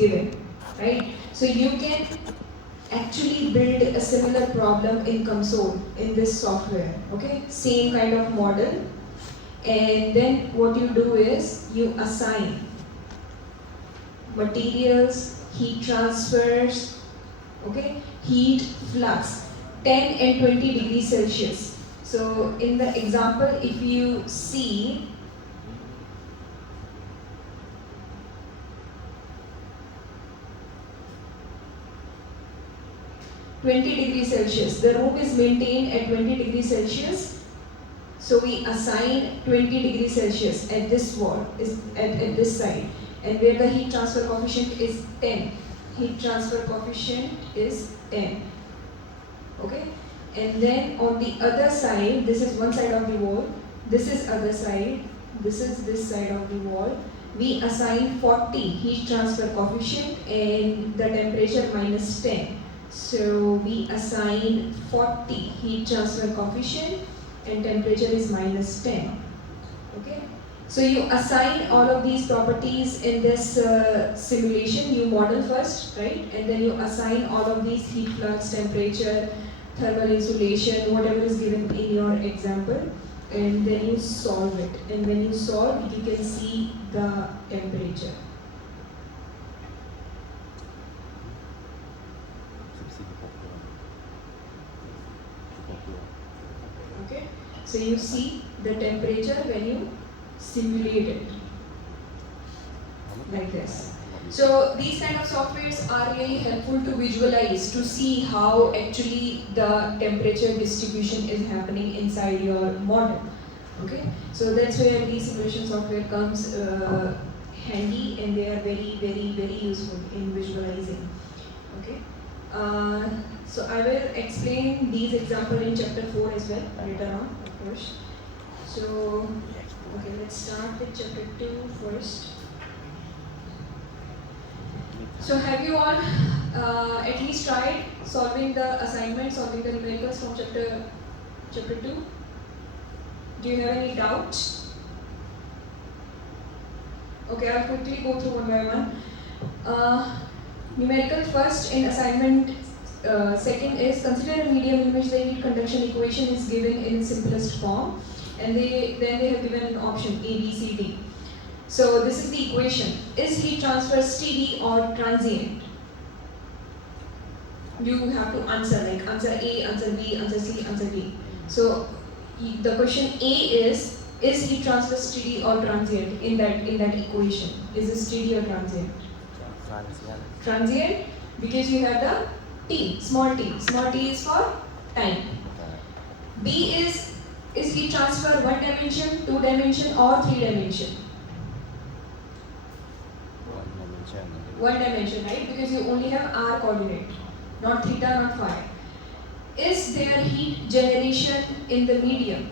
given, right? So you can actually build a similar problem in console in this software, okay? Same kind of model, and then what you do is you assign materials, heat transfers, okay, heat flux, 10 and 20 degrees Celsius. So in the example, if you see, (20°C), the room is maintained at 20 degrees Celsius. So we assign 20 degrees Celsius at this wall, at this side, and where the heat transfer coefficient is 10. Heat transfer coefficient is 10. Okay? And then on the other side, this is one side of the wall, this is other side, this is this side of the wall. We assign 40 heat transfer coefficient and the temperature minus 10. So we assign 40 heat transfer coefficient and temperature is minus 10. Okay? So you assign all of these properties in this simulation. You model first, right? And then you assign all of these heat flux, temperature, thermal insulation, whatever is given in your example. And then you solve it. And when you solve, you can see the temperature. Okay? So you see the temperature when you simulate it like this. So these kind of softwares are really helpful to visualize, to see how actually the temperature distribution is happening inside your model. Okay, so that's where these simulation software comes handy, and they are very, very, very useful in visualizing. Okay, so I will explain these examples in chapter 4 as well later on, of course. So, okay, let's start with chapter 2 first. So have you all at least tried solving the assignment, solving the numericals from chapter 2? Do you have any doubts? Okay, I'll quickly go through one by one. Numerical first in assignment. Second is consider a medium in which the heat conduction equation is given in simplest form, and then they have given an option A, B, C, D. So this is the equation. Is heat transfer steady or transient? You have to answer, like answer A, answer B, answer C, answer D. So the question A is heat transfer steady or transient in that equation? Is it steady or transient? Transient. Transient, because you have the t, small t. Small t is for time. B is heat transfer one dimension, two dimension, or three dimension? One dimension, right? Because you only have r coordinate, not theta, not phi. Is there heat generation in the medium?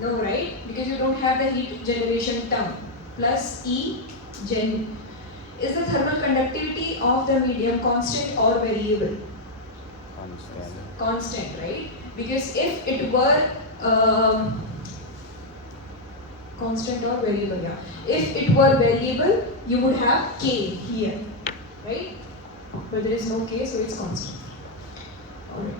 No, right? Because you don't have the heat generation term. Plus E gen. Is the thermal conductivity of the medium constant or variable? Constant, right? Because if it were constant or variable, yeah. If it were variable, you would have K here, right? But there is no K, so it's constant. Alright.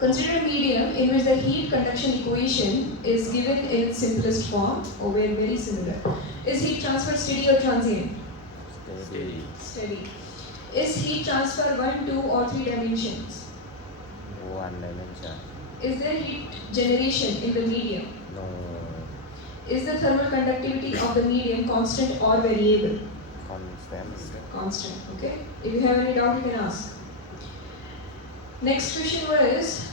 Consider a medium in which the heat conduction equation is given in its simplest form, or very similar. Is heat transfer steady or transient? Steady. Is heat transfer 1, 2, or 3 dimensions? One dimension. Is there heat generation in the medium? No. Is the thermal conductivity of the medium constant or variable? Constant. Okay. If you have any doubt, you can ask. Next question was,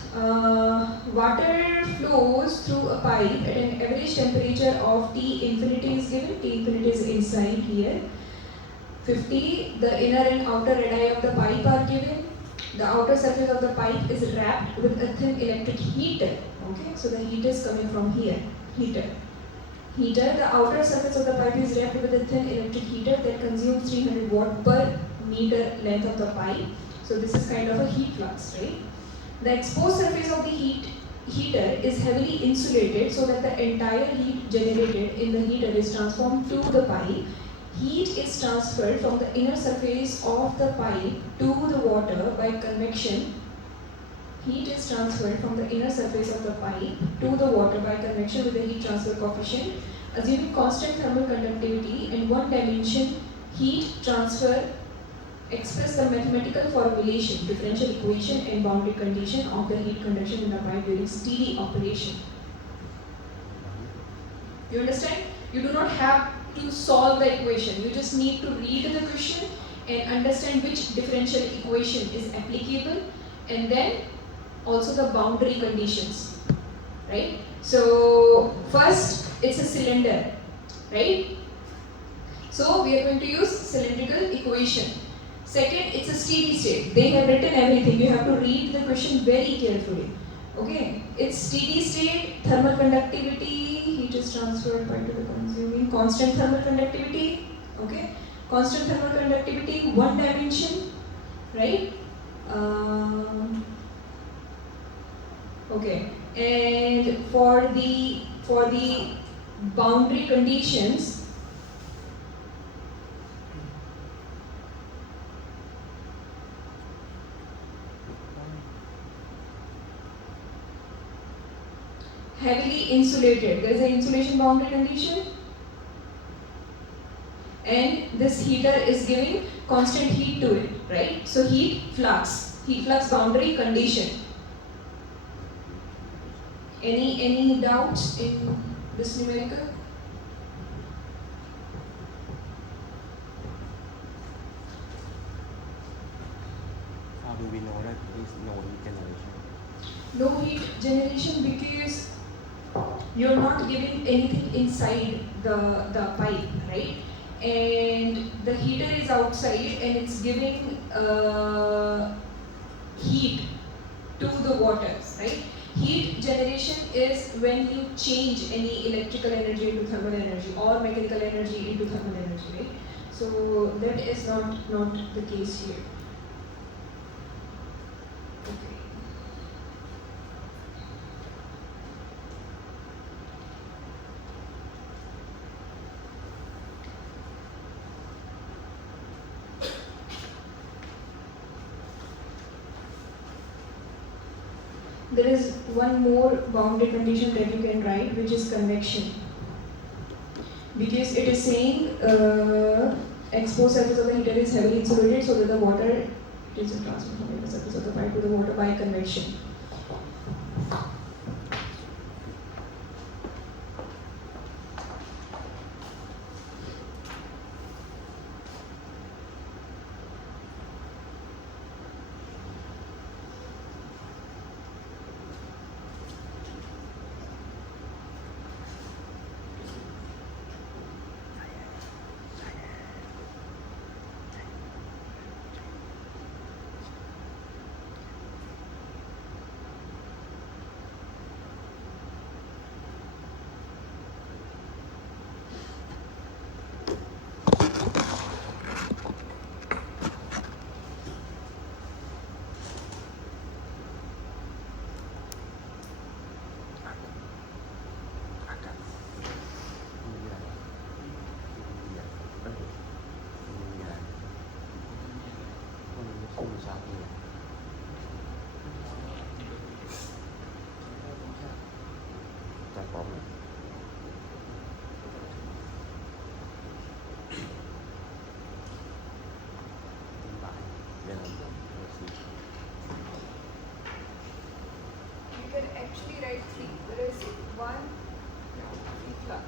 water flows through a pipe at an average temperature of T infinity is given. T infinity is inside here. 50. The inner and outer radii of the pipe are given. The outer surface of the pipe is wrapped with a thin electric heater. Okay, so the heat is coming from here. Heater. The outer surface of the pipe is wrapped with a thin electric heater that consumes 300 watt per meter length of the pipe. So this is kind of a heat flux, right? The exposed surface of the heater is heavily insulated so that the entire heat generated in the heater is transformed to the pipe Heat is transferred from the inner surface of the pipe to the water by convection. Heat is transferred from the inner surface of the pipe to the water by convection with the heat transfer coefficient. Assuming constant thermal conductivity and one dimension heat transfer, express the mathematical formulation, differential equation and boundary condition of the heat conduction in the pipe during steady operation. You understand? You do not have to solve the equation. You just need to read the question and understand which differential equation is applicable, and then also the boundary conditions, right? So first it's a cylinder, right? So we are going to use cylindrical equation. Second, it's a steady state. They have written everything. You have to read the question very carefully. Okay, it's steady state, thermal conductivity, heat is transferred by to the consuming, constant thermal conductivity, okay, constant thermal conductivity, one dimension, right? Okay, and for the boundary conditions, heavily insulated. There is an insulation boundary condition, and this heater is giving constant heat to it, right? So heat flux boundary condition. Any doubts in this numerical? How do we know that there is no heat generation? No heat generation because you're not giving anything inside the pipe, right? And the heater is outside and it's giving heat to the water, right? Heat generation is when you change any electrical energy into thermal energy or mechanical energy into thermal energy, right? So that is not the case here. Okay. There is one more boundary condition that you can write, which is convection. Because it is saying exposed surface of the heater is heavily insulated, so that the water, it is transferred from the inner surface of the pipe to the water by convection. You can actually write three. There is one, three flux.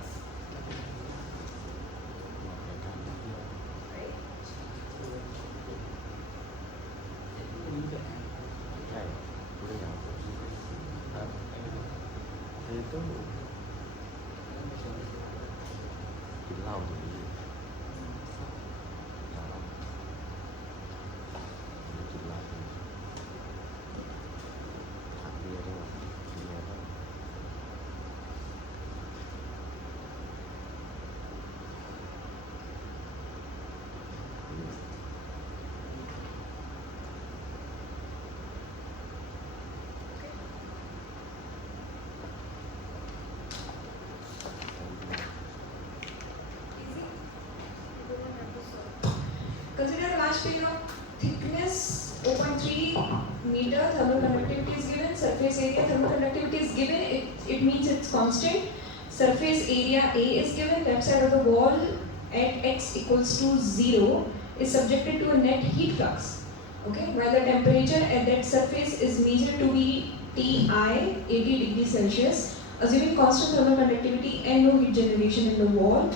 Right? Ituกินเหล้าตรงนี้กินเหล้าตรงนี้ถักเบียร์ด้วยกินเบียร์ด้วย large pane of thickness 0.3 meter, thermal conductivity is given, surface area thermal conductivity is given, it means it's constant. Surface area A is given, left side of the wall at x equals to 0 is subjected to a net heat flux. Okay, while the temperature at that surface is measured to be Ti 80 degrees Celsius, assuming constant thermal conductivity and no heat generation in the wall.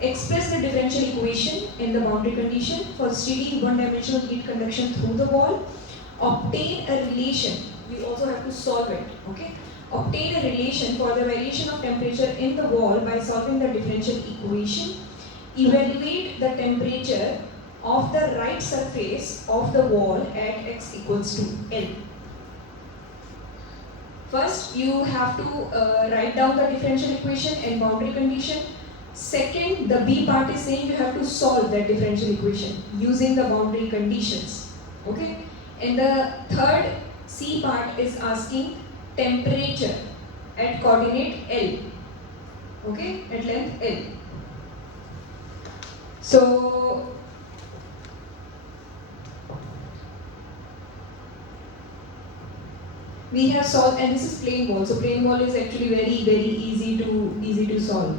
Express the differential equation in the boundary condition for steady one-dimensional heat conduction through the wall. Obtain a relation. We also have to solve it. Okay. Obtain a relation for the variation of temperature in the wall by solving the differential equation. Evaluate the temperature of the right surface of the wall at x equals to L. First, you have to write down the differential equation and boundary condition. Second, the B part is saying you have to solve that differential equation using the boundary conditions. Okay? And the third C part is asking temperature at coordinate L. Okay? At length L. So, we have solved, and this is plane wall. So plane wall is actually very easy to solve.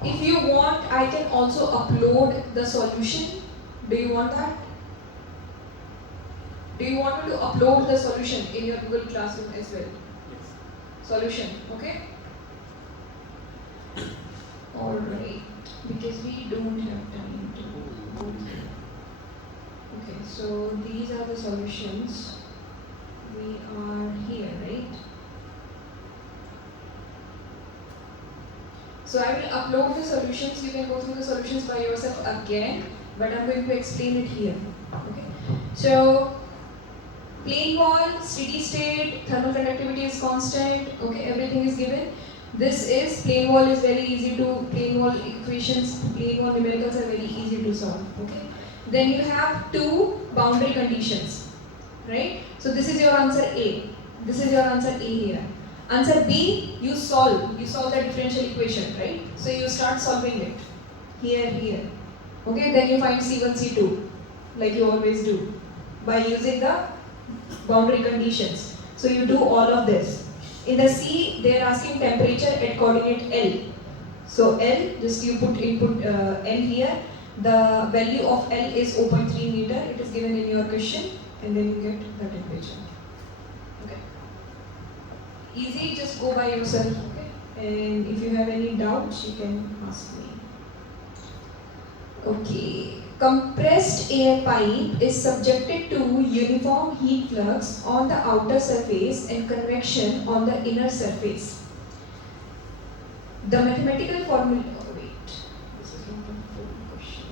If you want, I can also upload the solution. Do you want that? Do you want me to upload the solution in your Google Classroom as well? Yes. Solution, okay? Alright, because we don't have time to go through. Okay, so these are the solutions. We are here, right? So I will upload the solutions. You can go through the solutions by yourself again, but I'm going to explain it here. Okay. So plane wall, steady state, thermal conductivity is constant. Okay, everything is given. This is plane wall is very easy to plane wall equations. Plane wall numericals are very easy to solve. Okay. Then you have two boundary conditions, right? So this is your answer A. This is your answer A here. Answer B, you solve the differential equation, right? So you start solving it. Here. Okay, then you find C1, C2, like you always do, by using the boundary conditions. So you do all of this. In the C, they are asking temperature at coordinate L. So L, just you put input L here. The value of L is 0.3 meter. It is given in your question, and then you get the temperature. Easy, just go by yourself, okay? And if you have any doubts, you can ask me. Okay, compressed air pipe is subjected to uniform heat flux on the outer surface and convection on the inner surface. The mathematical formula, oh wait, this is not a full question.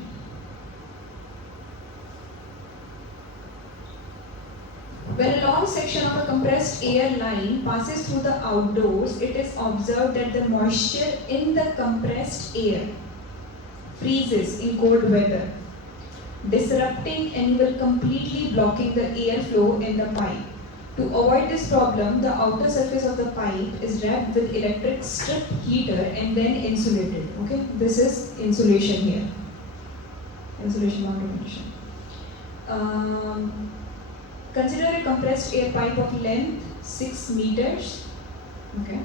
When a long section of a compressed air line passes through the outdoors, it is observed that the moisture in the compressed air freezes in cold weather, disrupting and will completely blocking the airflow in the pipe. To avoid this problem, the outer surface of the pipe is wrapped with electric strip heater and then insulated. Okay, this is insulation here. Insulation boundary condition. Consider a compressed air pipe of length 6 meters. Okay.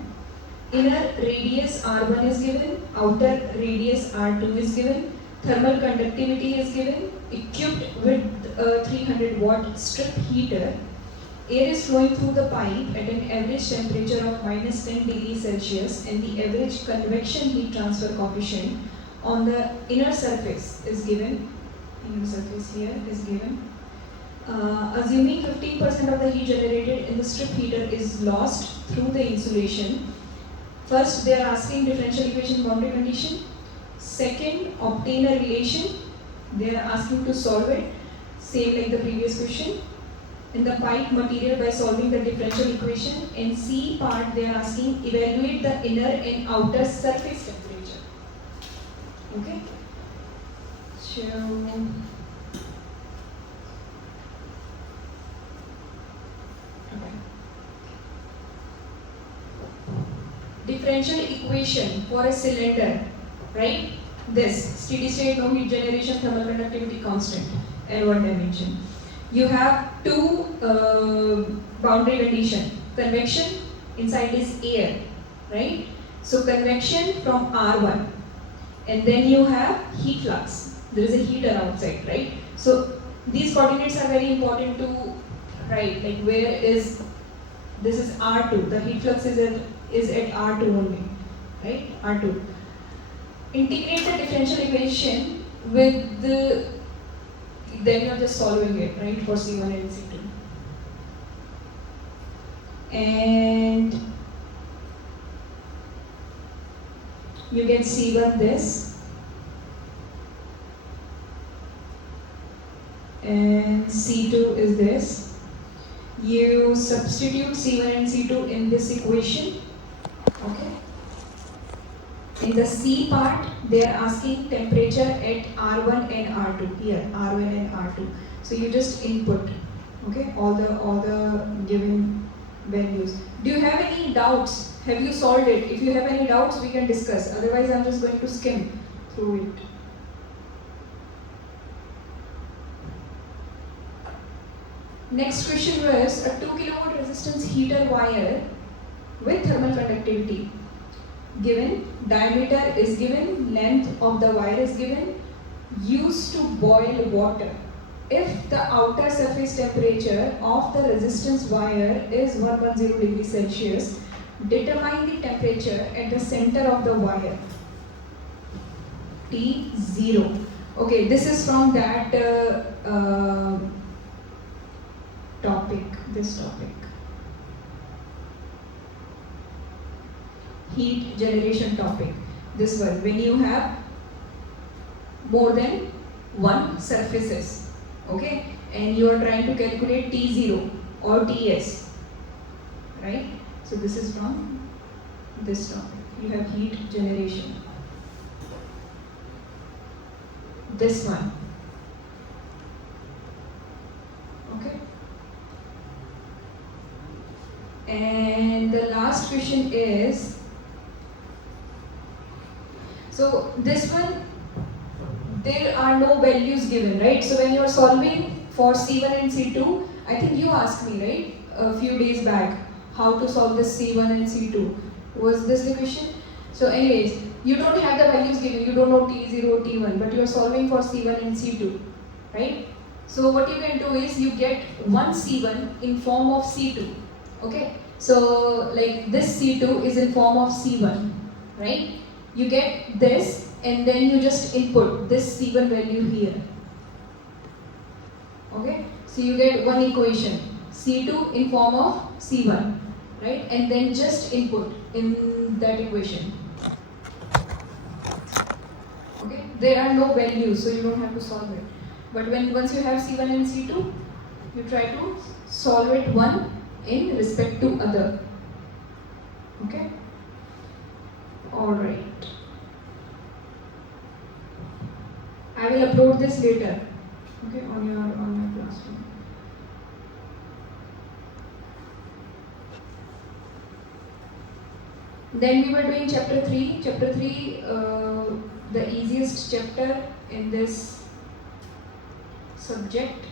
Inner radius R1 is given, outer radius R2 is given, thermal conductivity is given, equipped with a 300 watt strip heater. Air is flowing through the pipe at an average temperature of minus 10 degrees Celsius, and the average convection heat transfer coefficient on the inner surface is given. Inner surface here is given. Assuming 15% of the heat generated in the strip heater is lost through the insulation. First, they are asking differential equation boundary condition. Second, obtain a relation. They are asking to solve it, same like the previous question. In the pipe material by solving the differential equation. In C part, they are asking evaluate the inner and outer surface temperature. Okay. So. Differential equation for a cylinder, right? this steady state, no heat generation, thermal conductivity constant, L1 dimension. You have two boundary condition. Convection, inside is air, right? So convection from R1, and then you have heat flux. There is a heater outside, right? So these coordinates are very important to write. Like where is this is R2. The heat flux is at R2 only, right? R2. Integrate the differential equation with the, then you're just solving it, right, for C1 and C2. And you get C1 this, and C2 is this. You substitute C1 and C2 in this equation, okay? In the C part, they are asking temperature at R1 and R2. Here, R1 and R2. So you just input, okay, all the given values. Do you have any doubts? Have you solved it? If you have any doubts, we can discuss. Otherwise, I'm just going to skim through it. Next question was a 2 kilowatt resistance heater wire with thermal conductivity. Given, diameter is given, length of the wire is given, used to boil water. If the outer surface temperature of the resistance wire is 110 degrees Celsius, determine the temperature at the center of the wire, T0. Okay, this is from that this topic. Heat generation topic. This one, when you have more than one surfaces, okay, and you are trying to calculate T0 or Ts, right? So this is from this topic. You have heat generation. This one, okay. And the last question is, so this one, there are no values given, right? So when you are solving for C1 and C2, I think you asked me, right, a few days back, how to solve this C1 and C2. Was this the question? So anyways, you don't have the values given, you don't know T0, T1, but you are solving for C1 and C2, right? So what you can do is, you get one C1 in form of C2, okay? So like this C2 is in form of C1, right? You get this, and then you just input this C1 value here, okay? So you get one equation, C2 in form of C1, right? And then just input in that equation, okay? There are no values, so you don't have to solve it. But once you have C1 and C2, you try to solve it one in respect to other, okay? All right. I will upload this later, okay, on your classroom. Then we were doing chapter 3. Chapter 3, the easiest chapter in this subject.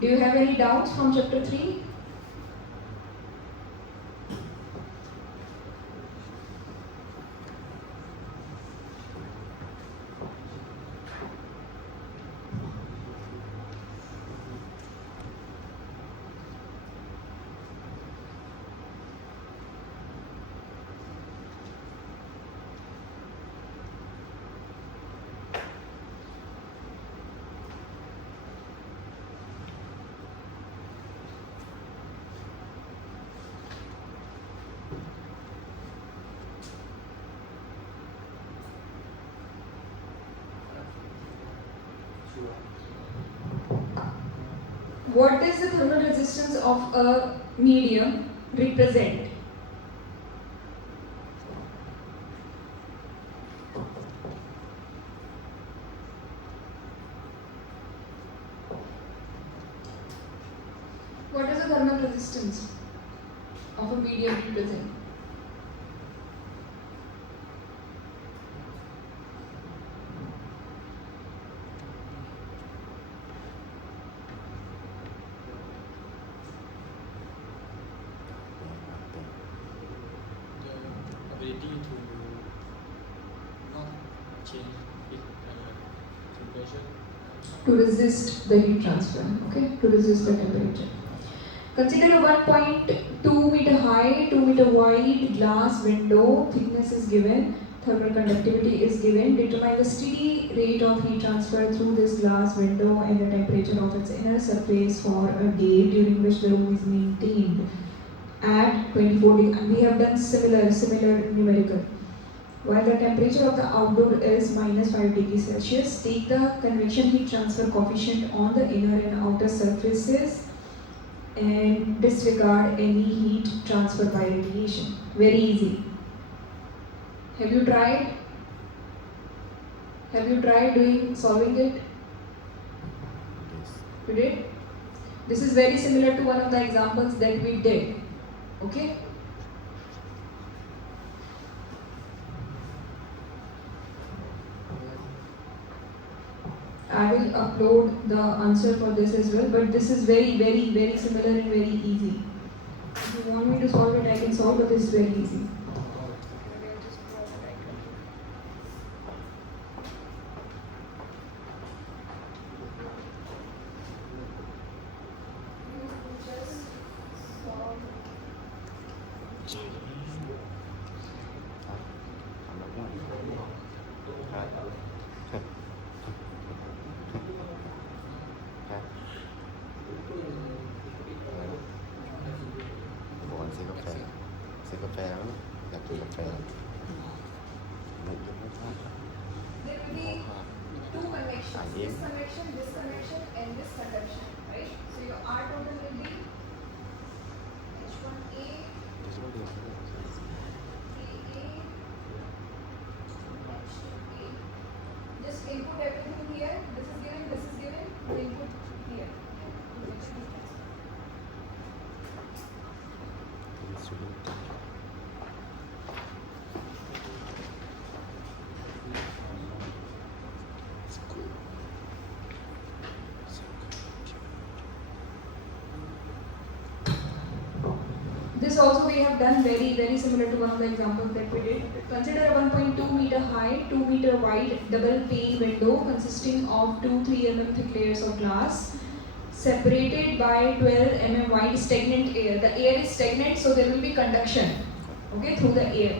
Do you have any doubts from chapter 3? What does the thermal resistance of a medium represent? What does the thermal resistance of a medium represent? change heat temperature. To resist the heat transfer, okay, to resist the temperature. Consider a 1.2 meter high, 2 meter wide glass window, thickness is given, thermal conductivity is given, determine the steady rate of heat transfer through this glass window and the temperature of its inner surface for a day during which the room is maintained at 24 degrees. We have done similar numerical. While the temperature of the outdoor is minus 5 degrees Celsius, take the convection heat transfer coefficient on the inner and outer surfaces and disregard any heat transfer by radiation. Very easy. Have you tried? Have you tried solving it? Yes. You did? This is very similar to one of the examples that we did. Okay? I will upload the answer for this as well, but this is very similar and very easy. If you want me to solve it, I can solve, but this is very easy.ซื้อกาแฟแล้วอยากกินกาแฟ There will be two connections, this connection, and this conduction, right? So your R total will be H1A, AA, H2A. Just input everything here. This is given, the input here. This also we have done very similar to one of the examples that we did. Consider a 1.2 meter high, 2 meter wide double pane window consisting of 2-3 mm thick layers of glass separated by 12 mm wide stagnant air. The air is stagnant, so there will be conduction, okay, through the air.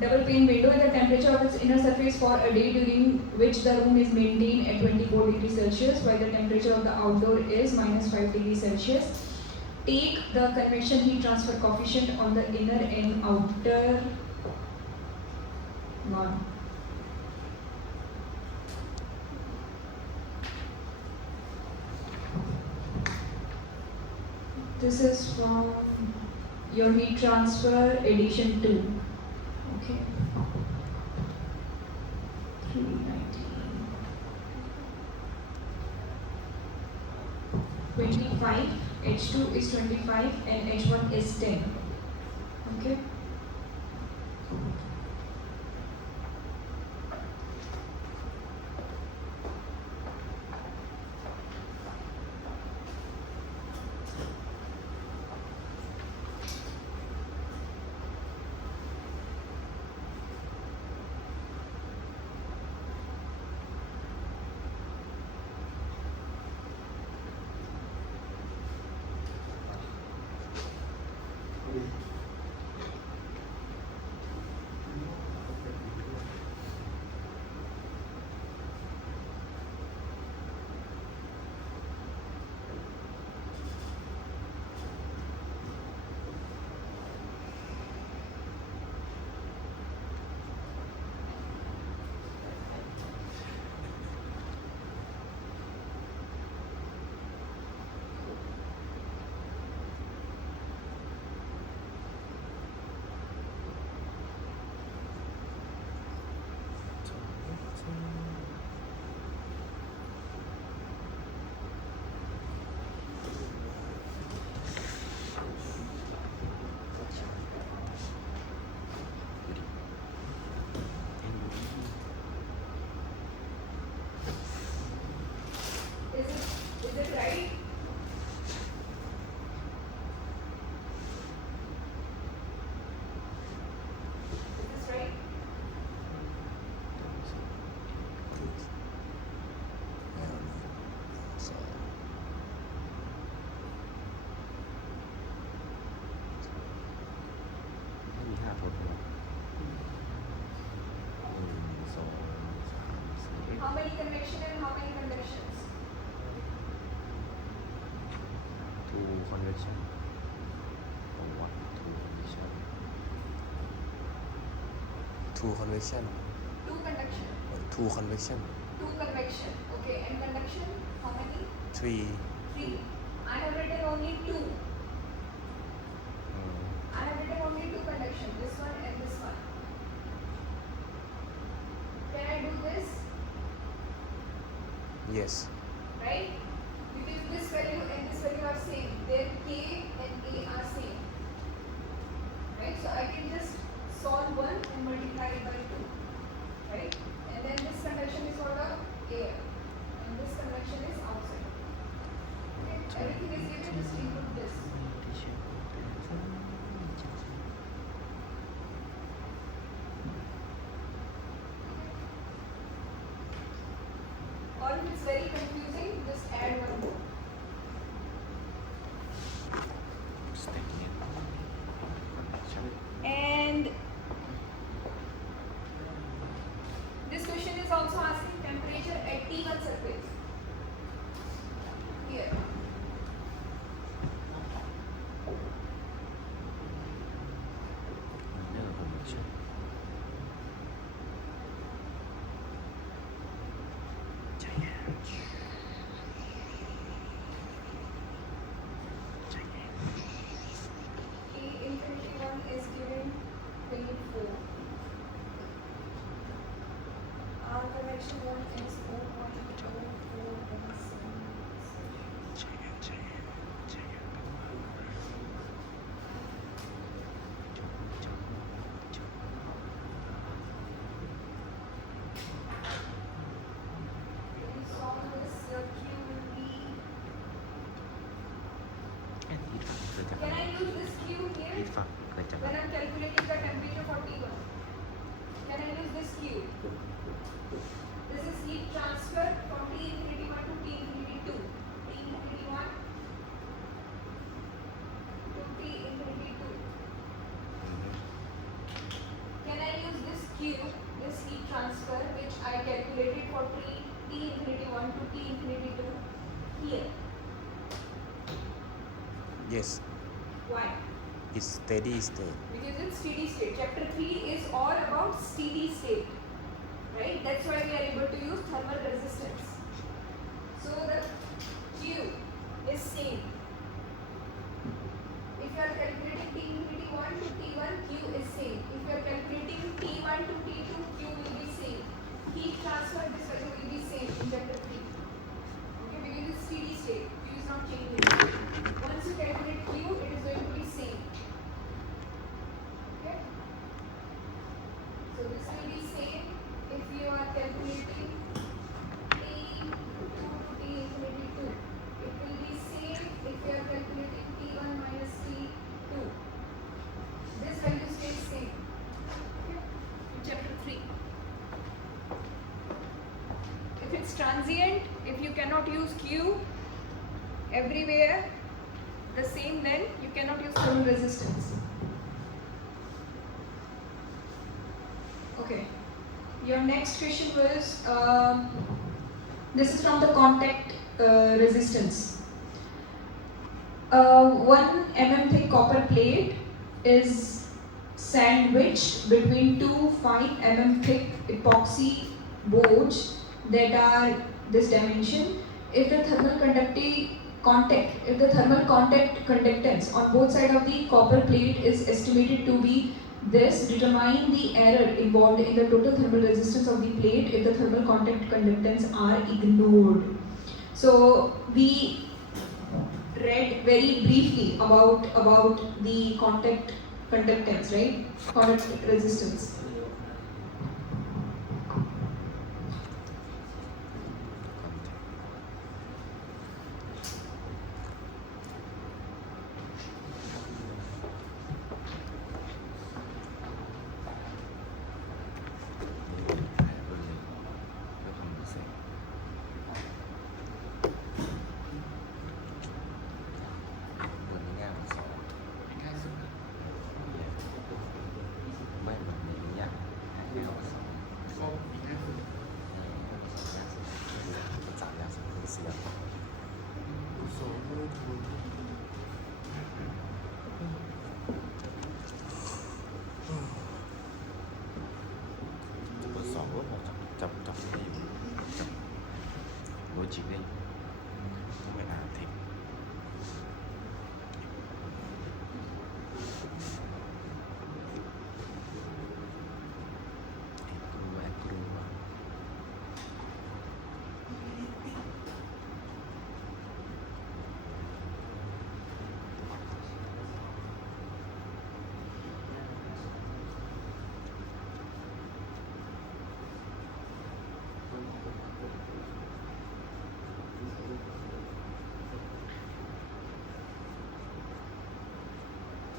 Double pane window and the temperature of its inner surface for a day during which the room is maintained at 24 degrees Celsius, while the temperature of the outdoor is minus 5 degrees Celsius. Take the convection heat transfer coefficient on the inner and outer one. This is from your heat transfer edition 2. Okay. 319. 25. H2 is 25 and H1 is 10. Okay. convection and how many conductions? 2 convection or 1 2 convection 2 convection 2 conduction. 2 convection 2 convection. Okay, and conduction, how many? 3 3. I have written only 2. mm, I have written only 2 conduction, this one and this one. Can I do this? yes Right? Because this value and this value are same. Their K and A are same. Right? So I can just solve 1 and multiply it by 2. Right? And then this conduction is called a air. And this conduction is outside. Okay? Everything is given, just input this. Or if it's very confusing, just add one more. statement connection And this question is also asking temperature at T1 surface. Here. inner connection T infinity 1 is given 24. Our convection 1 is 4.0417. We solve this Q will be. Can I use this Q here? อีกฝั่งเลยจะ When I'm calculating the temperature for T1, can I use this Q? This is heat transfer from T infinity 1 to T infinity 2. T infinity 1 to T infinity 2. Can I use this Q, this heat transfer which I calculated for T infinity 1 to T infinity 2 here? yes Why? it's steady state Because it's steady state. Chapter 3 is all about steady state. Right? That's why we are able to use thermal resistance. So the Q is same. If you are calculating T infinity 1 to T1, Q is same. If you are calculating T1 to T2, Q will be same. Heat transfer, this value will be same in chapter 3. Okay, because it's steady state. Q is not changing. Once you calculate Q, it is going to be same. Okay? So this will be same if you are calculating T2 to T infinity 2. It will be same if you are calculating T1 minus T2. This value stays same. Okay? In chapter 3. If it's transient, if you cannot use Q everywhere the same, then you cannot use thermal resistance. Okay. Your next question was, this is from the contact resistance. 1 mm thick copper plate is sandwiched between 2 5 mm thick epoxy boards that are this dimension. If the thermal conductance on both sides of the copper plate is estimated to be this, determine the error involved in the total thermal resistance of the plate if the thermal conductance are ignored. So we read very briefly about the conductance, right? Conduct resistance. จับได้อยู่จับโลจิกได้อยู่ต้องไปอ่านเทคแอครูว่า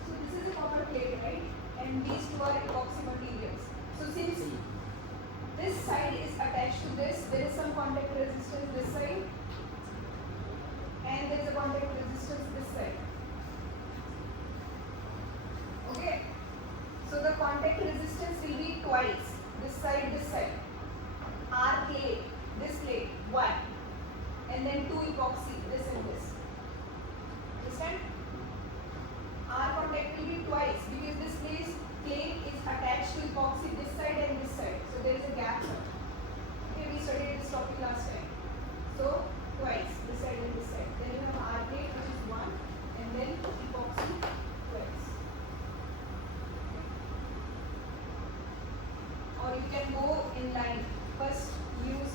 So this is a copper plate, right? And these two are epoxy materials. So since this side is attached to this, there is some contact resistance this side, and there is a contact resistance this side. Okay? So the contact resistance will be twice, this side, this side. R plate, this plate, 1. And then 2 epoxy, this and this. Understand? R contact will be twice because this plate is attached to epoxy this side and this side. So there is a gap. Okay, we studied this topic last time. So twice, this side and this side. Then you have R plate which is 1 and then epoxy twice. Or you can go in line. First use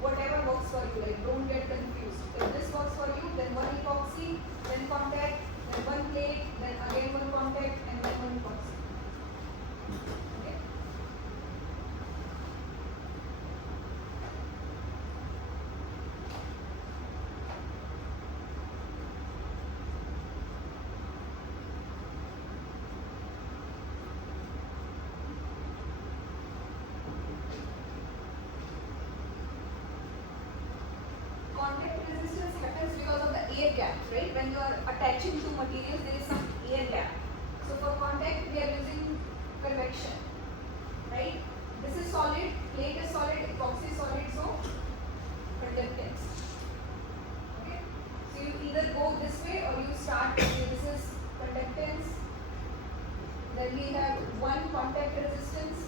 whatever works for you, like don't get confused. If this works for you, then 1 epoxy, then contact, then 1 plate, then again 1 contact, and then 1 epoxy. Okay? Contact resistance happens because of the air gap, right? When you are attaching two materials, there is some air gap. So for contact, we are using convection, right? This is solid, plate is solid, epoxy is solid, so conductance. Okay? So you either go this way or you start this way. This is conductance. Then we have 1 contact resistance.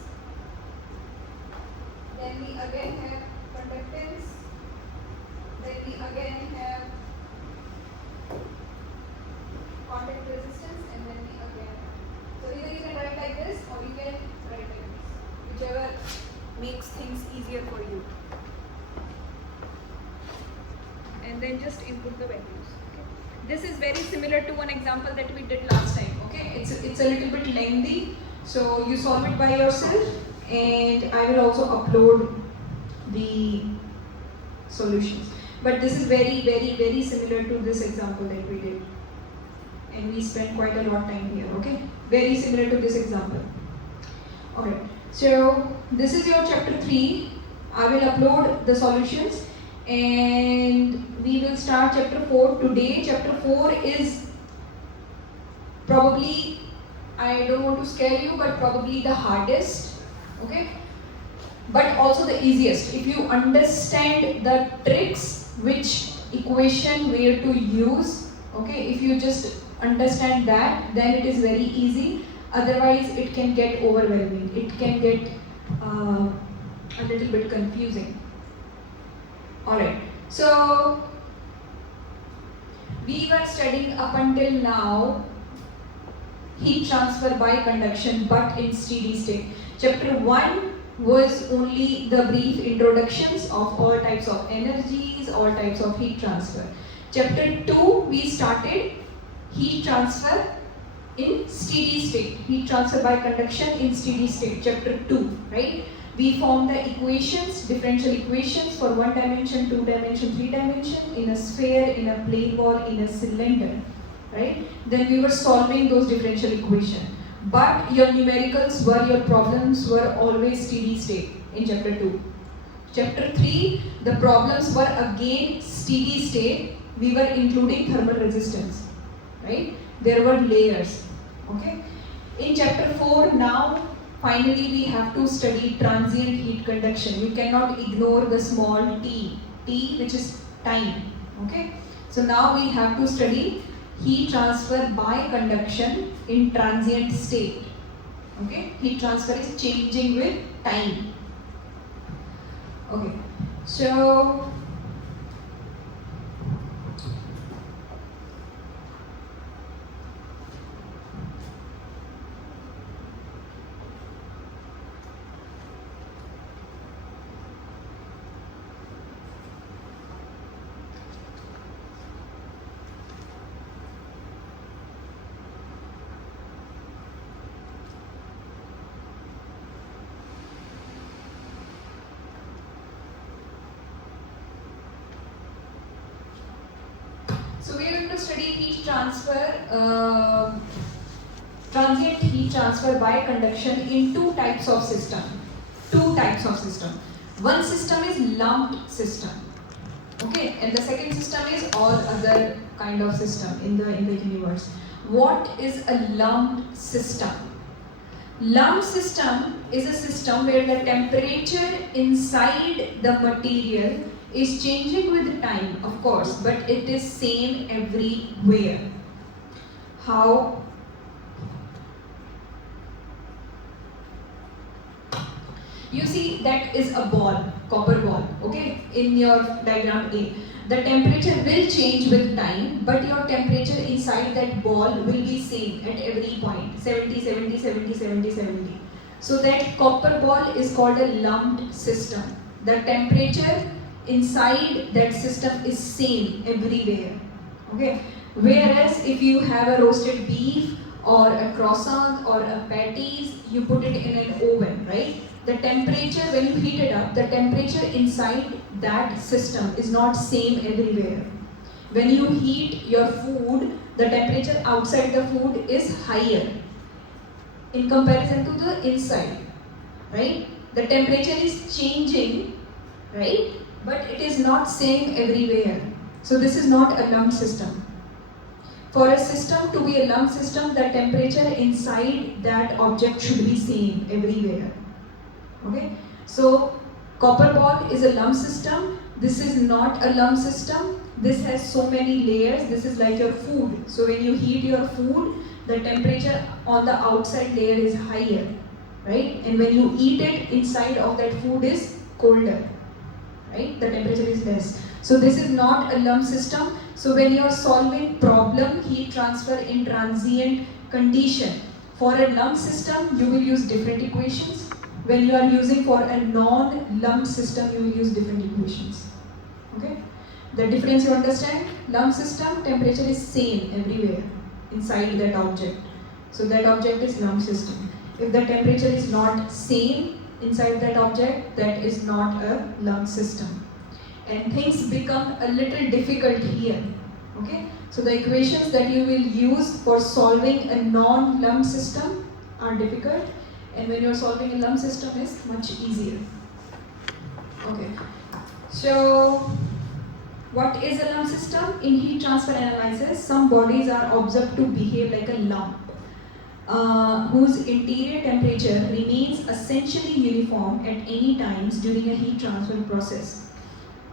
Then we again have conductance. Then we again have contact resistance, and then we again have. So either you can write like this or you can write like this, whichever makes things easier for you. And then just input the values. Okay. This is very similar to one example that we did last time. Okay, it's a little bit lengthy, so you solve it by yourself, and I will also upload the solutions. But this is very similar to this example that we did. And we spent quite a lot of time here, okay? Very similar to this example. Okay, so this is your chapter 3. I will upload the solutions and we will start chapter 4 today. Chapter 4 is probably, I don't want to scare you, but probably the hardest, okay? But also the easiest. If you understand the tricks, which equation where to use, okay, if you just understand that, then it is very easy. Otherwise it can get overwhelming, it can get a little bit confusing. Alright, so we were studying up until now heat transfer by conduction but in steady state. Chapter 1 was only the brief introductions of all types of energies, all types of heat transfer. Chapter 2, we started heat transfer in steady state, heat transfer by conduction in steady state, chapter 2, right? We formed the equations, differential equations for 1 dimension, 2 dimension, 3 dimension, in a sphere, in a plane wall, in a cylinder, right? Then we were solving those differential equations. But your numericals were, your problems were always steady state in chapter 2. Chapter 3, the problems were again steady state. We were including thermal resistance, right? There were layers, okay? In chapter 4, now finally we have to study transient heat conduction. You cannot ignore the small t which is time, okay? So now we have to study heat transfer by conduction in transient state. Okay, heat transfer is changing with time. Okay, so So we are going to study heat transfer, transient heat transfer by conduction in two types of system. Two types of system. One system is lumped system, okay, and the second system is all other kind of system in the universe. What is a lumped system? Lumped system is a system where the temperature inside the material is changing with time, of course, but it is same everywhere. How? You see that is a ball, copper ball, okay, in your diagram A. The temperature will change with time, but your temperature inside that ball will be same at every point, 70, 70, 70, 70, 70. So that copper ball is called a lumped system. The temperature inside that system is same everywhere, okay. Whereas if you have a roasted beef or a croissant or a patties, you put it in an oven, right? The temperature, when you heat it up, the temperature inside that system is not same everywhere. When you heat your food, the temperature outside the food is higher in comparison to the inside, right? The temperature is changing, right? But it is not same everywhere. So this is not a lumped system. For a system to be a lumped system, the temperature inside that object should be same everywhere. Okay, so copper ball is a lump system. This is not a lump system. This has so many layers. This is like your food. So when you heat your food, the temperature on the outside layer is higher, right? And when you eat it, inside of that food is colder, right? The temperature is less. So this is not a lump system. So when you are solving problem heat transfer in transient condition, for a lump system, you will use different equations. When you are using for a non-lump system, you will use different equations. Okay? The difference you understand? Lump system, temperature is same everywhere inside that object. So that object is lump system. If the temperature is not same inside that object, that is not a lump system. And things become a little difficult here. Okay? So the equations that you will use for solving a non-lump system are difficult. And when you're solving a lump system is much easier. Okay. So what is a lump system? In heat transfer analysis, some bodies are observed to behave like a lump, whose interior temperature remains essentially uniform at any times during a heat transfer process.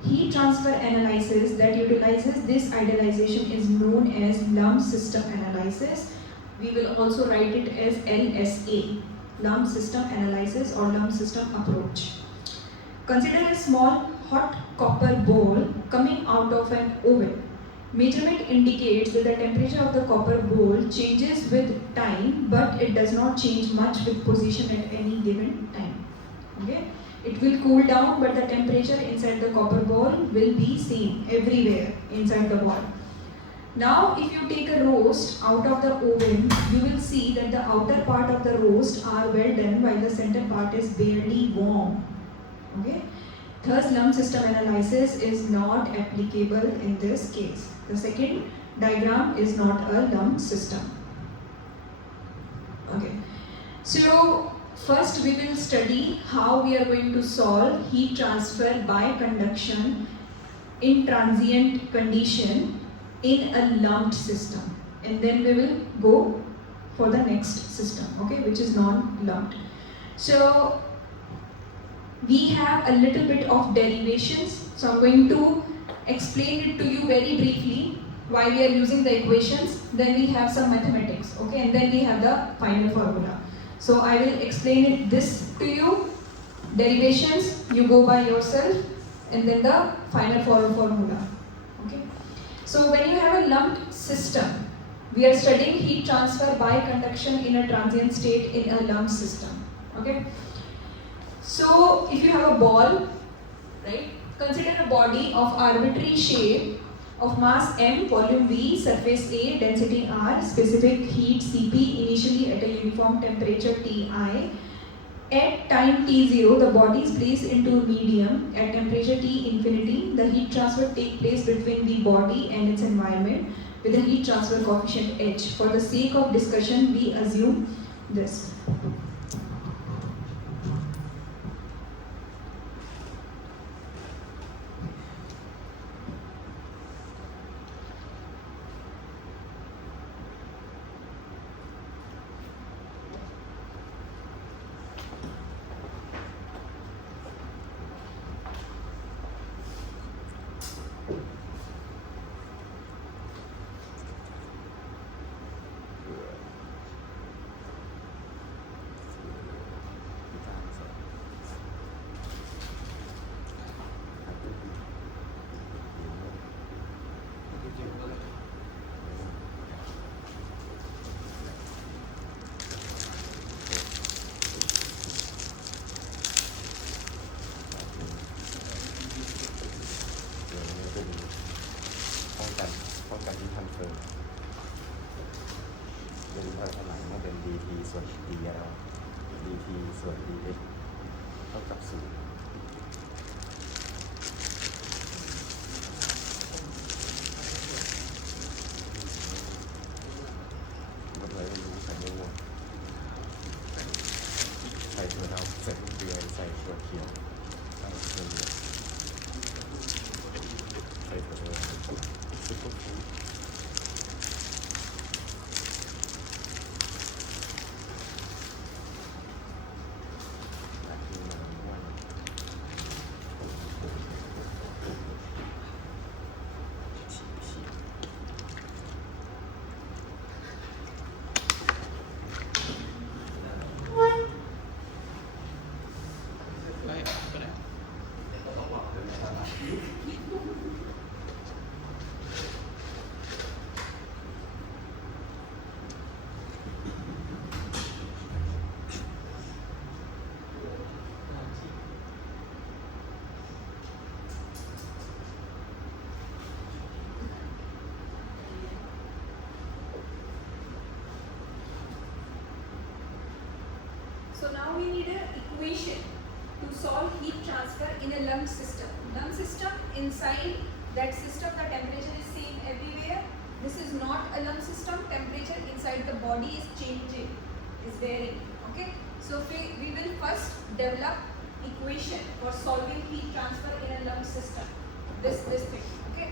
Heat transfer analysis that utilizes this idealization is known as lump system analysis. We will also write it as LSA. Lump system analysis or lump system approach. Consider a small hot copper bowl coming out of an oven. Measurement indicates that the temperature of the copper bowl changes with time, but it does not change much with position at any given time. Okay? It will cool down, but the temperature inside the copper bowl will be same everywhere inside the bowl. Now, if you take a roast out of the oven, you will see that the outer part of the roast are well done while the center part is barely warm. Okay? Thus, lump system analysis is not applicable in this case. The second diagram is not a lump system. Okay. So, first we will study how we are going to solve heat transfer by conduction in transient condition in a lumped system, and then we will go for the next system, okay, which is non-lumped. So we have a little bit of derivations, so I'm going to explain it to you very briefly why we are using the equations. Then we have some mathematics, okay, and then we have the final formula. So I will explain this to you derivations you go by yourself, and then the final formula. Okay. So when you have a lumped system, we are studying heat transfer by conduction in a transient state in a lumped system. Okay. So if you have a ball, right? Consider a body of arbitrary shape of mass m, volume v, surface A, density r, specific heat Cp, initially at a uniform temperature Ti. At time t0, the body is placed into medium. At temperature T infinity, the heat transfer takes place between the body and its environment with a heat transfer coefficient h. For the sake of discussion, we assume this.ป้องกันที่ทันเฟิร์มโดยพลังเมื่อเป็น dt ส่วน dl dt ส่วน dx เท่ากับ0ลดเลยไม่รู้ใส่ไม่รู้ใส่ถั่วดำใส่เกลือใส่ถั่วเขียวใส่เกลือใส่ถั่วดำซุปเปอร์ฟู้ดSo now we need an equation to solve heat transfer in a lumped system. Lumped system, inside that system the temperature is same everywhere. This is not a lumped system, temperature inside the body is changing, is varying. Okay. So we will first develop equation for solving heat transfer in a lumped system. This thing. Okay.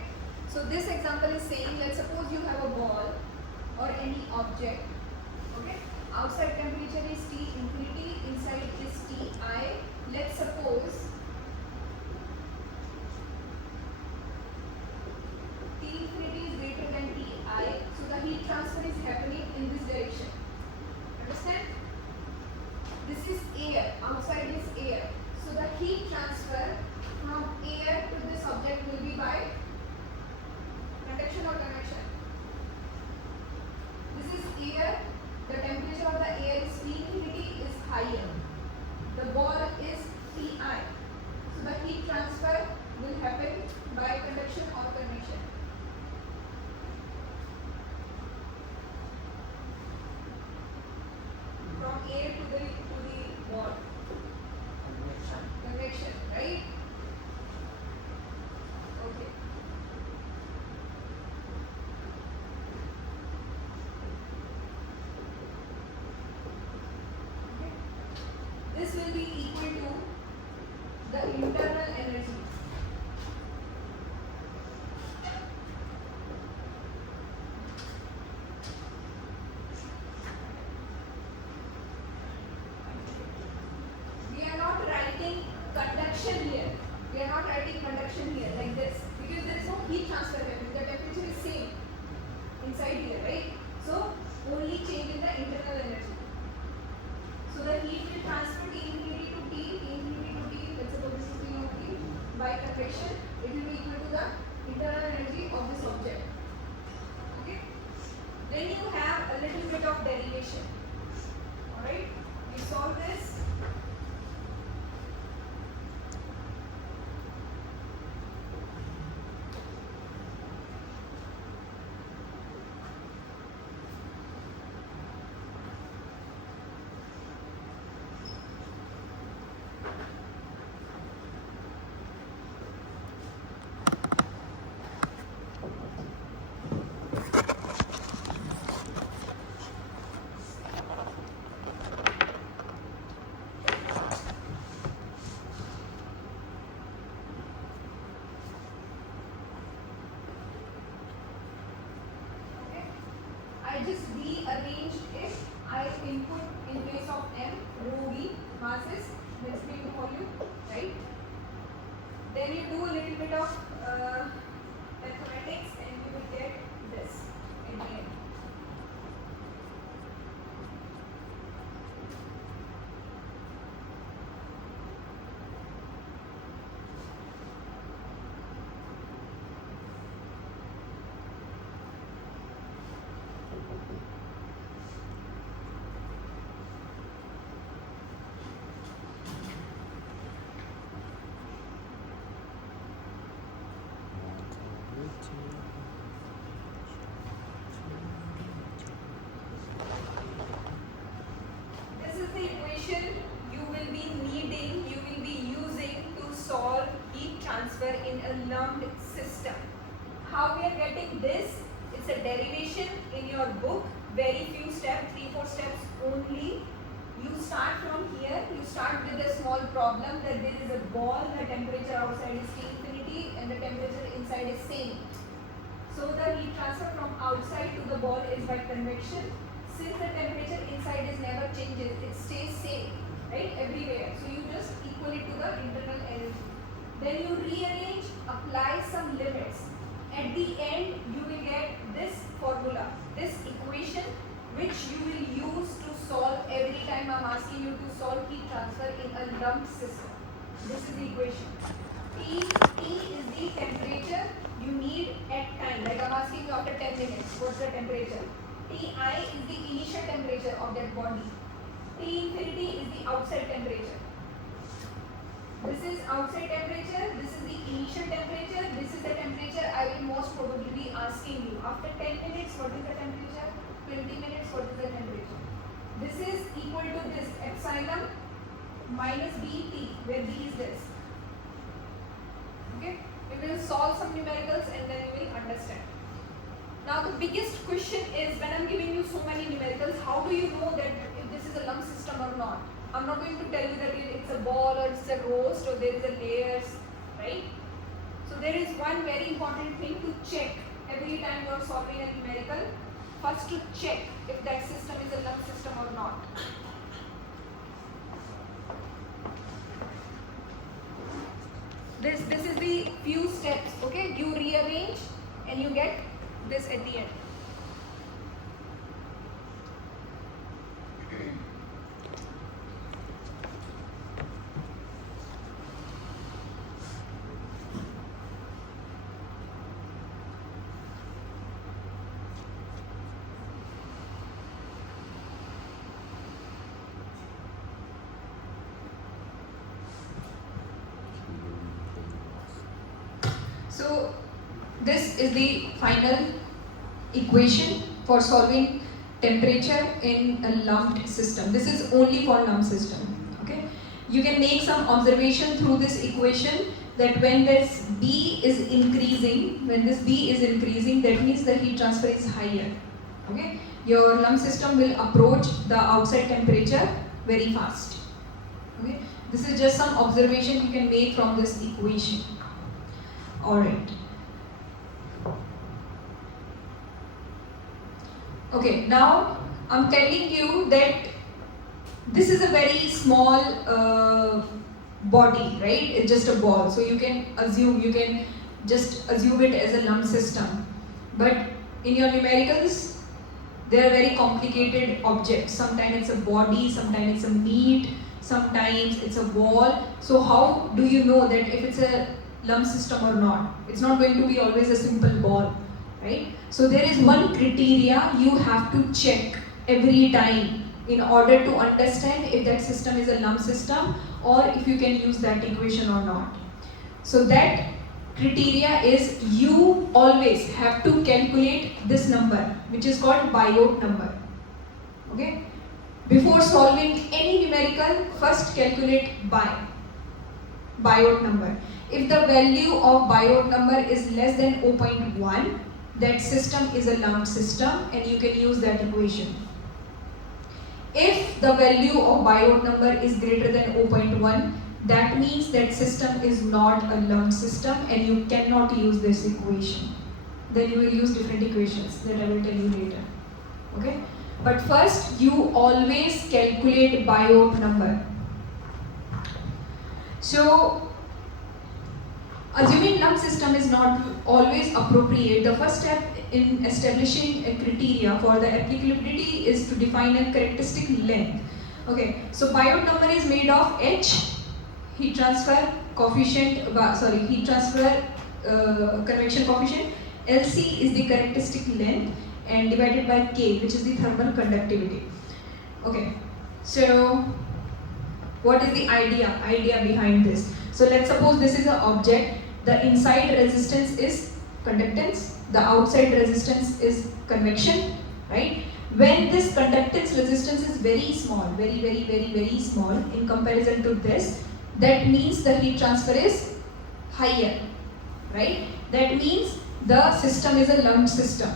So this example is saying, let's suppose you have a ball or any object. Okay. Outside temperature is T infinity, inside is Ti. Let's suppose T infinity is greater than Ti, so the heat transfer is happening in this direction. Understand? This is air, outside is air. So the heat transfer from air to this object will be by conduction or convection. This is air. The temperature of the air is T infinity is higher. The ball is Ti. So the heat transfer will happen by conduction or convection. From air to the ball. Convection, right? Okay. This will be equal to the internal energy. We are not writing conduction here. We are not writing conduction here like this because there is no heat transfer happening. The temperature is same inside here, right? So only change in the internal energy. So the heat will transfer T infinity to T infinity by convection, it will be equal to the internal energy of this object. Okay. Then you have a little bit of derivation. Alright, we solve this. I just rearranged it. I input in place of m, rho v, masses, let's make the volume, right? Then you do a little bit of mathematics and you will get this in the end. This is the equation you will be needing, you will be using to solve heat transfer in a lumped system. How we are getting this? It's a derivation in your book, very few steps, 3-4 steps only. You start from here, you start with a small problem that there is a ball, the temperature outside is T infinity and the temperature inside is same. So the heat transfer from outside to the ball is by convection. Since the temperature inside is never changes, it stays same, right, everywhere. So you just equal it to the internal energy. Then you rearrange, apply some limits. At the end, you will get this formula, this equation, which you will use to solve every time I'm asking you to solve heat transfer in a lumped system. This is the equation. T is the temperature you need at time. Like I'm asking you after 10 minutes, what's the temperature? Ti is the initial temperature of that body. T infinity is the outside temperature. This is outside temperature, this is the initial temperature, this is the temperature I will most probably be asking you. After 10 minutes, what is the temperature? 20 minutes, what is the temperature? This is equal to this epsilon minus dt, where b is this. Okay? We will solve some numericals and then you will understand. Now the biggest question is, when I'm giving you so many numericals, how do you know that if this is a lump system or not? I'm not going to tell you that it's a ball or it's a roast or there is a layers, right? So there is one very important thing to check every time you are solving a numerical. First to check if that system is a lump system or not. This is the few steps, okay? You rearrange and you get this at the end. So this is the final equation for solving temperature in a lumped system. This is only for lumped system. Okay, you can make some observation through this equation that when this B is increasing, that means the heat transfer is higher. Okay, your lump system will approach the outside temperature very fast. Okay, this is just some observation you can make from this equation. Alright. Okay, now I'm telling you that this is a very small body, right? It's just a ball. So you can just assume it as a lump system. But in your numericals, they are very complicated objects. Sometimes it's a body, sometimes it's a meat, sometimes it's a ball. So how do you know that if it's a lump system or not. It's not going to be always a simple ball, right? So there is one criteria you have to check every time in order to understand if that system is a lump system or if you can use that equation or not. So that criteria is you always have to calculate this number, which is called Biot number. Okay? Before solving any numerical, first calculate Biot number. If the value of Biot number is less than 0.1, that system is a lumped system and you can use that equation. If the value of Biot number is greater than 0.1, that means that system is not a lumped system and you cannot use this equation. Then you will use different equations that I will tell you later. Okay? But first, you always calculate Biot number. So, assuming lump system is not always appropriate, the first step in establishing a criteria for the applicability is to define a characteristic length. Okay, so Biot number is made of H, heat transfer coefficient, convection coefficient, LC is the characteristic length, and divided by K, which is the thermal conductivity. Okay, so what is the idea behind this? So let's suppose this is an object. The inside resistance is conductance, the outside resistance is convection, right? When this conductance resistance is very small, very small in comparison to this, that means the heat transfer is higher, right? That means the system is a lumped system.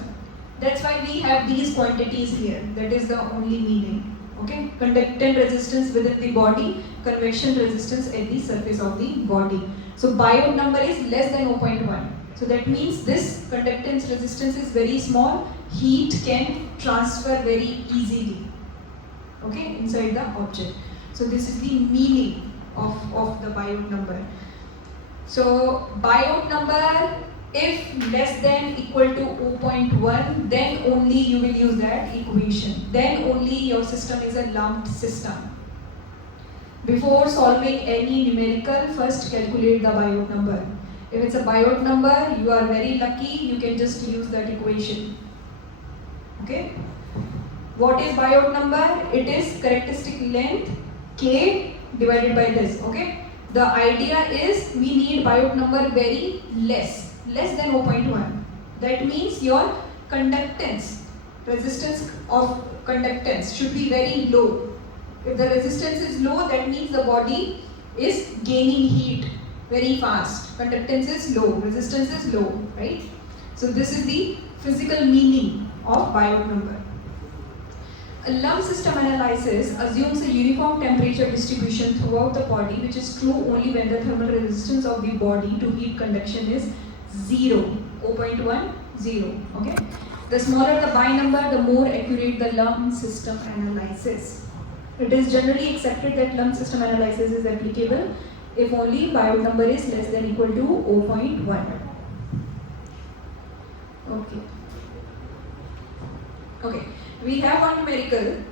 That's why we have these quantities here. That is the only meaning. Okay? Conductant resistance within the body, convection resistance at the surface of the body. So Biot number is less than 0.1. So that means this conductance resistance is very small. Heat can transfer very easily. Okay? Inside the object. So this is the meaning of the Biot number. So Biot number, if less than equal to 0.1, then only you will use that equation. Then only your system is a lumped system. Before solving any numerical, first calculate the Biot number. If it's a Biot number, you are very lucky, you can just use that equation. Okay? What is Biot number? It is characteristic length K divided by this. Okay? The idea is we need Biot number very less than 0.1. That means your conductance, resistance of conductance should be very low. If the resistance is low, that means the body is gaining heat very fast. Conductance is low, resistance is low, right? So this is the physical meaning of Biot number. A lump system analysis assumes a uniform temperature distribution throughout the body, which is true only when the thermal resistance of the body to heat conduction is 0, 0.1, 0. Okay? The smaller the Bi number, the more accurate the lump system analysis. It is generally accepted that lump system analysis is applicable if only Biot number is less than equal to 0.1. Okay. Okay. We have one numerical.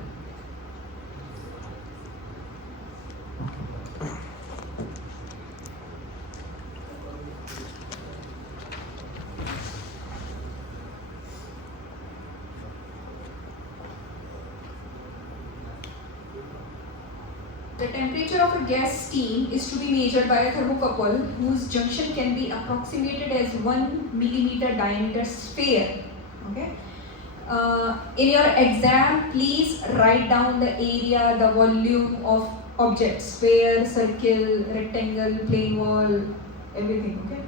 The temperature of a gas steam is to be measured by a thermocouple whose junction can be approximated as 1 millimeter diameter sphere. Okay. In your exam, please write down the area, the volume of objects, sphere, circle, rectangle, plane wall, everything. Okay.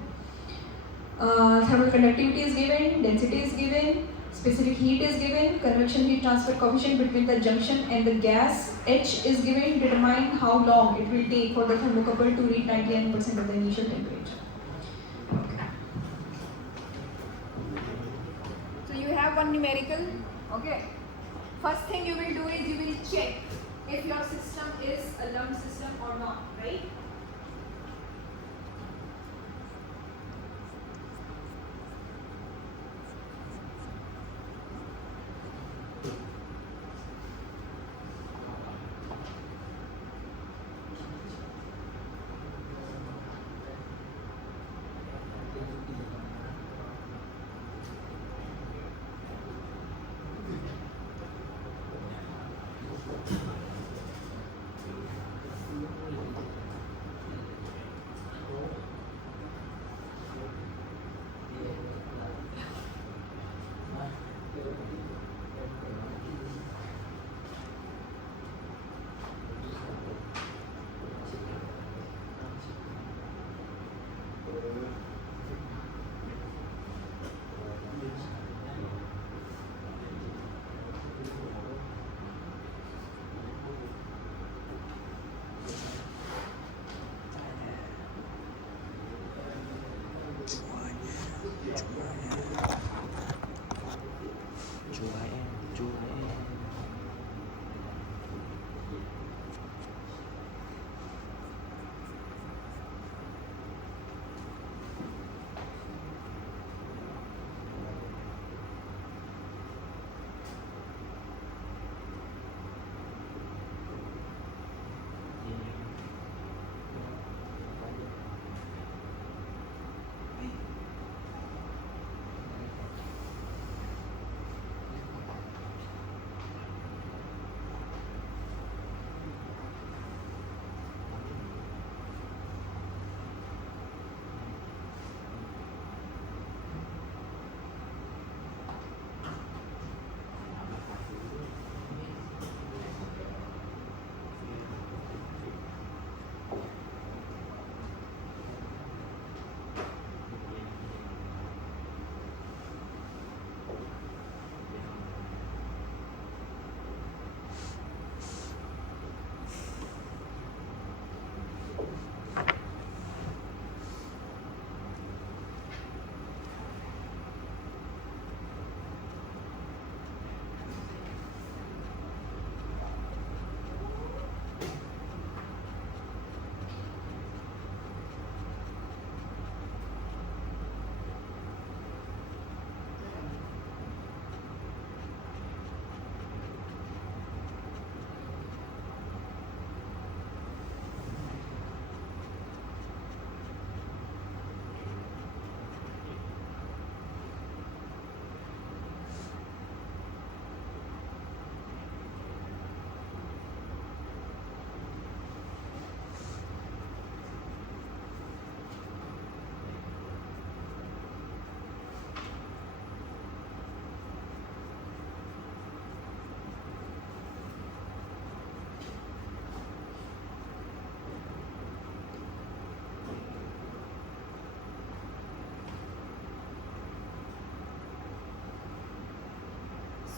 Thermal conductivity is given, density is given, specific heat is given, convection heat transfer coefficient between the junction and the gas H is given. Determine how long it will take for the thermocouple to reach 99% of the initial temperature. Okay. So you have one numerical. Okay. First thing you will do is you will check if your system is a lump system or not, right?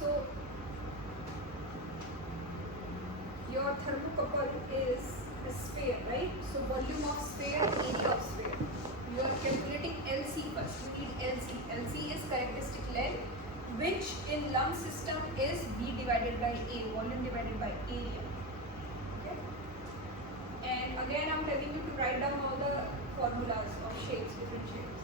So your thermocouple is a sphere, right? So volume of sphere, area of sphere. You are calculating LC first. You need LC. LC is characteristic length, which in lump system is V divided by A, volume divided by area. Okay. And again, I'm telling you to write down all the formulas of shapes, different shapes.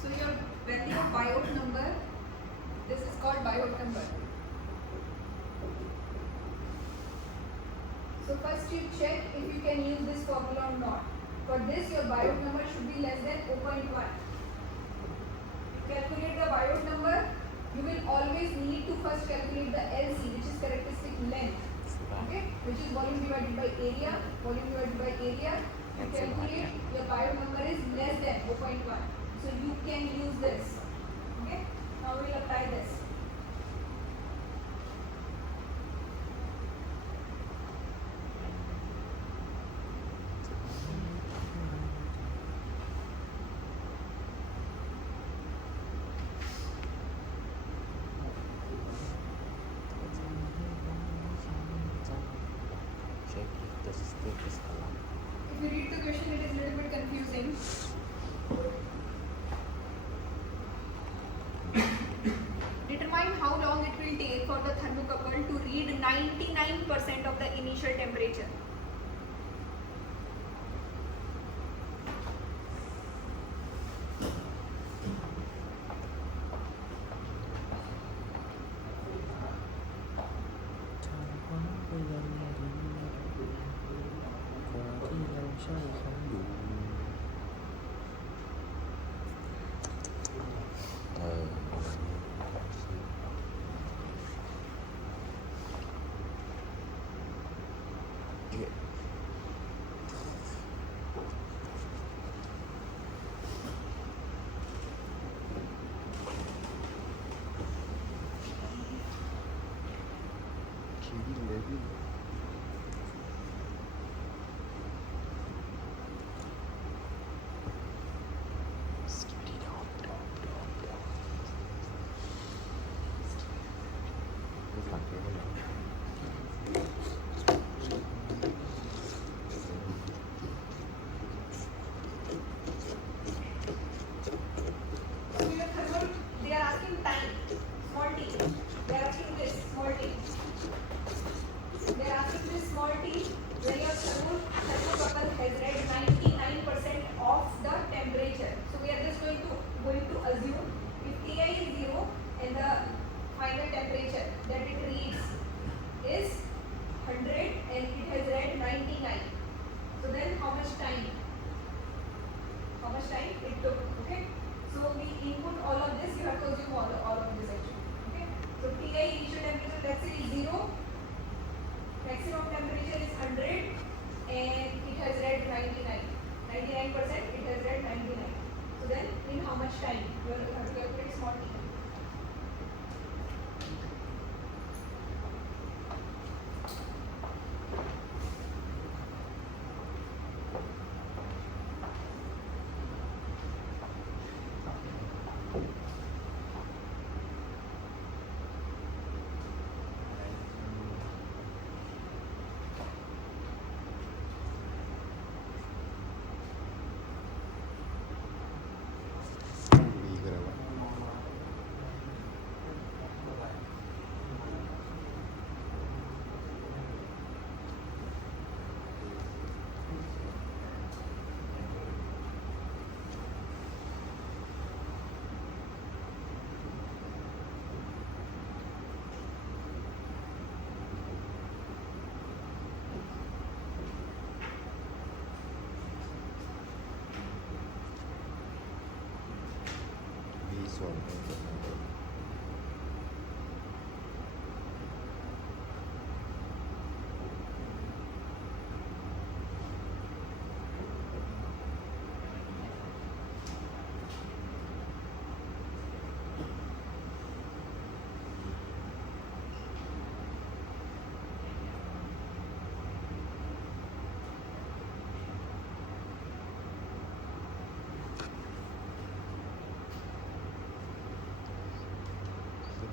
So your value of Biot number, this is called Biot number. So first you check if you can use this formula or not. For this your Biot number should be less than 0.1. To calculate the Biot number, you will always need to first calculate the LC, which is characteristic length. Okay, which is volume divided by area. Volume divided by area. You calculate your Biot number is less than 0.1. So you can use this. Okay. Now we'll apply this. Check if the system is aligned. If you read the question, it is a little bit confusing. Determine how long it will take for the thermocouple to read 99% of the initial temperature. ส่วนเป็นส่วนของเดิม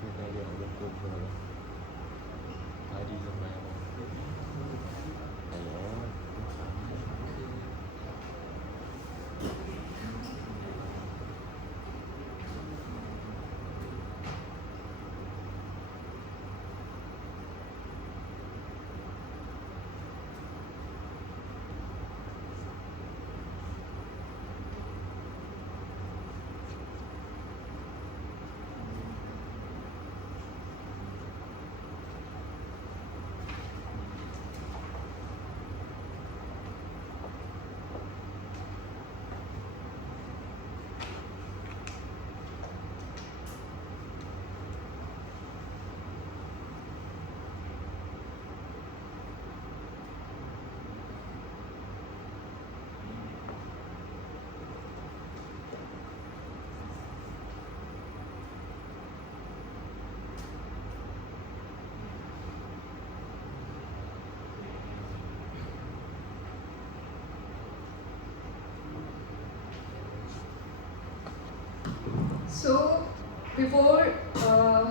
คือในเรื่องของเรื่องกลุ่มเพื่อนขายดีจนไหมครับแต่แล้วลูกค้า So before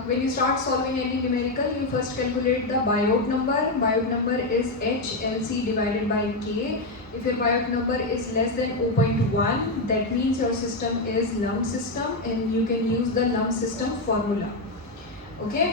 when you start solving any numerical, you first calculate the biot number. Biot number is HLC divided by K. If your biot number is less than 0.1, that means your system is lump system and you can use the lump system formula. Okay.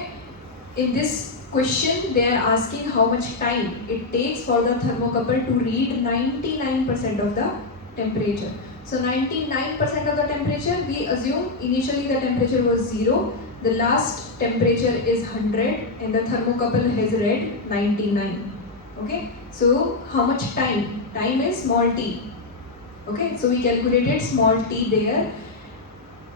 In this question, they are asking how much time it takes for the thermocouple to read 99% of the temperature. So 99% of the temperature, we assume initially the temperature was 0, the last temperature is 100 and the thermocouple has read 99. Okay, so how much time? Time is small t. Okay, so we calculated small t there.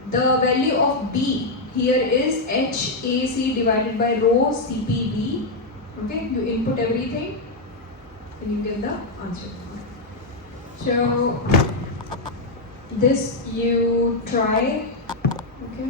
The value of B here is HAC divided by rho CPV. Okay, you input everything and you get the answer. So this you try. Okay.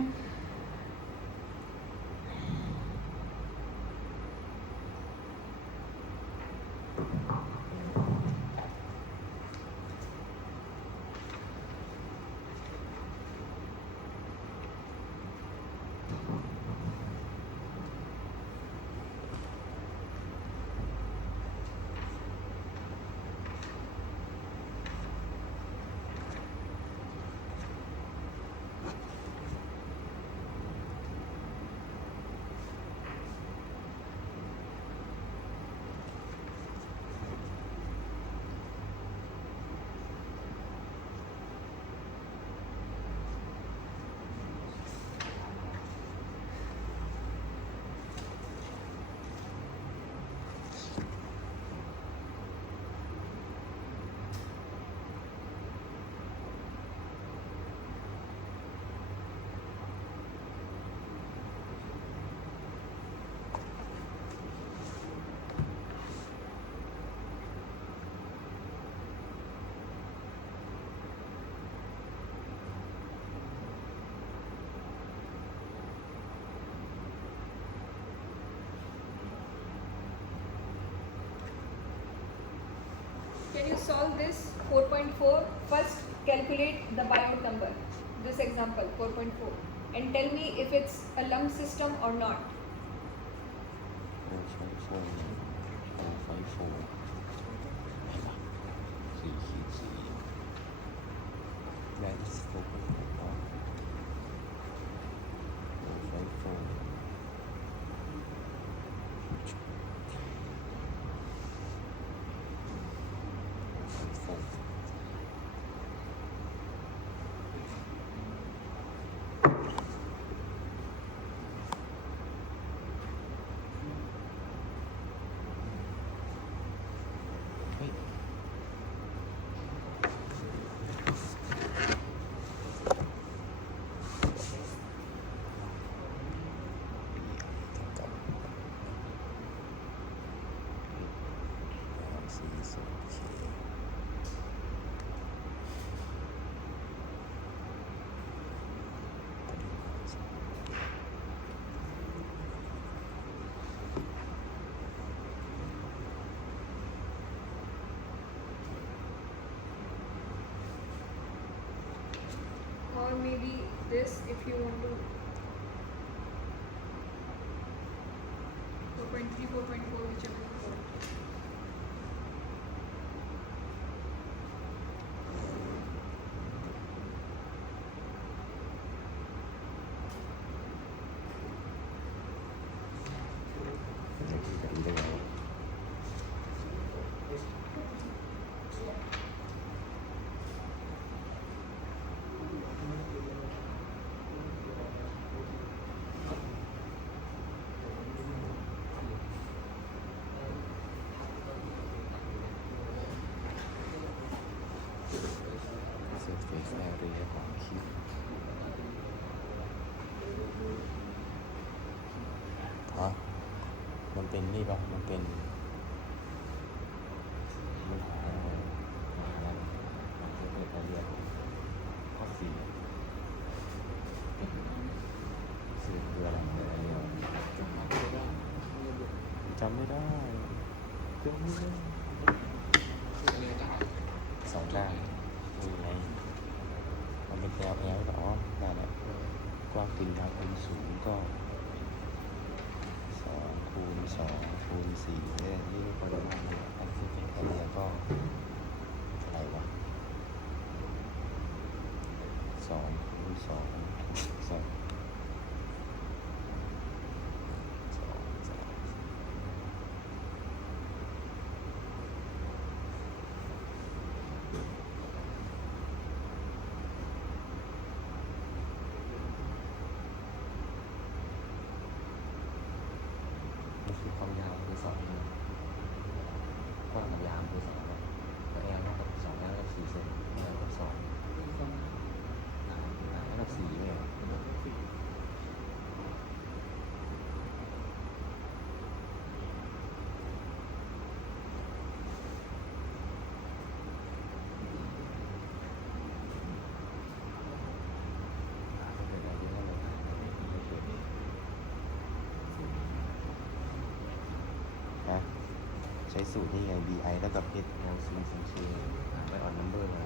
Can you solve this 4.4? First calculate the biot number, this example 4.4, and tell me if it's a lump system or not. ใช้โฟมไฟโฟมไหนล่ะ4 that is 4.4 ไฟโฟม maybe this if you want to 4.3, 4.4, whichever you want. surface area ของคลิปมันเป็นนี่ปะมันเป็นมันหาอะไรsurface area ข้อสี่สี่คืออะไรจำไม่ได้สองด้านนี่ไงมันเป็นแนวเหรอได้แหละกว้างคูณยาวคูณสูงก็2 คูณ 2 คูณ 4เนี่ยนี่ปริมาณเนี่ยอันที่เป็นแอเรียก็อะไรวะ2 คูณ 2 2นี่คือความยาวคือ2กว้างกับยาวคือ2แล้วก็แอลเท่ากับ2แล้ว4เซนแอลกับ2หนาเท่ากับ4เนี่ยใช้สูตรนี่ไง BI แล้วกับ HLC ไปออนนัมเบอร์มา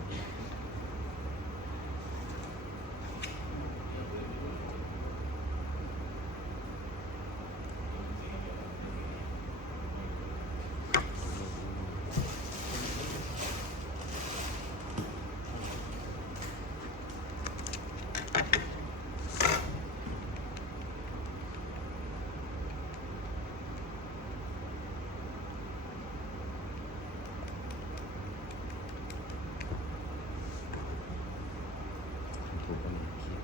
ถูกกันคิด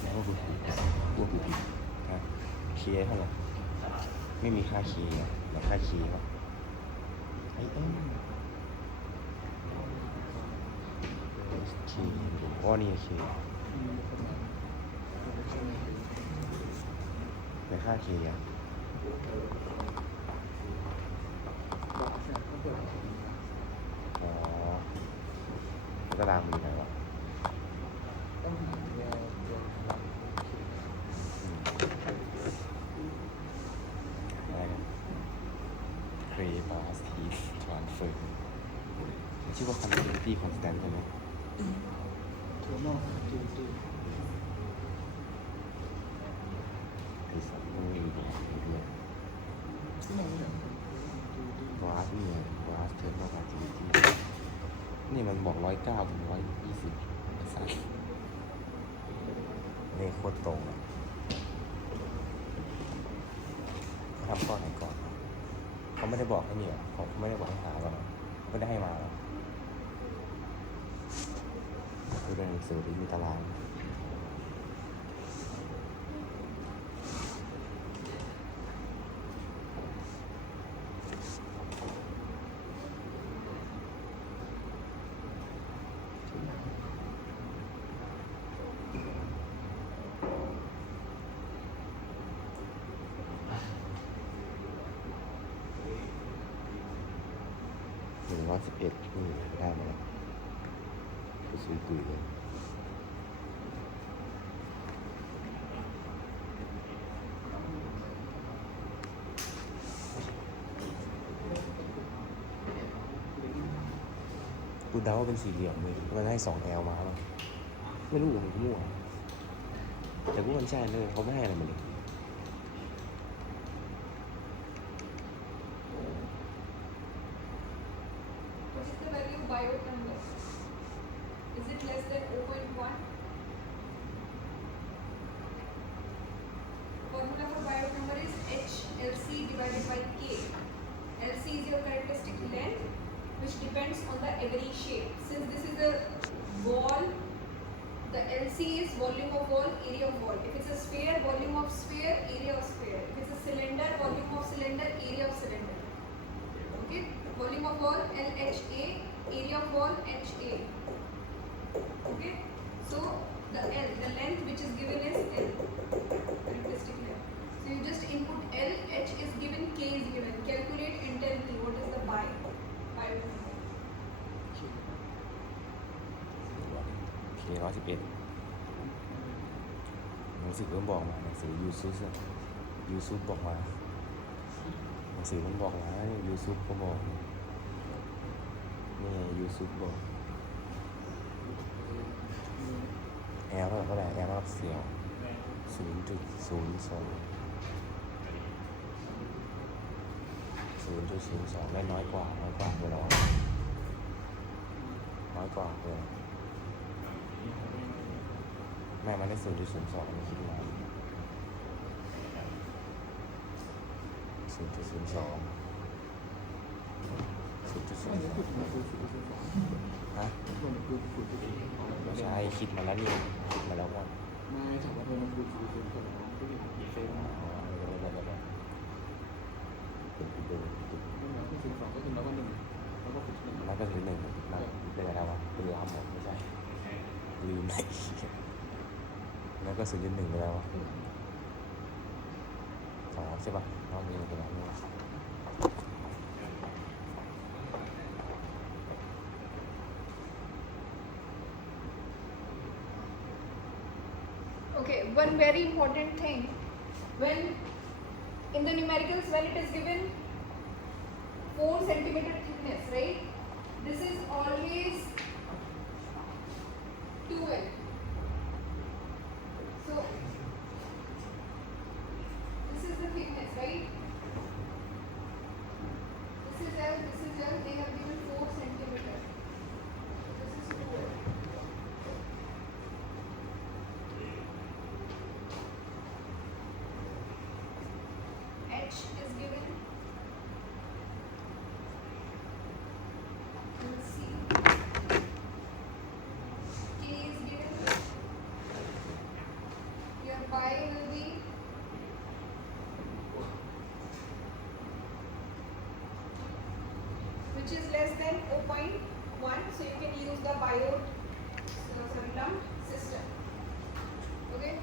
แล้วว่ากูผิดนะเคลียร์เท่าไหร่ไม่มีค่าเคลียร์แต่ค่าเคลียร์ไอ้เคลียร์อ๋อนี่เคลียร์แต่ค่าเคลียร์อ๋อแล้วก็ตามมีไหนวะอะไรนะเคร bus heat transfer ชื่อว่า conductivity constant ใช่ไหม ถั่วนอกจืด คือสัตว์พวกนี้ดีด้วย ๆไม่เหมือน glass นี่ไง glass thermal conductivity นี่มันบอก109 ถึง 120ไอ้สัตว์เลขโคตรตรงอะเขาทำก้อนไหนก่อนเขาไม่ได้บอกให้เนี่ยเขาไม่ได้บอกให้หาก่อนเขาไม่ได้ให้มาหรอกคือเรียนหนังสือที่มีตาราง111นี่ได้ไหมก็ซื้อกุยเลยกูเดาว่าเป็นสี่เหลี่ยมเลยมันให้2L มาแล้วไม่รู้ผมมั่วแต่กูมันใช่เลยเขาไม่ให้อะไรมาเลย What is the value of biot number? Is it less than 0.1? Formula for biot number is HLC divided by K. LC is your characteristic length, which depends on the every shape. Since this is a wall, the LC is volume of wall, area of wall. If it's a sphere, volume of sphere, area of sphere. If it's a cylinder, volume of cylinder, area of cylinder. Okay, volume of wall LHA, area of wall HA. Okay, so the L, the length which is given is L, characteristic length. So you just input L, H is given, K is given. Calculate and tell me what is the biot number. เค111หนังสือมันบอกมาหนังสือยูซุปบอกมาหนังสือมันบอกมายูซุปก็บอกนี่ยูซุปบอกแอลเท่าไหร่แอลรอบเสียว 0.02 ได้น้อยกว่าไปแล้วน้อยกว่าเลยแม่มันได้ 0.02 ไม่คิดมา ฮะไม่ใช่คิดมาแล้วนี่คิดมาแล้วว่า ไม่ถามว่าเธอมันคือคนก็ได้เฟซมัน เป็น คือ2ก็คือแล้วก็1แล้วก็1 มันก็คือ1มันเป็นอะไรวะเป็นล้ำหมดไม่ใช่ลืมแล้วก็0.1ไปแล้ววะ2ใช่ป่ะน้องมีอะไรกันบ้าง Okay, one very important thing. When in the numericals, when it is given 4 centimeter thickness, right? This is always 2L. So this is the thickness, right? This is L, this is L. They have given 4 centimeter. This is 2L. H is given. We'll see. K is given. Your pi will be which is less than 0.1, so you can use the lumped system. Okay.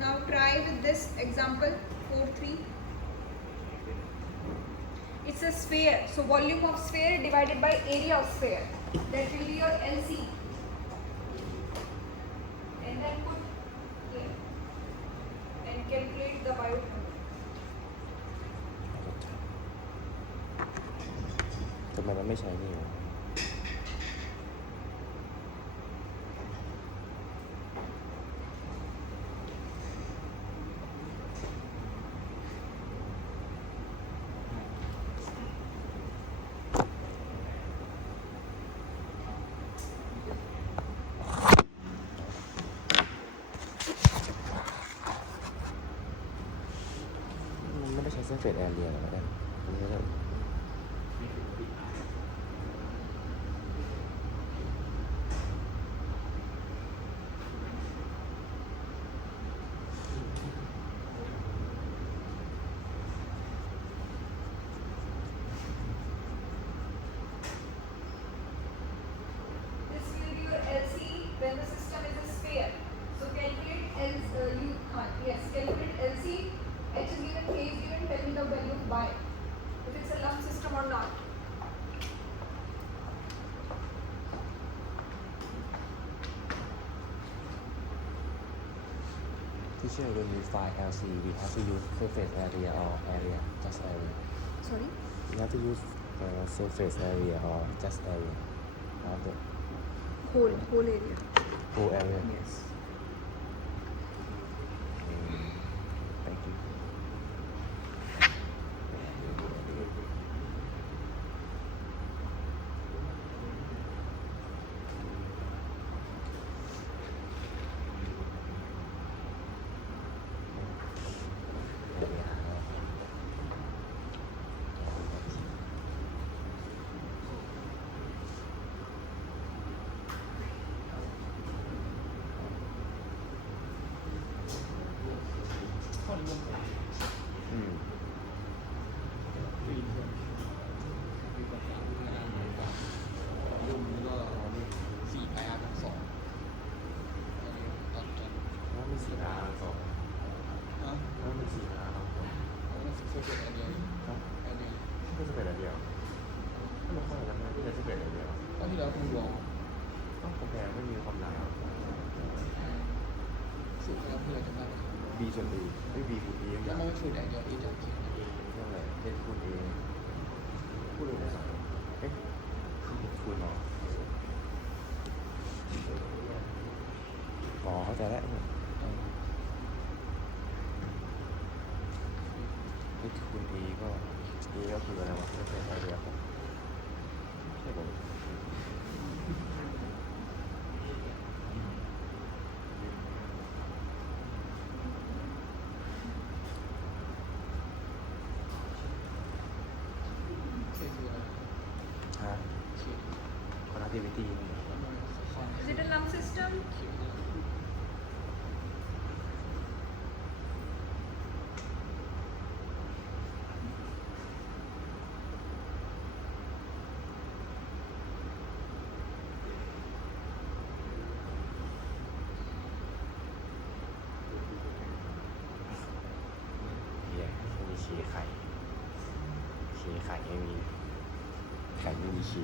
Now try with this example 4.3. It's a sphere, so volume of sphere divided by area of sphere. That will be your LC. And then put here and calculate ไมมันไม่ใช้นี่วะมันไม่ได้ใช้ surface area หรอเนี่ยมันไม่ได้ This will be your LC when the system is a sphere. So calculate calculate LC. H is given, K is given. Tell me the value of Y. If it's a lump system or not. Teacher, when we find LC, we have to use surface area or area, just area. Sorry. We have to use surface area or just area. Or the Whole area. whole area. Yes. Thank you. B ส่วน A ไม่ B คูณ A อย่างนั่นแหละHคูณ A คูณอะไรเอ๊ะคูณเหรออ๋อเข้าใจแล้วHคูณ A ก็ A ก็คืออะไรวะไม่ใช่ไอเดียผมใช่ผม connectivity Is it a lump system? Yeah ไม่มีชีไข่ชีไข่ไม่มีไข่ไม่มีชี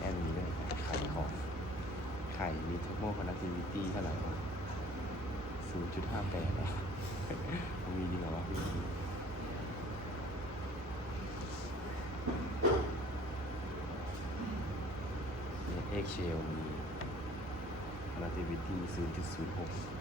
แอนมีด้วยไข่ของไข่มีเทอร์โมคอนดักติวิตี้เท่าไหร่วะ 0.58 นะมีจริงเหรอวะพี่เนี่ยเอ็กเชลมีคอนดักติวิตี้ 0.06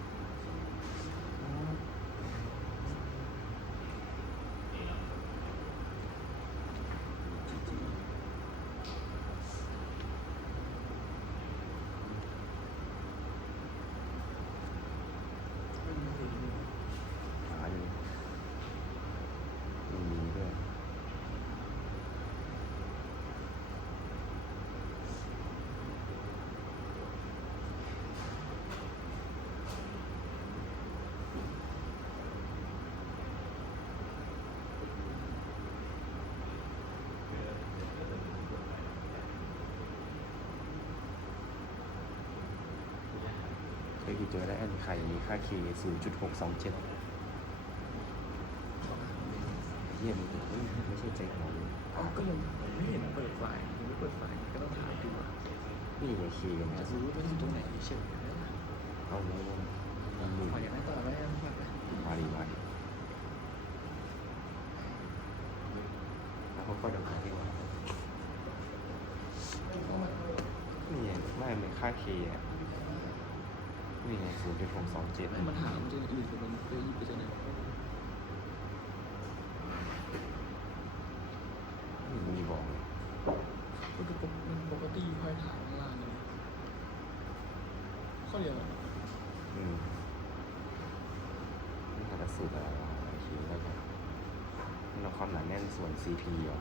อแล้วอันไข่มีค่า K 0.627เยี่ยมไม่ใช่เจ๊งของ ก็ยังไม่เห็นเปิดไฟล์ยังไม่เปิดไฟล์ก็ต้องถ่ายดูอ่ะ นี่ไง K กัน จะ นะ รู้ว่าอยู่ตรงไหนเฉย เอาเลยมันมือ ขออย่างนั้นต่อได้ไหมครับ มาดีแล้วเขาก็เดินทางที่ว่านี่ไงไม่เป็นค่า K อ่ะนี่ไง0.627 ให้มันถามจะอื่นกับมันไปหยิบไปจากไหน ไม่มีบอกเลย ก็มันปกติอยู่ค่อยถามข้างล่างเลยข้อเดียว นี่หาสูตรอะไรวะโอเคแล้วกันนี่เราความหนาแน่นส่วน CP เหรอ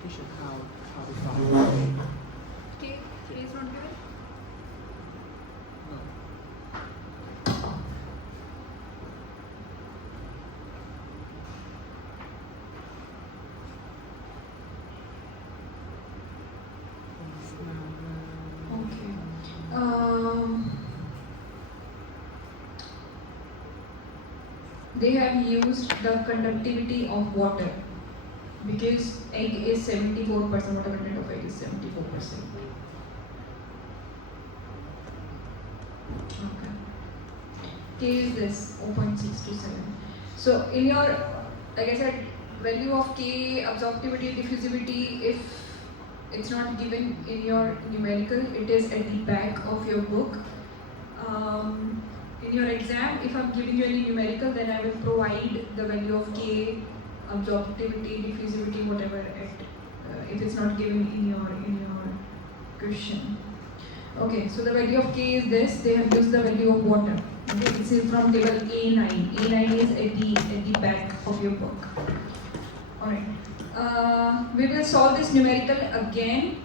ที่ฉันข่าวไปฟัง K is not given. No. Okay. They have used the conductivity of water because egg is 74%, water content of egg is 74%. Okay. K is this 0.627. So in your, like I said, value of K, absorptivity, diffusivity, if it's not given in your numerical, it is at the back of your book. In your exam, if I'm giving you any numerical, then I will provide the value of K, absorptivity, diffusivity, whatever, if it's not given in your question. Okay, so the value of K is this. They have used the value of water. Okay, this is from table A9. A9 is at the back of your book. Alright. We will solve this numerical again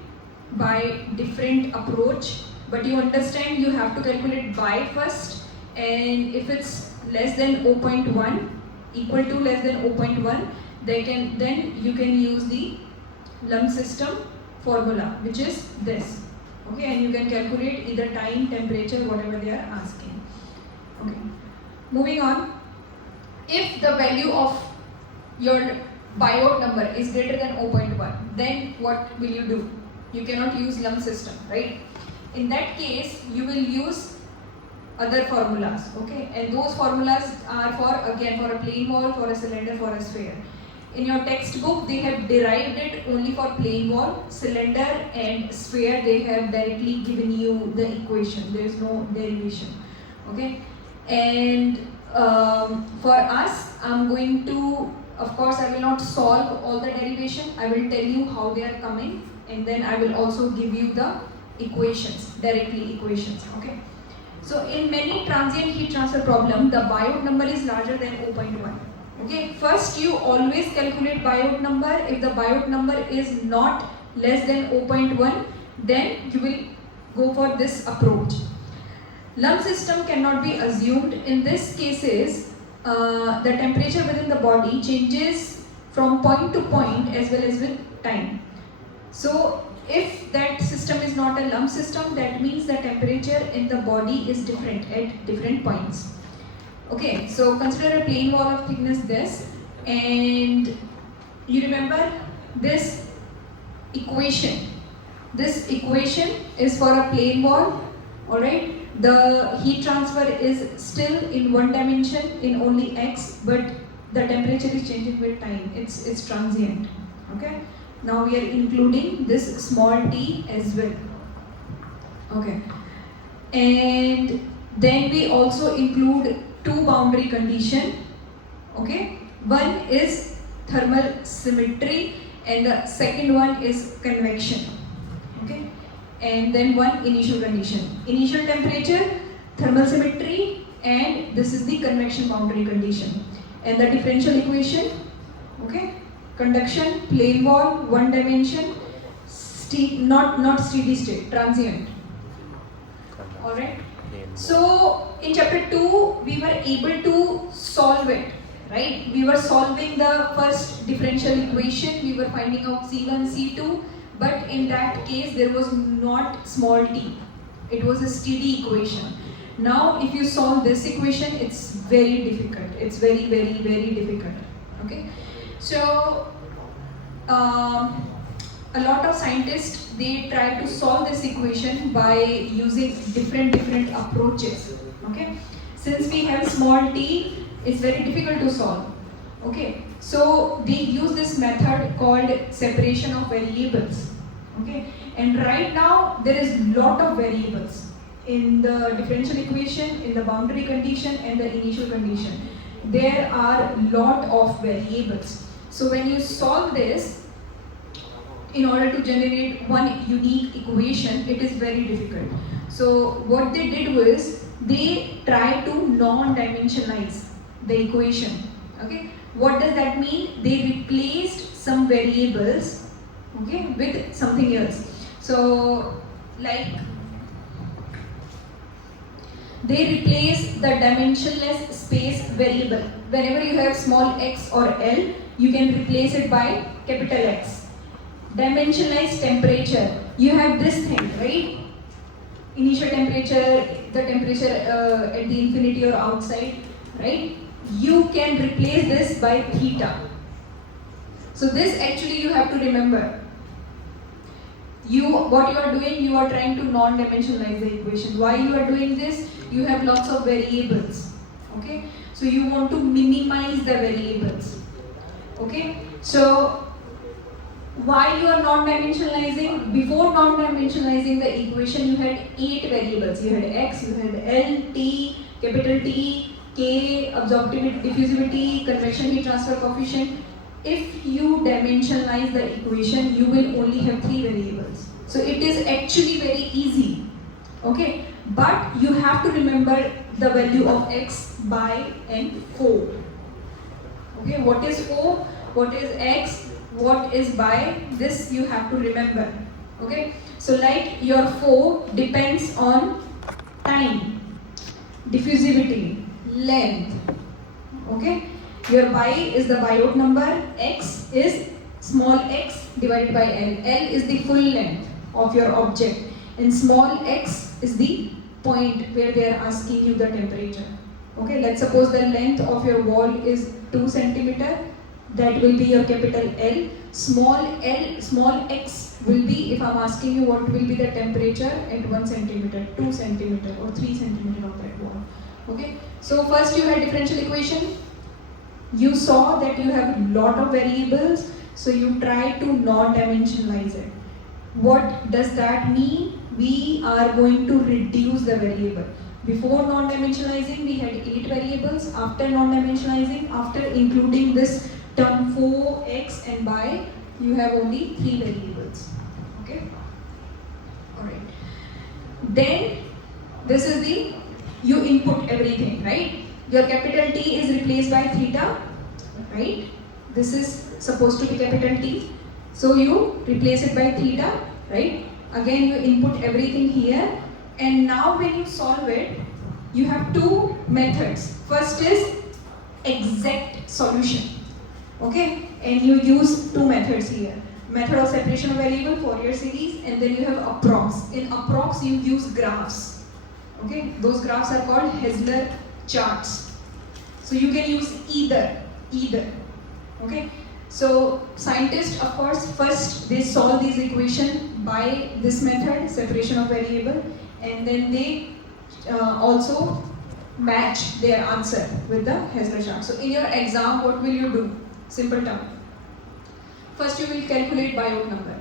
by different approach. But you understand you have to calculate by first, and if it's less than 0.1, equal to less than 0.1, then you can use the lump system formula, which is this. Okay, and you can calculate either time, temperature, whatever they are asking. Okay, moving on. If the value of your Biot number is greater than 0.1, then what will you do? You cannot use lump system, right? In that case, you will use other formulas, okay? And those formulas are for a plane wall, for a cylinder, for a sphere. In your textbook, they have derived it only for plane wall, cylinder and sphere. They have directly given you the equation. There is no derivation, okay? And for us, I'm going to, of course, I will not solve all the derivation. I will tell you how they are coming, and then I will also give you the equations, directly equations, okay? So in many transient heat transfer problem, the Biot number is larger than 0.1. Okay, first you always calculate Biot number. If the Biot number is not less than 0.1, then you will go for this approach. Lump system cannot be assumed. In this cases, the temperature within the body changes from point to point as well as with time. So if that system is not a lump system, that means the temperature in the body is different at different points. Okay, so consider a plane wall of thickness this, and you remember this equation. This equation is for a plane wall, alright? The heat transfer is still in one dimension in only x, but the temperature is changing with time. It's transient, okay? Now we are including this small t as well, okay? And then we also include two boundary condition, okay? One is thermal symmetry and the second one is convection, okay? And then one initial condition. Initial temperature, thermal symmetry, and this is the convection boundary condition. And the differential equation, okay? Conduction, plane wall, one dimension, not steady state, transient. Alright? So in chapter 2, we were able to solve it, right? We were solving the first differential equation, we were finding out C1, C2, but in that case there was not small t, it was a steady equation. Now if you solve this equation, it's very difficult, it's very difficult, okay? So a lot of scientists, they try to solve this equation by using different approaches, okay? Since we have small t, it's very difficult to solve, okay? So they use this method called separation of variables, okay? And right now there is lot of variables in the differential equation, in the boundary condition and the initial condition. There are lot of variables. So when you solve this, in order to generate one unique equation, it is very difficult. So what they did was, they tried to non-dimensionalize the equation, okay? What does that mean? They replaced some variables, okay, with something else. So like, they replace the dimensionless space variable. Whenever you have small x or L, you can replace it by capital X. Dimensionalized temperature, you have this thing, right? Initial temperature, the temperature at the infinity or outside, right? You can replace this by theta. So this actually you have to remember. What you are doing, you are trying to non-dimensionalize the equation. Why you are doing this? You have lots of variables, okay? So you want to minimize the variables, okay? So why you are non-dimensionalizing? Before non-dimensionalizing the equation, you had 8 variables. You had x, you had L, T, capital T, K, absorptivity, diffusivity, convection heat transfer coefficient. If you dimensionalize the equation, you will only have 3 variables. So it is actually very easy, okay? But you have to remember the value of x, by and O. Okay, what is O? What is x? What is by? This you have to remember, okay? So like your flow depends on time, diffusivity, length, okay? Your by is the Biot number, x is small x divided by L. L is the full length of your object and small x is the point where they are asking you the temperature, okay? Let's suppose the length of your wall is 2 centimeter. That will be your capital L. Small x will be, if I'm asking you what will be the temperature at 1 centimeter, 2 centimeter or 3 centimeter of that wall. Okay. So first you had differential equation. You saw that you have lot of variables, so you try to non-dimensionalize it. What does that mean? We are going to reduce the variable. Before non-dimensionalizing, we had 8 variables. After non-dimensionalizing, after including this term 4, x and y, you have only 3 variables. Okay? Alright. Then, this is the, you input everything, right? Your capital T is replaced by theta, right? This is supposed to be capital T. So you replace it by theta, right? Again, you input everything here. And now when you solve it, you have 2 methods. First is exact solution. Okay, and you use 2 methods here. Method of separation of variable, Fourier series, and then you have approx. In approx, you use graphs. Okay, those graphs are called Hessler charts. So you can use either. Okay, so scientists, of course, first they solve these equations by this method, separation of variable, and then they also match their answer with the Hessler chart. So in your exam, what will you do? Simple term. First you will calculate Biot number.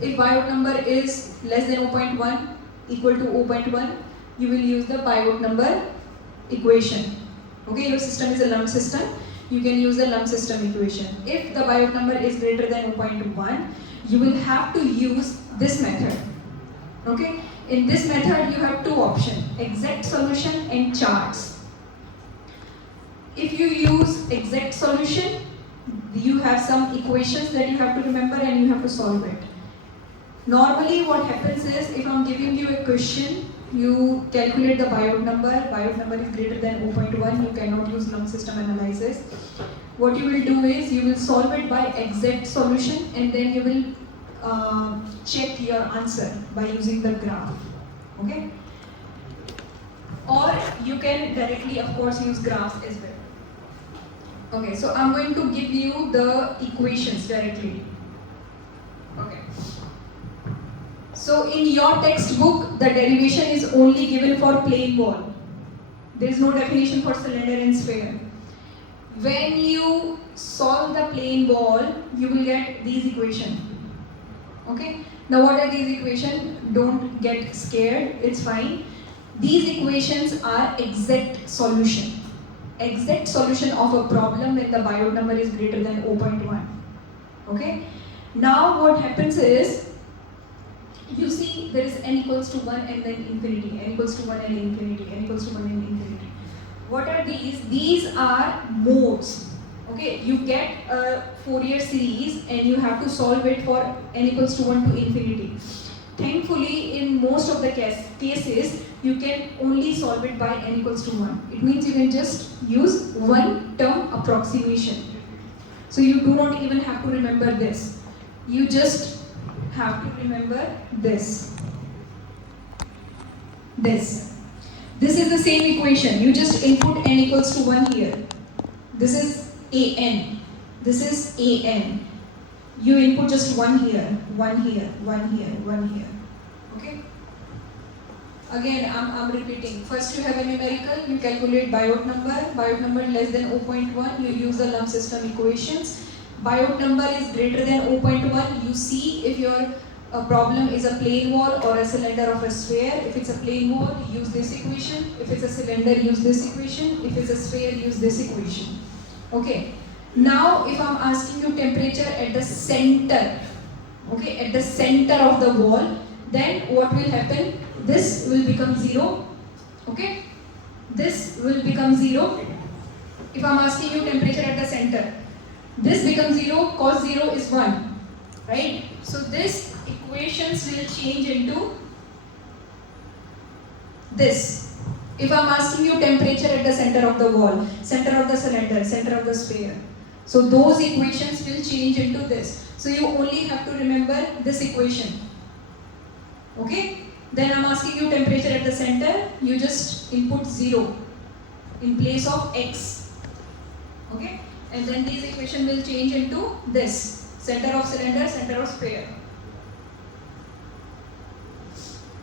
If Biot number is less than 0.1, equal to 0.1, you will use the Biot number equation. Okay, your system is a lump system. You can use the lump system equation. If the Biot number is greater than 0.1, you will have to use this method. Okay, in this method you have 2 options, exact solution and charts. If you use exact solution, you have some equations that you have to remember and you have to solve it. Normally what happens is, if I'm giving you a question You calculate the Biot number. Biot number is greater than 0.1. You cannot use lump system analysis. What you will do is you will solve it by exact solution, and then you will check your answer by using the graph. Okay? Or you can directly, of course, use graphs as well. Okay, so I'm going to give you the equations directly. Okay. So in your textbook, the derivation is only given for plane wall. There is no definition for cylinder and sphere. When you solve the plane wall, you will get these equations. Okay. Now what are these equations? Don't get scared. It's fine. These equations are exact solution. Exact solution of a problem when the Biot number is greater than 0.1. Okay. Now what happens is, you see there is n equals to 1 and then infinity, n equals to 1 and infinity, n equals to 1 and infinity. What are these? These are modes. Okay, you get a Fourier series and you have to solve it for n equals to 1 to infinity. Thankfully, in most of the cases, you can only solve it by n equals to 1. It means you can just use one term approximation. So you do not even have to remember this. You just have to remember this. This is the same equation. You just input n equals to 1 here. This is an. This is an. You input just 1 here, 1 here, 1 here, 1 here. Okay? Again, I'm repeating. First you have a numerical, you calculate Biot number less than 0.1, you use the lump system equations. Biot number is greater than 0.1, you see if your problem is a plane wall or a cylinder of a sphere. If it's a plane wall, use this equation. If it's a cylinder, use this equation. If it's a sphere, use this equation. Okay. Now, if I'm asking you temperature at the center, okay, at the center of the wall, then what will happen? This will become 0. Okay. This will become 0. If I'm asking you temperature at the center, this becomes 0, cos 0 is 1. Right? So this equations will change into this. If I'm asking you temperature at the center of the wall, center of the cylinder, center of the sphere, so those equations will change into this. So you only have to remember this equation. Okay? Then I'm asking you temperature at the center, you just input 0 in place of x. Okay? And then these equations will change into this. Center of cylinder, center of sphere.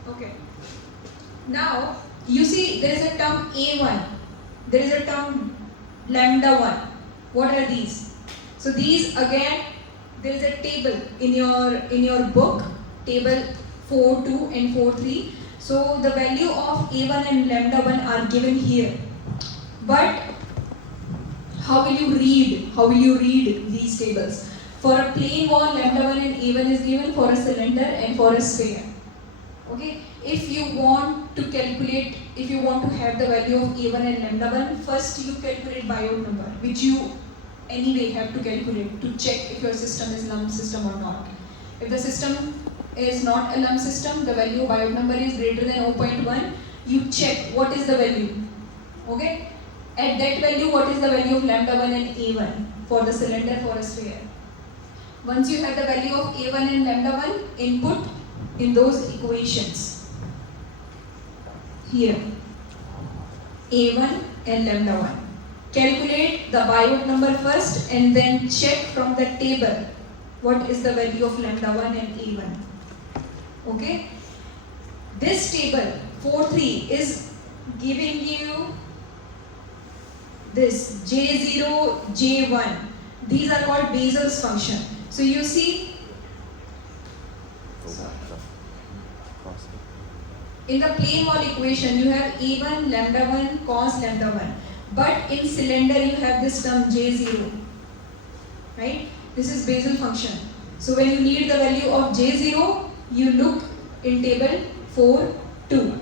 Okay. Now, you see there is a term A1. There is a term lambda 1. What are these? So these again, there is a table in your book, table 4.2 and 4.3. So the value of A1 and lambda 1 are given here. But how will you read? How will you read these tables? For a plane wall, lambda 1 and A1 is given, for a cylinder and for a sphere. Okay? If you want to calculate, if you want to have the value of A1 and lambda 1, first you calculate Biot number, which you anyway have to calculate to check if your system is lump system or not. If the system is not a lump system, the value of Biot number is greater than 0.1, you check what is the value. Okay? At that value, what is the value of lambda 1 and A1 for the cylinder, for a sphere? Once you have the value of A1 and lambda 1, input in those equations. Here, A1 and lambda 1. Calculate the Biot number first and then check from the table what is the value of lambda 1 and A1. Okay? This table 4.3 is giving you this J0, J1. These are called Basel's function. So you see, in the plane wall equation, you have A1, lambda 1, cos lambda 1. But in cylinder, you have this term J0. Right? This is Basel function. So when you need the value of J0, you look in table 4.2,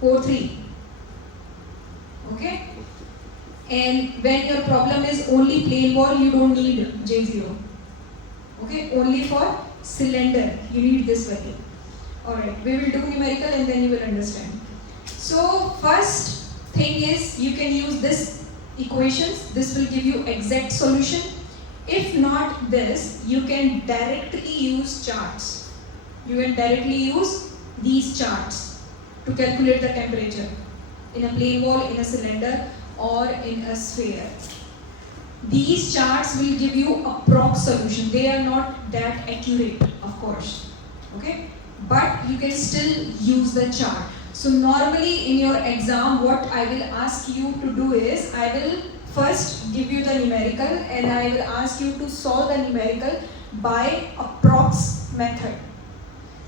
4.3. Okay? And when your problem is only plane wall, you don't need J0. Okay? Only for cylinder, you need this value. Alright, we will do numerical and then you will understand. So first thing is you can use this equations. This will give you exact solution. If not this, you can directly use charts. You can directly use these charts to calculate the temperature in a plane wall, in a cylinder, or in a sphere. These charts will give you approx solution. They are not that accurate, of course. Okay? But you can still use the chart. So normally in your exam, what I will ask you to do is, I will first give you the numerical and I will ask you to solve the numerical by approx method.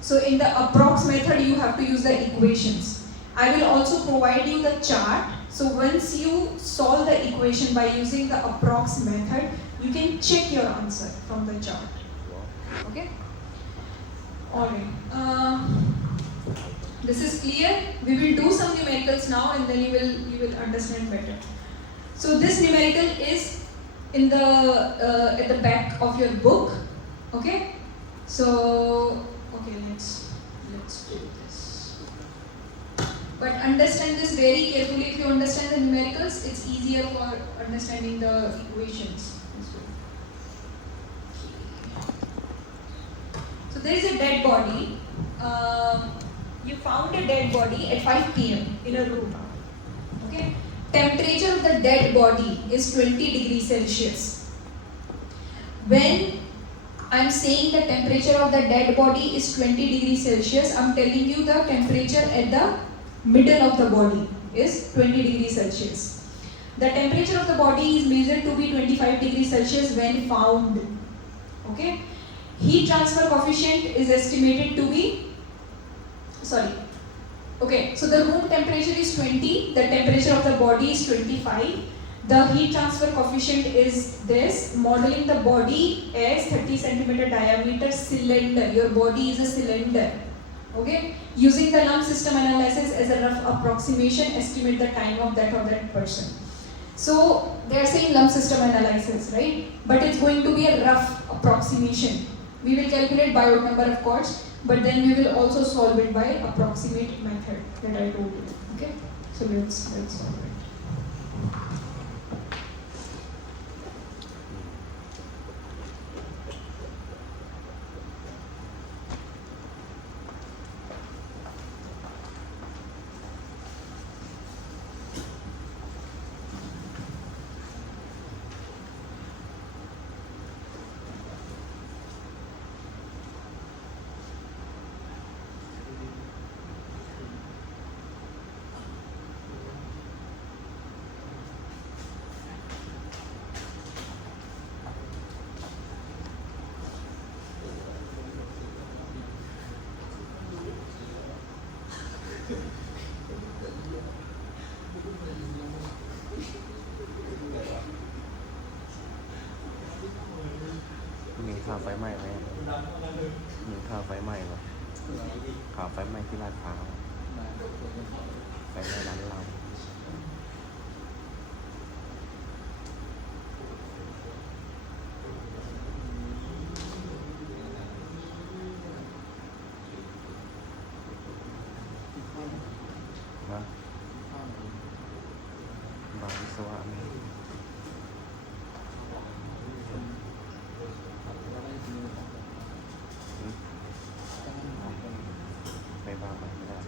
So in the approx method, you have to use the equations. I will also provide you the chart. So once you solve the equation by using the approx method, you can check your answer from the chart. Okay? Alright. This is clear. We will do some numericals now and then you will understand better. So this numerical is in the at the back of your book. Okay? So okay, let's do this. But understand this very carefully. If you understand the numericals, it's easier for understanding the equations as well. So there is a dead body. You found a dead body at 5 p.m. in a room. Okay? Temperature of the dead body is 20 degrees Celsius. When I'm saying the temperature of the dead body is 20 degrees Celsius, I'm telling you the temperature at the middle of the body is 20 degrees Celsius. The temperature of the body is measured to be 25 degrees Celsius when found. Okay? Heat transfer coefficient is estimated to be, okay, so the room temperature is 20, the temperature of the body is 25. The heat transfer coefficient is this, modeling the body as 30 centimeter diameter cylinder. Your body is a cylinder. Okay? Using the lump system analysis as a rough approximation, estimate the time of that person. So they are saying lump system analysis, right? But it's going to be a rough approximation. We will calculate Biot number, of course, but then we will also solve it by approximate method that I told you. Okay? So let's solve it.มีข่าวไฟไหม้ไหมมีข่าวไฟไหม้ไหมข่าวไฟไหม้ที่ลาดพร้าวไฟไหม้ร้านเราว่าบางวิศวะมีไปบ้างไม่ได้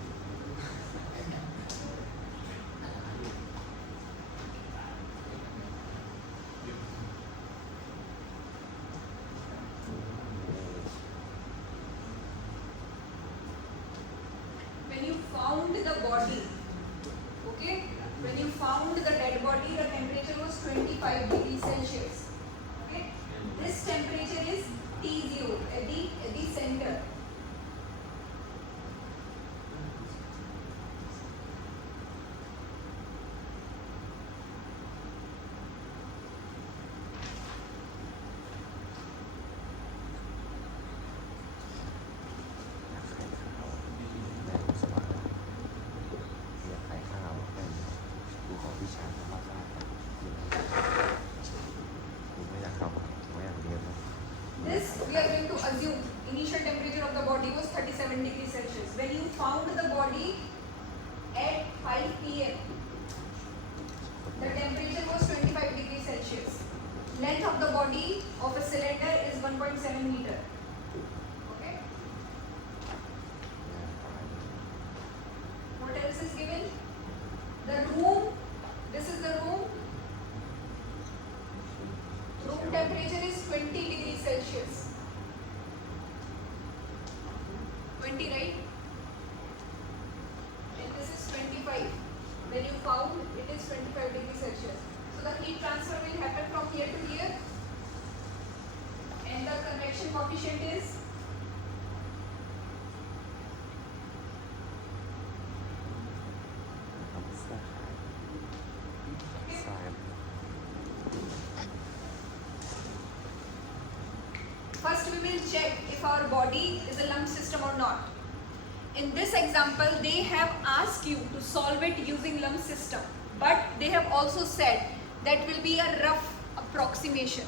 When you found the body, okay, when you found the dead body, the temperature was 25 degrees Celsius. Okay, this temperature is T0 at the center. This we are going to assume initial temperature of the body was 37 degrees Celsius. When you found the body at 5 p.m. the temperature was 25 degrees Celsius. Length of the body of a cylinder is 1.7 meter. Okay. What else is given? The room. This is the room. Room temperature is 20 degrees Celsius. 20, right? And this is 25. When you found it is 25 degrees Celsius. So the heat transfer will happen from here to here. And the convection coefficient is first we will check if our body is a lump system or not. In this example, they have asked you to solve it using lump system, but they have also said that will be a rough approximation.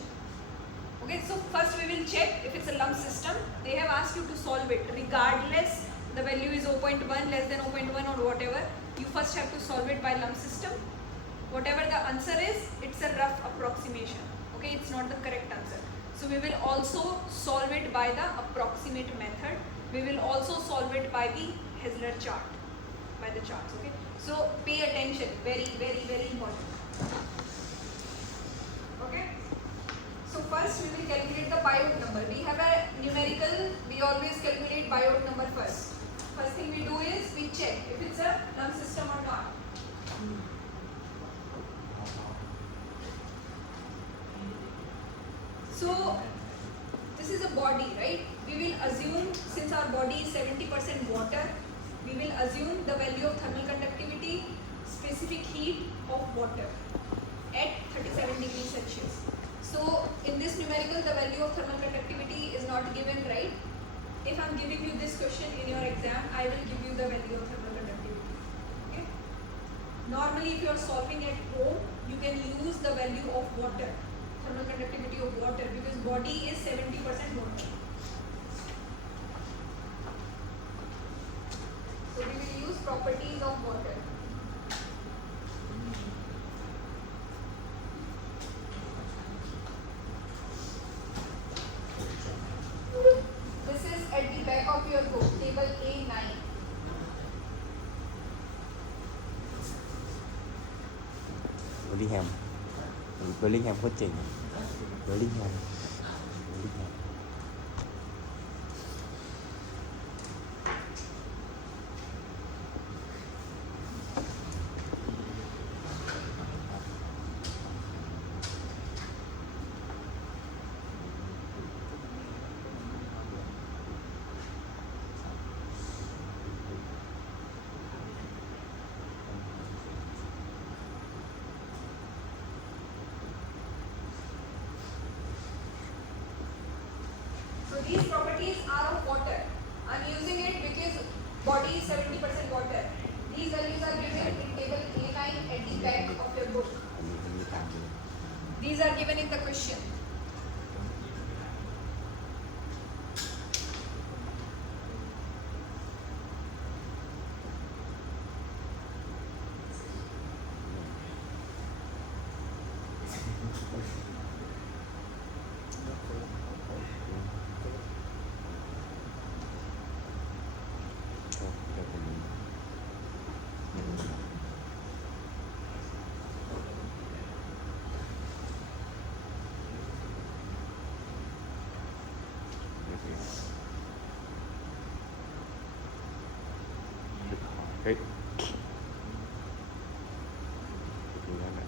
Okay, so first we will check if it's a lump system. They have asked you to solve it regardless the value is 0.1, less than 0.1 or whatever. You first have to solve it by lump system. Whatever the answer is, it's a rough approximation. Okay, it's not the correct answer. So we will also solve it by the approximate method. We will also solve it by the Hessler chart, by the charts. Okay, so pay attention, very, very, very important. Okay, so first we will calculate the Biot number. We have a numerical, we always calculate Biot number first. First thing we do is we check if it's a lump system or not. So this is a body, right? We will assume, since our body is 70% water, we will assume the value of thermal conductivity, specific heat of water at 37 degrees Celsius. So in this numerical, the value of thermal conductivity is not given, right? If I am giving you this question in your exam, I will give you the value of thermal conductivity. Okay? Normally, if you are solving at home, you can use the value of water, thermal conductivity of water, because body is 70% water. So we will use properties of water. This is at the back of your book, table A9. Bellingham โคตรเจ๋ง Bellingham So these properties are of water. I am using it because body is 70% water. These values are given in table A9 at the back of your book. อันนี้มีตามดู These are given in the question.เฮ้ยดูแล้วนะ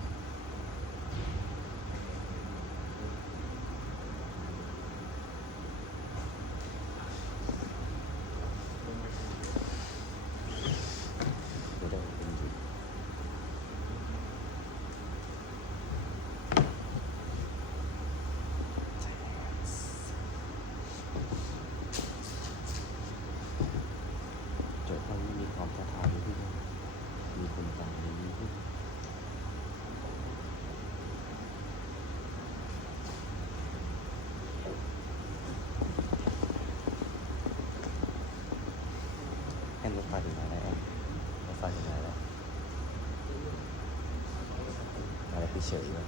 ดูได้เป็นจริง โจทย์ข้อนี้มีความท้าทายอยู่ที่มีคนฟังอย่างนี้ที่แอนรถไฟถึงไหนแล้วแอนรถไฟถึงไหนแล้ว เฉยๆเลย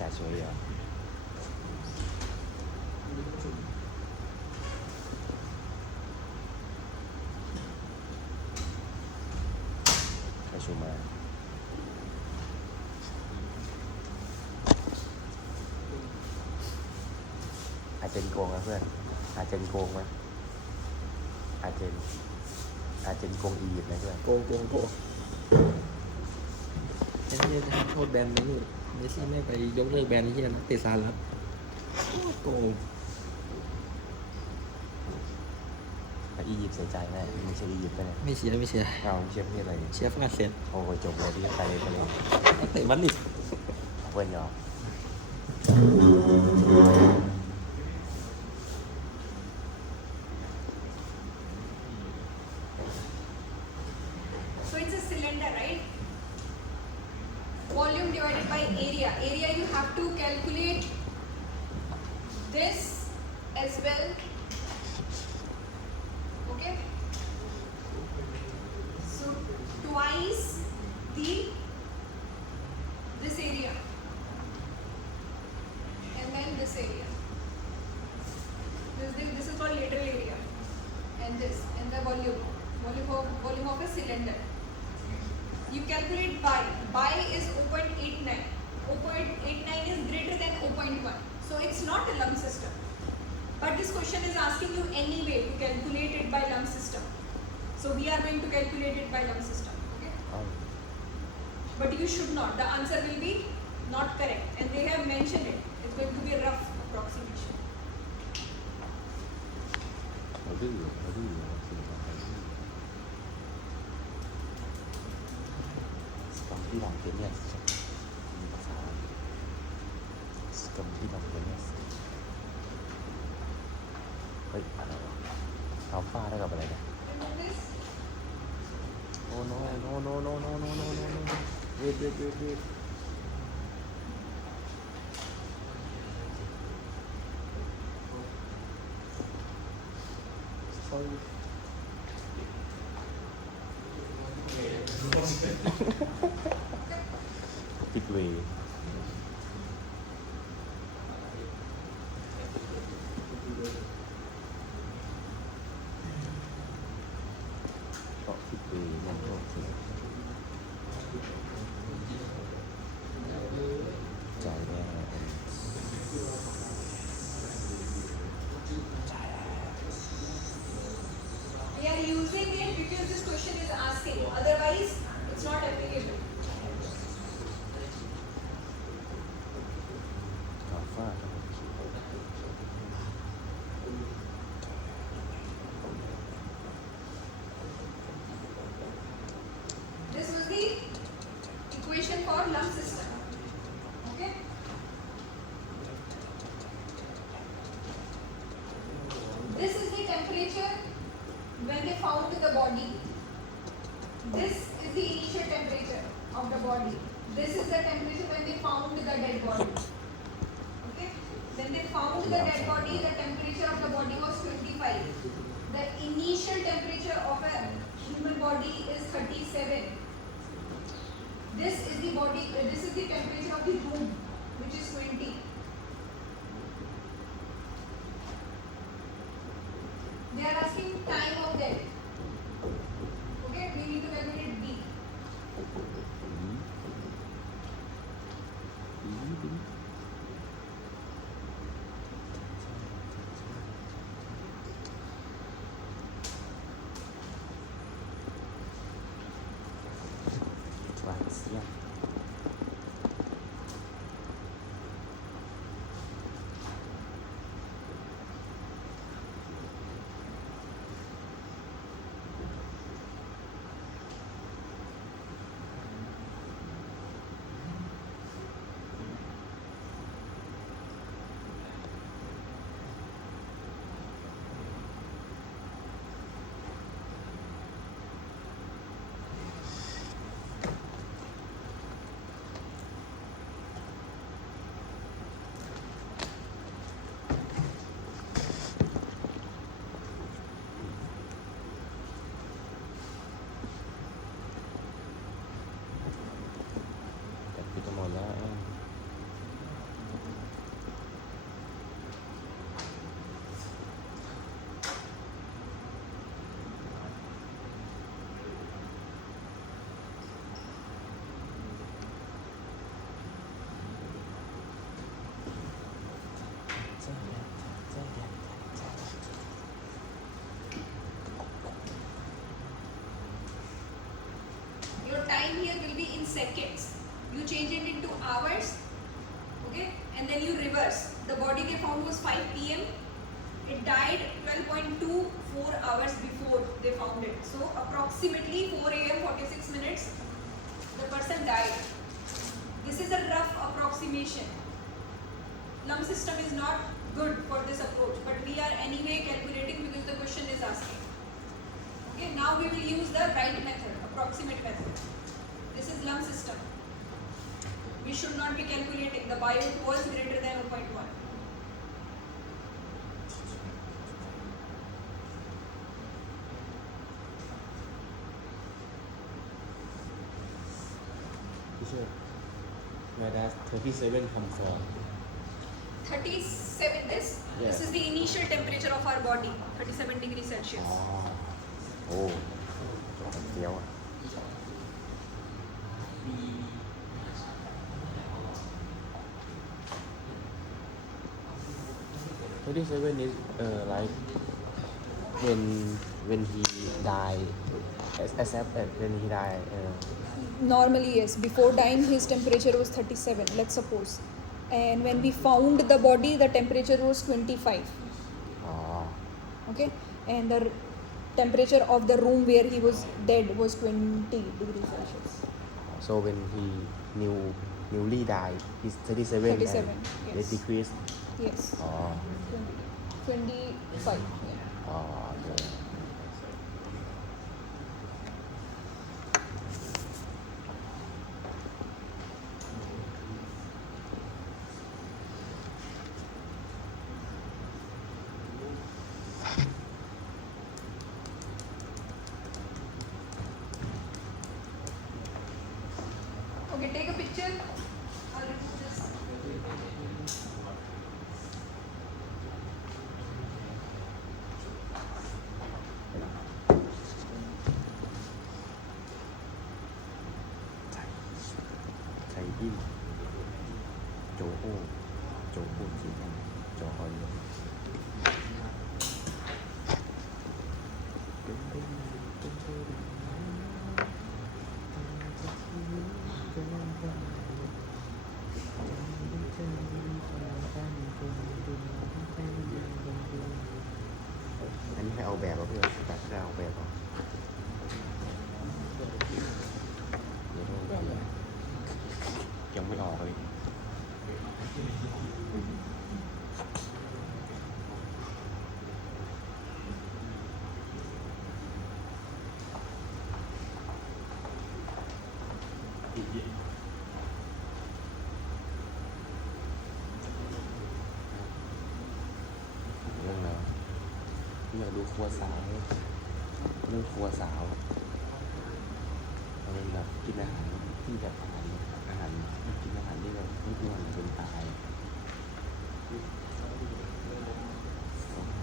จ่ายช่วยเหรอประชุมมาอาเจนโกงนะเพื่อนอาเจนโกงไหมอาเจนโกงอียิปต์นะเพื่อน โกงไอ้ที่จะโทษแบนไหมนี่เมสซี่ไม่ไปยกเลิกแบนไอ้ที่นักเตะสหรัฐโกง อียิปต์เสียใจแน่ไม่ใช่อียิปต์ไปเนี่ย ไม่เชียร์ เอาเชียร์ประเทศอะไรเนี่ย เชียร์ฝรั่งเศส โอ้โหจบเลยที่ไปเลย นักเตะมันนี่ เว้นเหรอ So it's a cylinder, right? Volume divided by area. Area you have to calculate this as well. Okay? So twice this area. And then this area. This is called lateral area. And this, and the volume of a cylinder. You calculate by. By is 0.89. 0.89 is greater than 0.1. So it's not a lump system. But this question is asking you anyway to calculate it by lump system. So we are going to calculate it by lump system. Okay? เอา But you should not. The answer will be not correct. And they have mentioned it. It's going to be a rough approximation. เราดื้อเราสิ่งต่อไปสกัมที่ลองเทนเนสมีภาษาสกัมที่ลองเทนเนสเฮ้ยอะไรวะอัลฟาได้กับอะไรเนี่ย And then this. โอ้โนเวทปิดเวย์ก็ปิดเวย์นั่นโทษทีใจแน่ We are using it because this question is asking. Otherwise, it's not applicable. อัลฟา This was the equation for lump system. Okay? This is the temperature when they found the body. This is the initial temperature of the body. This is the temperature when they found the dead body. Okay? When they found the dead body, the temperature of the body was 25. The initial temperature of a human body is 37. This is the body. This is the temperature of the room, which is 20. They are asking time of death. Okay, we need to calculate B. ทรานเซียน change it into hours, okay, and then you reverse. The body they found was 5 p.m. It died 12.24 hours before they found it. So approximately 4 a.m. 46 minutes, the person died. This is a rough approximation. Lump system is not good for this approach, but we are anyway calculating because the question is asking. Okay, now we will use the right method, approximate method. This is lump system. We should not be calculating. The biot was greater than 0.1. Teacher, where does 37 come from? 37, this? Yeah. This is the initial temperature of our body, 37 degrees Celsius. โอ้เดี๋ยว 37 is like when he died, except that when he died. Normally, yes. Before dying, his temperature was 37, let's suppose. And when we found the body, the temperature was 25. Okay? And the temperature of the room where he was dead was 20 degrees Celsius. So when he newly died, he's 37. 37, and yes. They decreased. Yes. 25. Yeah. อ๋อโอเค Okay, take a picture. I'll remove this. Thầy in chỗ ô chỉ là chỗ hỏi anh phải เอาแบบเอาเพื่อนตัดได้เอาแบบเอาเดี๋ยวดูยังไม่ออกเลย เรื่องแล้วอยากดูครัวสาวเรื่องครัวสาวเรื่องแบบกินอาหารที่แบบอาหารกินอาหารที่แบบไม่อ้วนจนตาย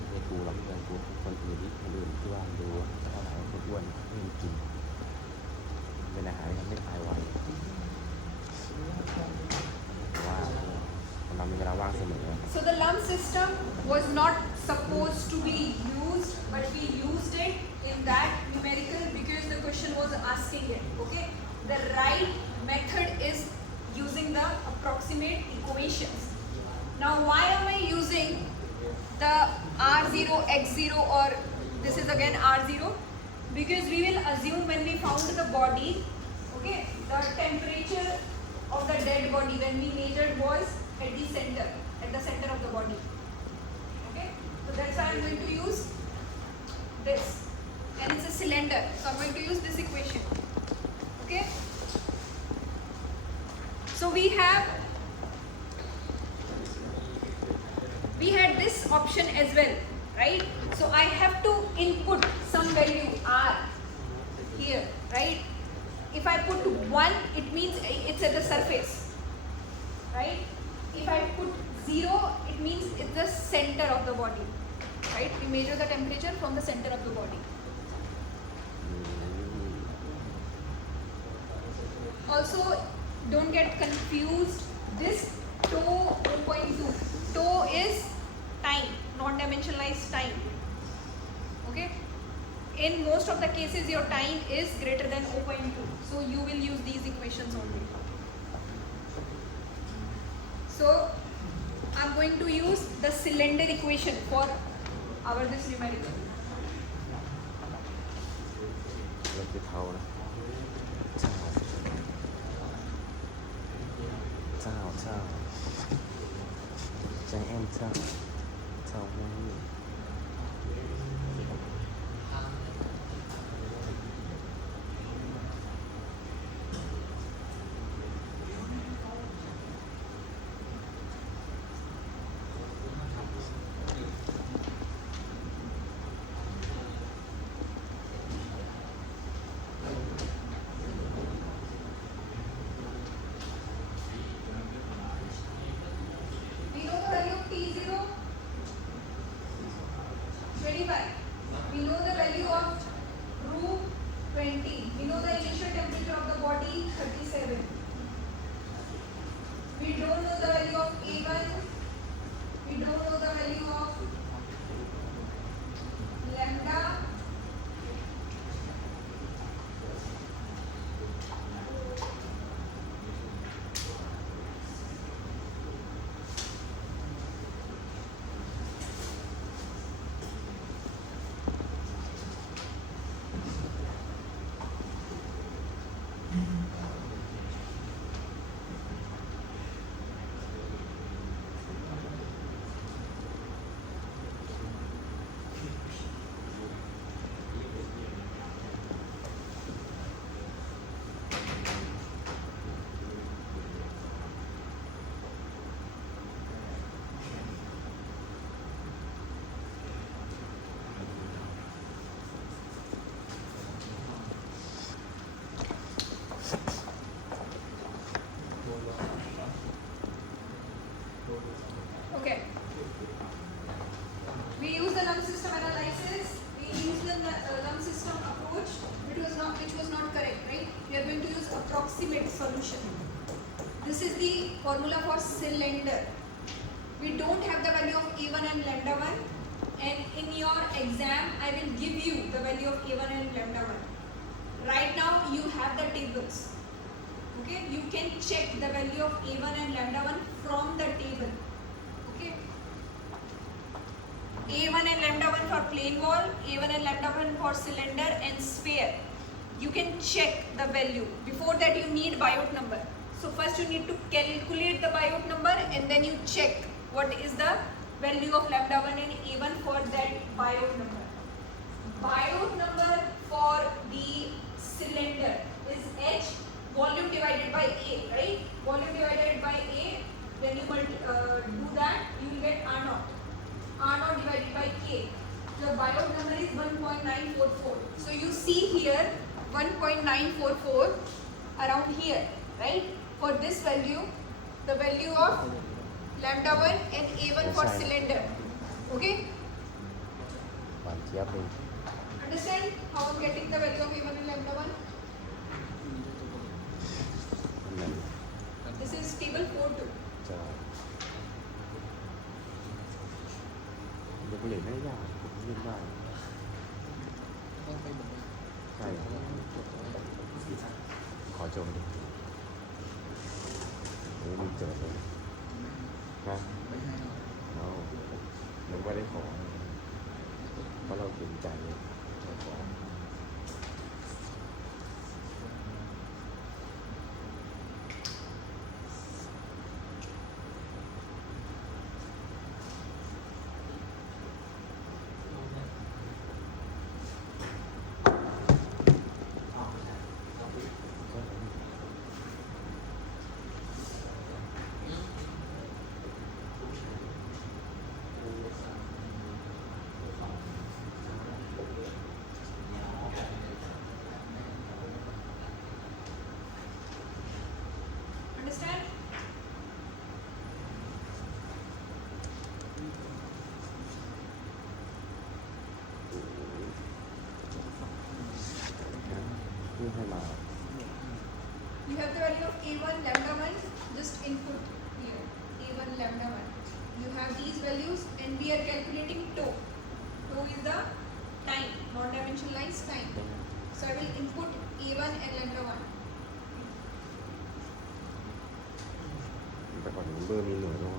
ไม่กูเราไม่เคยกูคนอื่นที่คนอื่นที่ว่าดูแล้วก็หาว่าคนอ้วนไม่กินเป็นอาหารที่ทำให้ตายไวแต่ว่าเรามีเวลาว่างเสมอ So the lump system was not supposed to be used, but we used it in that numerical because the question was asking it. Okay, the right method is using the approximate equations. Now, why am I using the R0, X0, or this is again R0? Because we will assume when we found the body, okay, the temperature of the dead body when we measured was at the center of the body. Okay, so that's why I'm going to use this, and it's a cylinder, so I'm going to use this equation. Okay, so we had this option as well, right? So I have to input some value R here, right? If I put 1, it means it's at the surface, right? If I put 0, it means it's the center of the body, right? We measure the temperature from the center of the body. Also, don't get confused. This tau 0.2. Tau is time, not dimensionalized time. Okay? In most of the cases, your time is greater than 0.2. So you will use these equations only. So I'm going to use the cylinder equation for our this numerical. เริ่มที่เท้านะเจ้าเจ้าเจ้าใจแอนเจ้าเจ้าแม่ We know the value of T0, 25. We know the value of room 20. We know the initial temperature of the body 37. We don't know the value of A1. We don't know the value of lambda. Okay. We use the lump system analysis. We use the lump system approach, which was not correct, right? We are going to use approximate solution. This is the formula for cylinder. We don't have the value of A1 and lambda 1, and in your exam, I will give you the value of A1 and lambda 1. Right now, you have the tables. Okay, you can check the value of A1 and lambda 1 from the table. Okay. A1 and lambda 1 for plane wall, A1 and lambda 1 for cylinder and sphere. You can check the value. Before that you need Biot number. So first you need to calculate the Biot number and then you check what is the value of lambda 1 and A1 for that Biot number. Biot number for the cylinder is H, volume divided by A, right? Volume divided by A. When you do that, you will get R naught. R naught divided by K. Your Biot number is 1.944. So you see here 1.944 around here, right? For this value, the value of lambda 1 and A1 for cylinder. Okay? หวานเจี๊ยบเลย Understand how I'm getting the value of A1 and lambda 1? นั่น This is table 4.2. จะยกเหรียญได้ยากเล่นได้ ต้องไปบอกว่า ใช่ขอโจมดิโอ้มีโจทย์เลยนะ ไม่ให้เรา เอานึกว่าได้ของเพราะเราเกรงใจเจ้าของ Understand?ที่ให้มา You have the value of A1 lambda 1, just input here, A1 lambda 1. You have these values and we are calculating tau. Tau is the time, non-dimensionalized time. So I will input A1 and lambda 1. แต่ก่อนนัมเบอร์มีหน่วยด้วย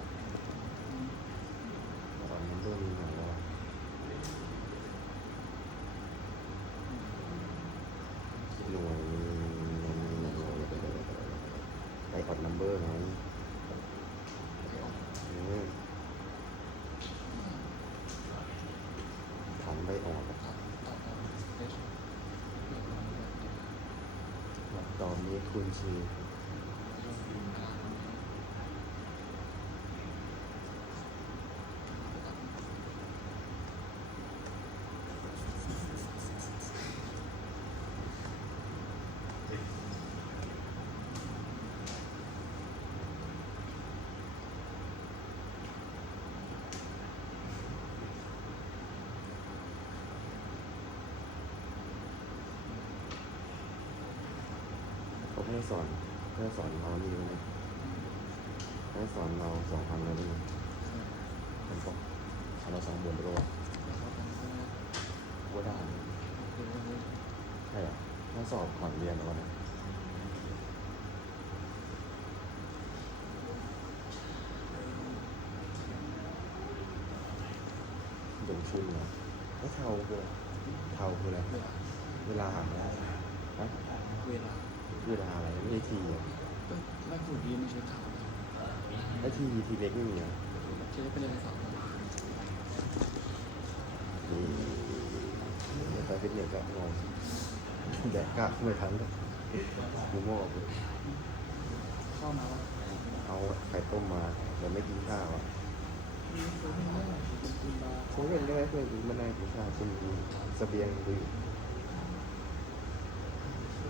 แต่ก่อนนัมเบอร์มีหน่วยด้วยหน่วยไปกดนัมเบอร์ไงขันใบออกตอนนี้คุณชื่อเขาให้สอนเรานี่ไหมให้สอนเรา2,000แล้วนี่เป็นปกเรา20,000ไปแล้วว่าได้ใช่เหรอถ้าสอบก่อนเรียนแล้วนะลงทุนเหรอไม่เท่าคืออะไรเวลาหาไม่ได้ฮะเวลาอะไรไม่ใช่ทีอ่ะ ไม่พูดดีไม่ใช่ข่าว แล้วทีเล็กไม่มีอ่ะ ใช้เป็นอะไรข่าว ไปฟิตเนสก็งงแดกกล้าไม่ทันเลยกูโม่เลย เข้ามาว่า เอาไข่ต้มมาแต่ไม่กินข้าวอ่ะคงเป็นได้เพื่อนมันได้กินข้าวคุณเสบียงดู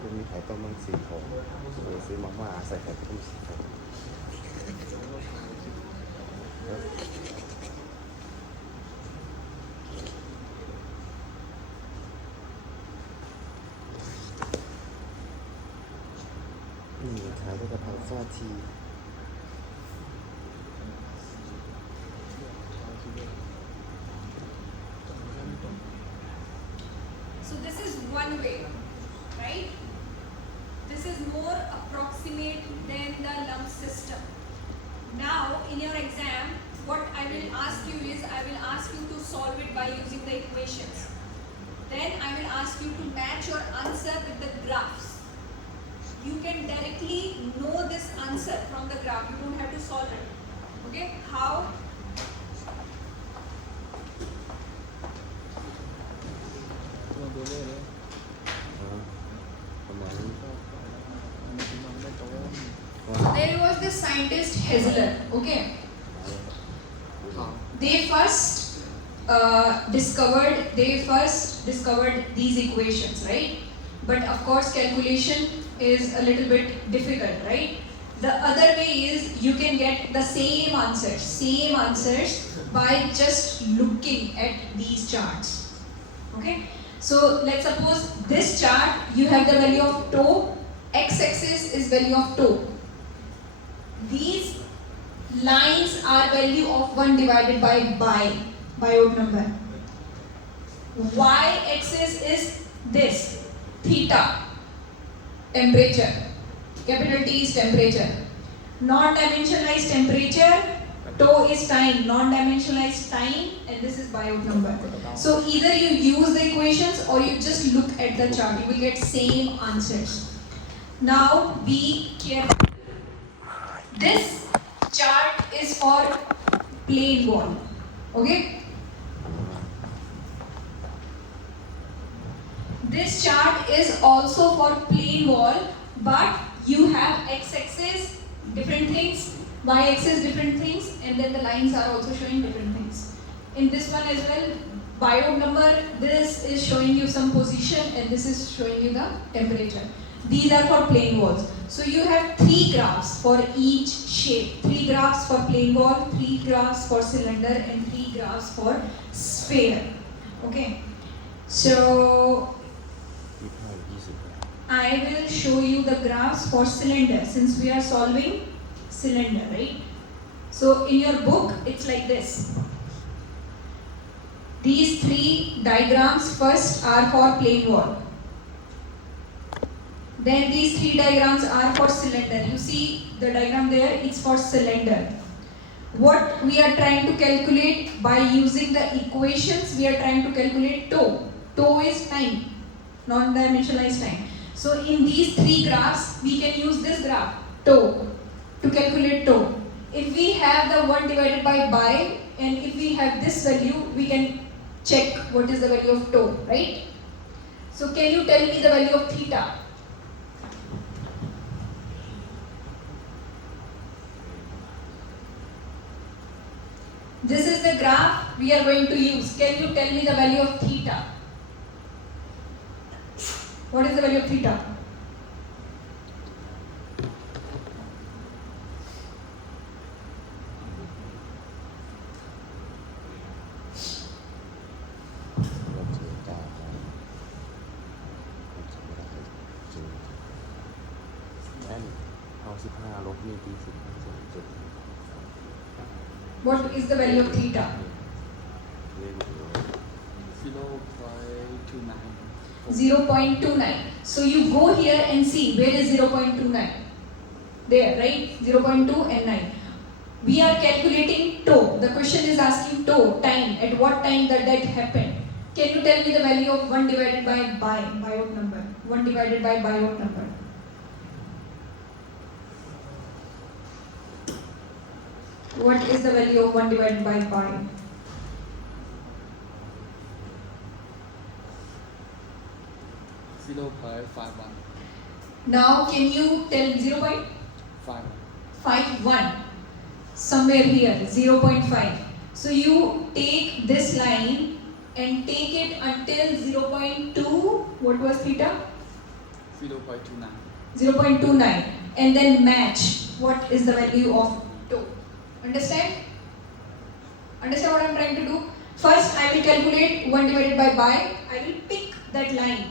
คุณมีไข่ต้มมัน4 ถุงซื้อมาม่าใส่ไข่ต้ม4 ถุงนี่ขายได้กะเพราฟาที So this is one way, right? This is more approximate than the lump system. Now in your exam, what I will ask you is, I will ask you to solve it by using the equations. Then I will ask you to match your answer with the graphs. You can directly know this answer from the graph. You don't have to solve it. Okay? How? There was the scientist Hessler. Okay? They first discovered these equations, right? But of course calculation is a little bit difficult, right? The other way is you can get the same answers by just looking at these charts. Okay? So let's suppose this chart, you have the value of tau, x-axis is value of tau. These lines are value of 1 divided by biot number. Y-axis is this, theta, temperature. Capital T is temperature. Non-dimensionalized temperature, tau is time, non-dimensionalized time, and this is biot number. So either you use the equations or you just look at the chart. You will get same answers. Now be careful. This chart is for plane wall. Okay? This chart is also for plane wall, but you have x-axis, different things, y-axis, different things, and then the lines are also showing different things. In this one as well, biot number, this is showing you some position and this is showing you the temperature. These are for plane walls. So you have 3 graphs for each shape. 3 graphs for plane wall, 3 graphs for cylinder, and 3 graphs for sphere. Okay. So I will show you the graphs for cylinder since we are solving cylinder, right? So in your book, it's like this. These 3 diagrams first are for plane wall. Then these three diagrams are for cylinder. You see the diagram there, it's for cylinder. What we are trying to calculate by using the equations, we are trying to calculate tau. Tau is time, non-dimensionalized time. So in these three graphs, we can use this graph, tau, to calculate tau. If we have the 1 divided by pi, and if we have this value, we can check what is the value of tau, right? So can you tell me the value of theta? This is the graph we are going to use. Can you tell me the value of theta? What is the value of theta? What is the value of theta? 0.29. 0.29. So you go here and see where is 0.29. There, right? 0.2 and 9. We are calculating tau. The question is asking tau, time. At what time that happened? Can you tell me the value of 1 divided by Biot number? 1 divided by Biot number. What is the value of 1 divided by pi? 0.51. Now can you tell 0.51? 5. Somewhere here, 0.5. So you take this line and take it until 0.2, what was theta? 0.29. 0.29, and then match what is the value of tau. Understand? Understand what I am trying to do? First I will calculate 1 divided by pi. I will pick that line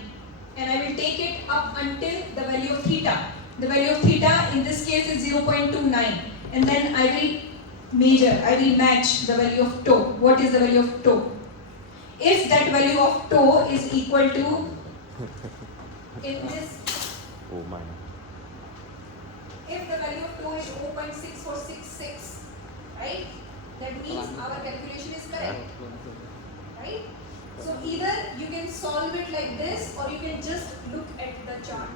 and I will take it up until the value of theta. The value of theta in this case is 0.29, and then I will match the value of tau. What is the value of tau? If that value of tau is equal to, in this, if the value of tau is 0.6466, right? That means our calculation is correct, right? So either you can solve it like this, or you can just look at the chart.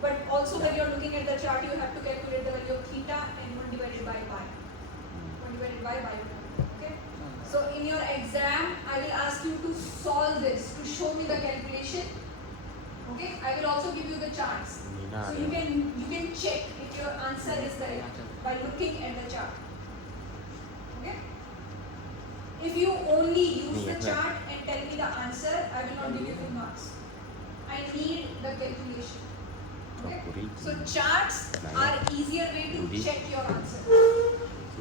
But also when you are looking at the chart, you have to calculate the value of theta and 1 divided by pi. 1 divided by pi. Okay? So in your exam, I will ask you to solve this, to show me the calculation. Okay? I will also give you the charts. So you can check if your answer is correct by looking at the chart. Okay? If you only use the chart and tell me the answer, I will not give you full marks. I need the calculation. Okay? So charts are easier way to check your answer. 0.5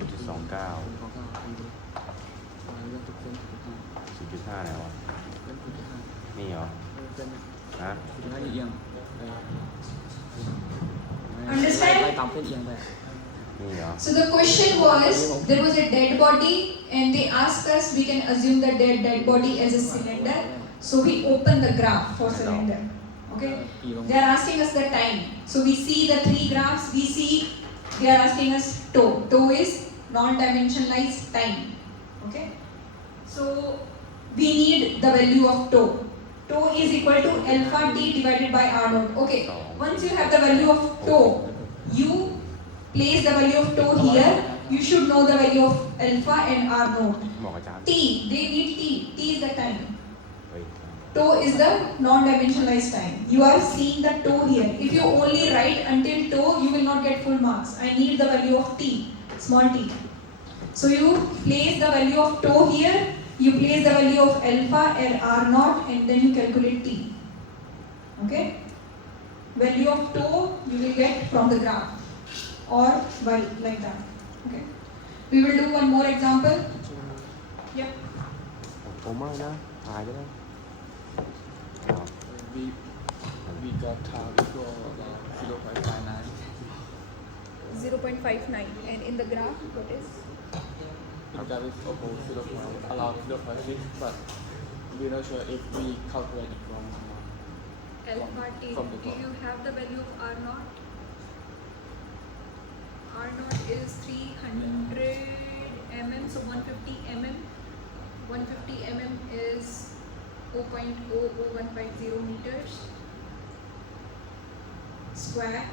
แล้วอะนี่เหรอฮะ Understand? ไล่ตามเส้นเอียงไป นี่เหรอ So the question was, there was a dead body and they asked us, we can assume the dead body as a cylinder. So we open the graph for cylinder. Okay? They are asking us the time. So we see the three graphs, we see they are asking us tau. Tau is non-dimensionalized time. Okay? So we need the value of tau. Tau is equal to alpha t divided by r naught. Okay, once you have the value of tau, you place the value of tau here. You should know the value of alpha and r naught. บอกอาจารย์ T, they need t. T is the time. เฮ้ย Tau is the non-dimensionalized time. You are seeing the tau here. If you only write until tau, you will not get full marks. I need the value of t, small t. So you place the value of tau here. You place the value of alpha and r naught, and then you calculate t. Okay? Value of tau you will get from the graph, or well, like that. Okay? We will do one more example. Yep. ผมไม่นะตายไปแล้ว we got equal 0.59. 0.59, and in the graph, what is? That is almost around 0.6, but we're not sure if we calculate it wrong or not. alpha T. From the Do top. you have the value of R naught? R naught is 300 mm, so 150 mm. 150 mm is 0.00150 meters. Square.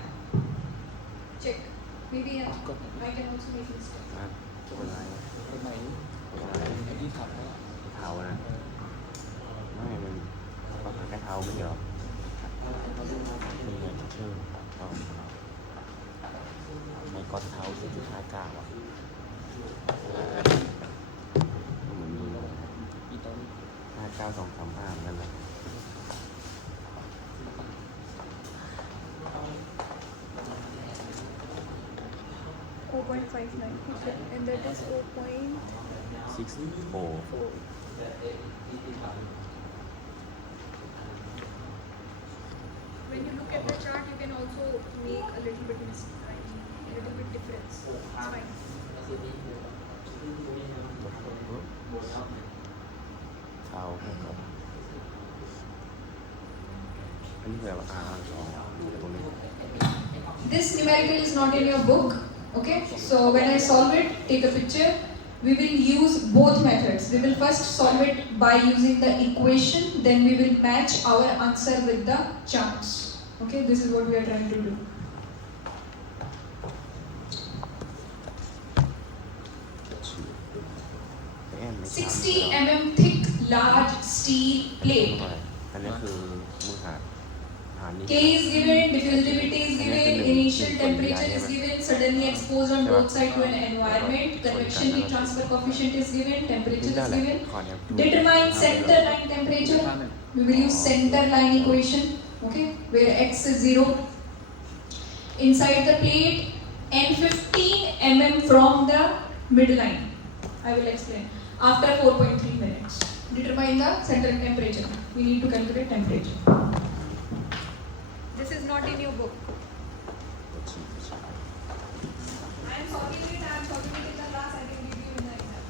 Check. Maybe I can also make mistake. นะเป็นไร ทำไม เป็นไร ไอ้ที่ถักนะ เท้านะไม่มันเขาหาแค่เท้าไม่ใช่เหรอมีเงินชื่อเอาในก้อนเท้า4.59อ่ะเหมือนมี อีตอน 59235นั่นแหละ 0.59, and that is 0.4. 64 When you look at the chart, you can also make a little bit mistake, a little bit difference. It's fine. เท้าแค่ก่อนอันนี้แบบR2ตรงนี้ This numerical is not in your book. Okay, so when I solve it, take a picture. We will use both methods. We will first solve it by using the equation, then we will match our answer with the charts. Okay, this is what we are trying to do. 60 mm thick, large steel plate. อันนี้คือมือหานี่ K is given, diffusivity is given, initial temperature is given, suddenly exposed on both sides to an environment, convection heat transfer coefficient is given, temperature is given. Determine center line temperature. We will use center line equation, okay, where x is 0. Inside the plate, and 15 mm from the midline. I will explain. After 4.3 minutes. Determine the center temperature. We need to calculate temperature. This is not in your book. I am solving it in the class. I can give you in the exam.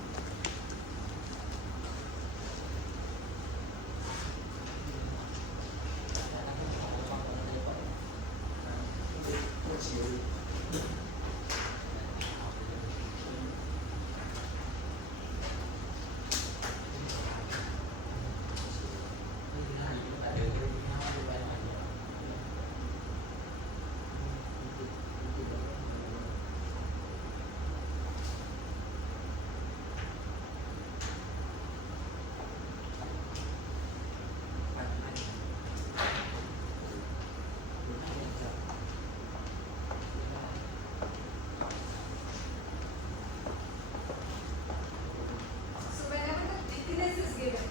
So whenever the thickness is given,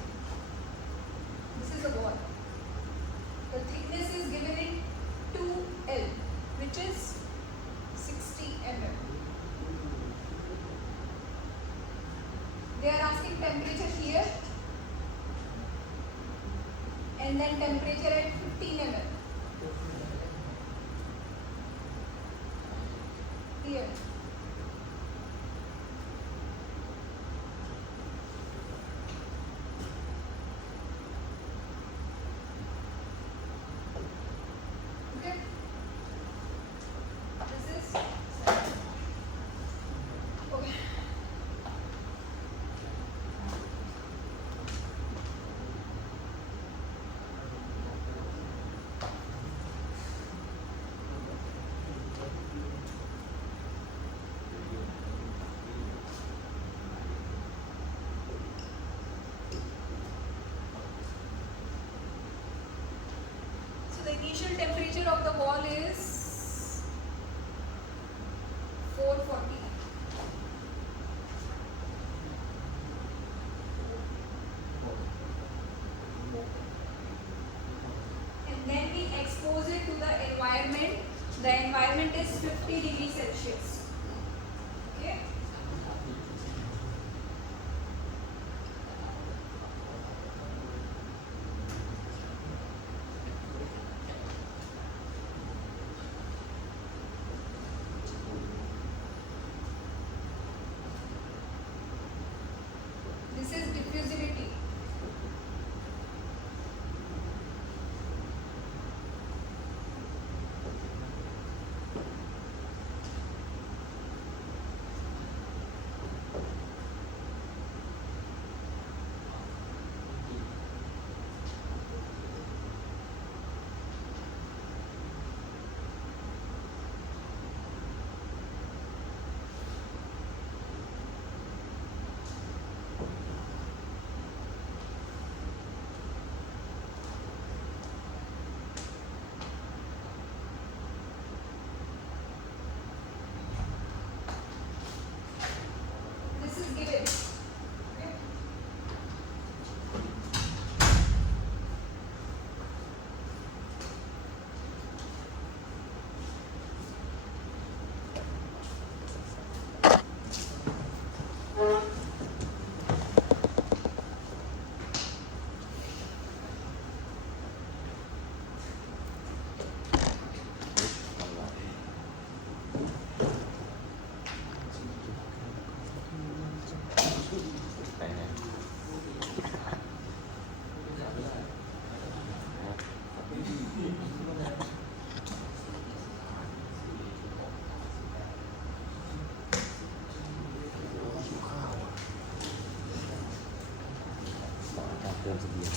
this is a wall. The thickness is given in 2L, which is 60 mm. They are asking temperature here, and then temperature at 15 mm. Here. Okay. This is okay. So the initial temperature of the wall is 440. And then we expose it to the environment. The environment is 50 degrees Celsius. Okay. This is diffusivity. ติมเสบียง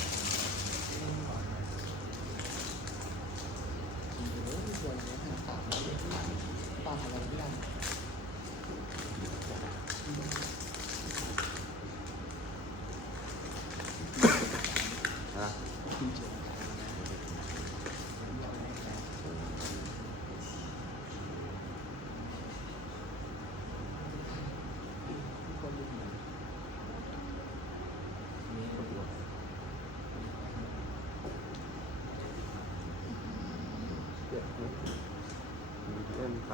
ป้าทำอะไรไม่ได้ นะ เจ็บไหม เล่นไป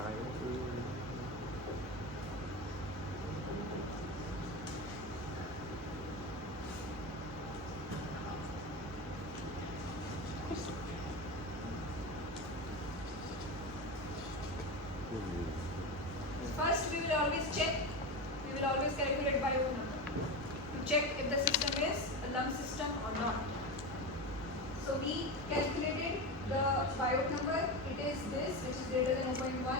First, we will always check. We will always calculate bio number to check if the system is a lump system or not. So we calculated the bio number. It is this, which is greater than 0.1.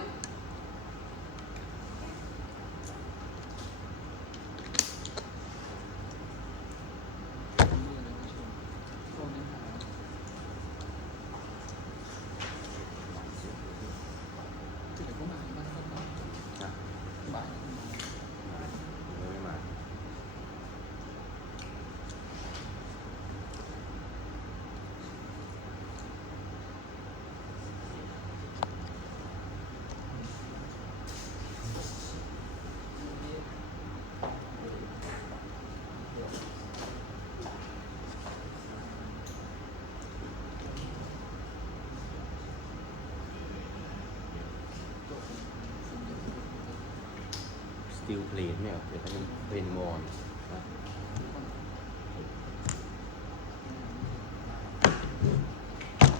Steel plate เนี่ยเดี๋ยวเป็นเพนวอน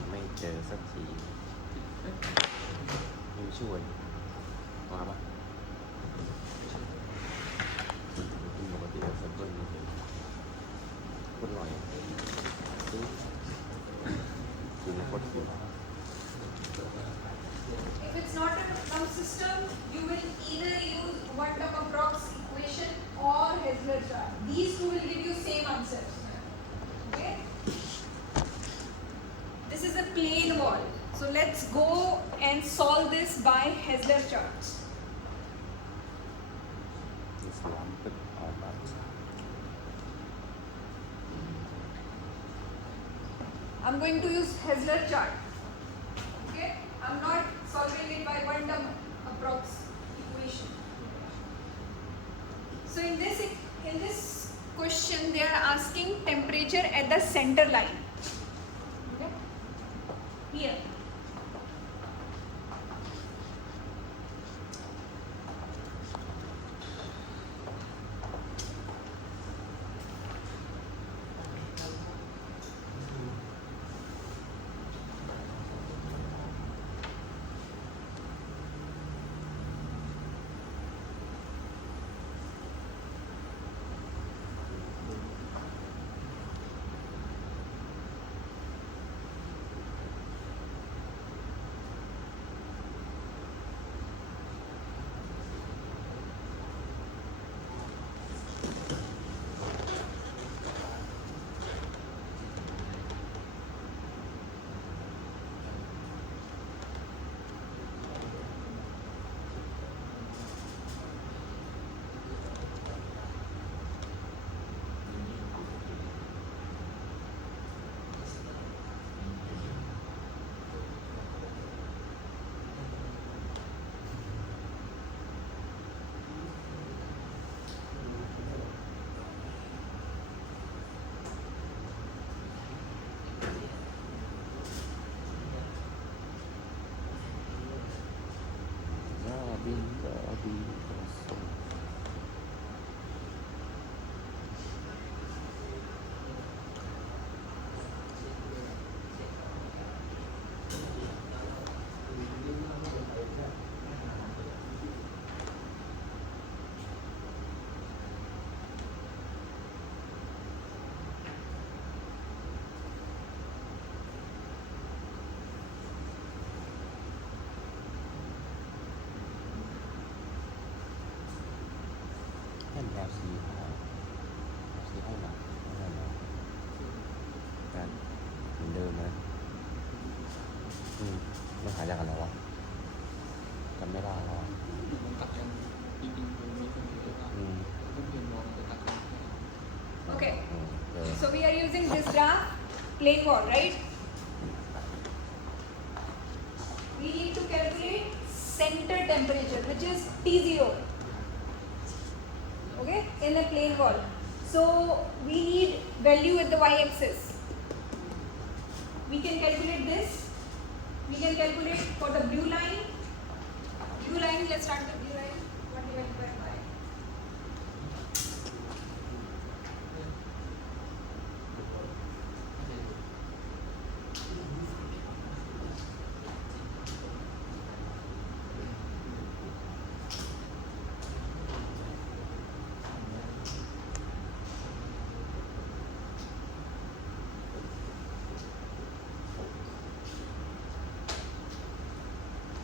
ไม่เจอสักทีไม่ช่วยมาปะปกติเราเซอร์เบิลนี่เป็นคนลอยกินโคตรกิน If it's not a lump system, you will either use one-term approx equation or Hessler chart. These two will give you same answers. Okay. This is a plane wall. So let's go and solve this by Hessler charts. It's lumped all that. I'm going to use Hessler chart. Okay. I'm not solving it by one-term approx equation. So in this question, they are asking temperature at the center line. Okay. Here. มันหายจากอะไรวะจำไม่ได้แล้วอะ มันตัดกันจริงๆมันมีคนเยอะมาก อืม ต้องเรียนมองไปตัดกัน Okay. เออ So we are using this graph, plane wall, right? We need to calculate center temperature, which is T0. Okay, in a plane wall. So we need value at the y-axis. We can calculate this. We can calculate for the blue line. Blue line, let's start with blue line. 1 divided by y.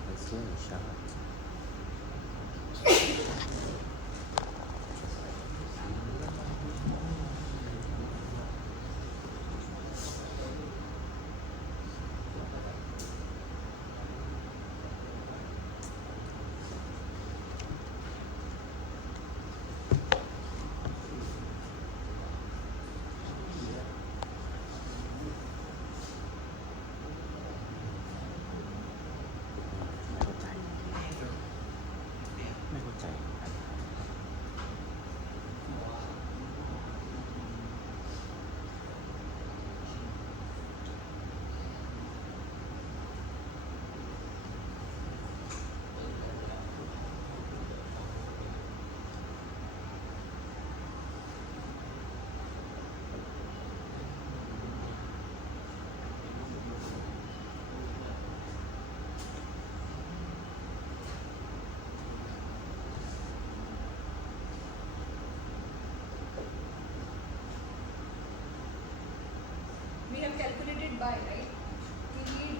Let's see a shot. ไม่เข้าใจ We have calculated by, right? We need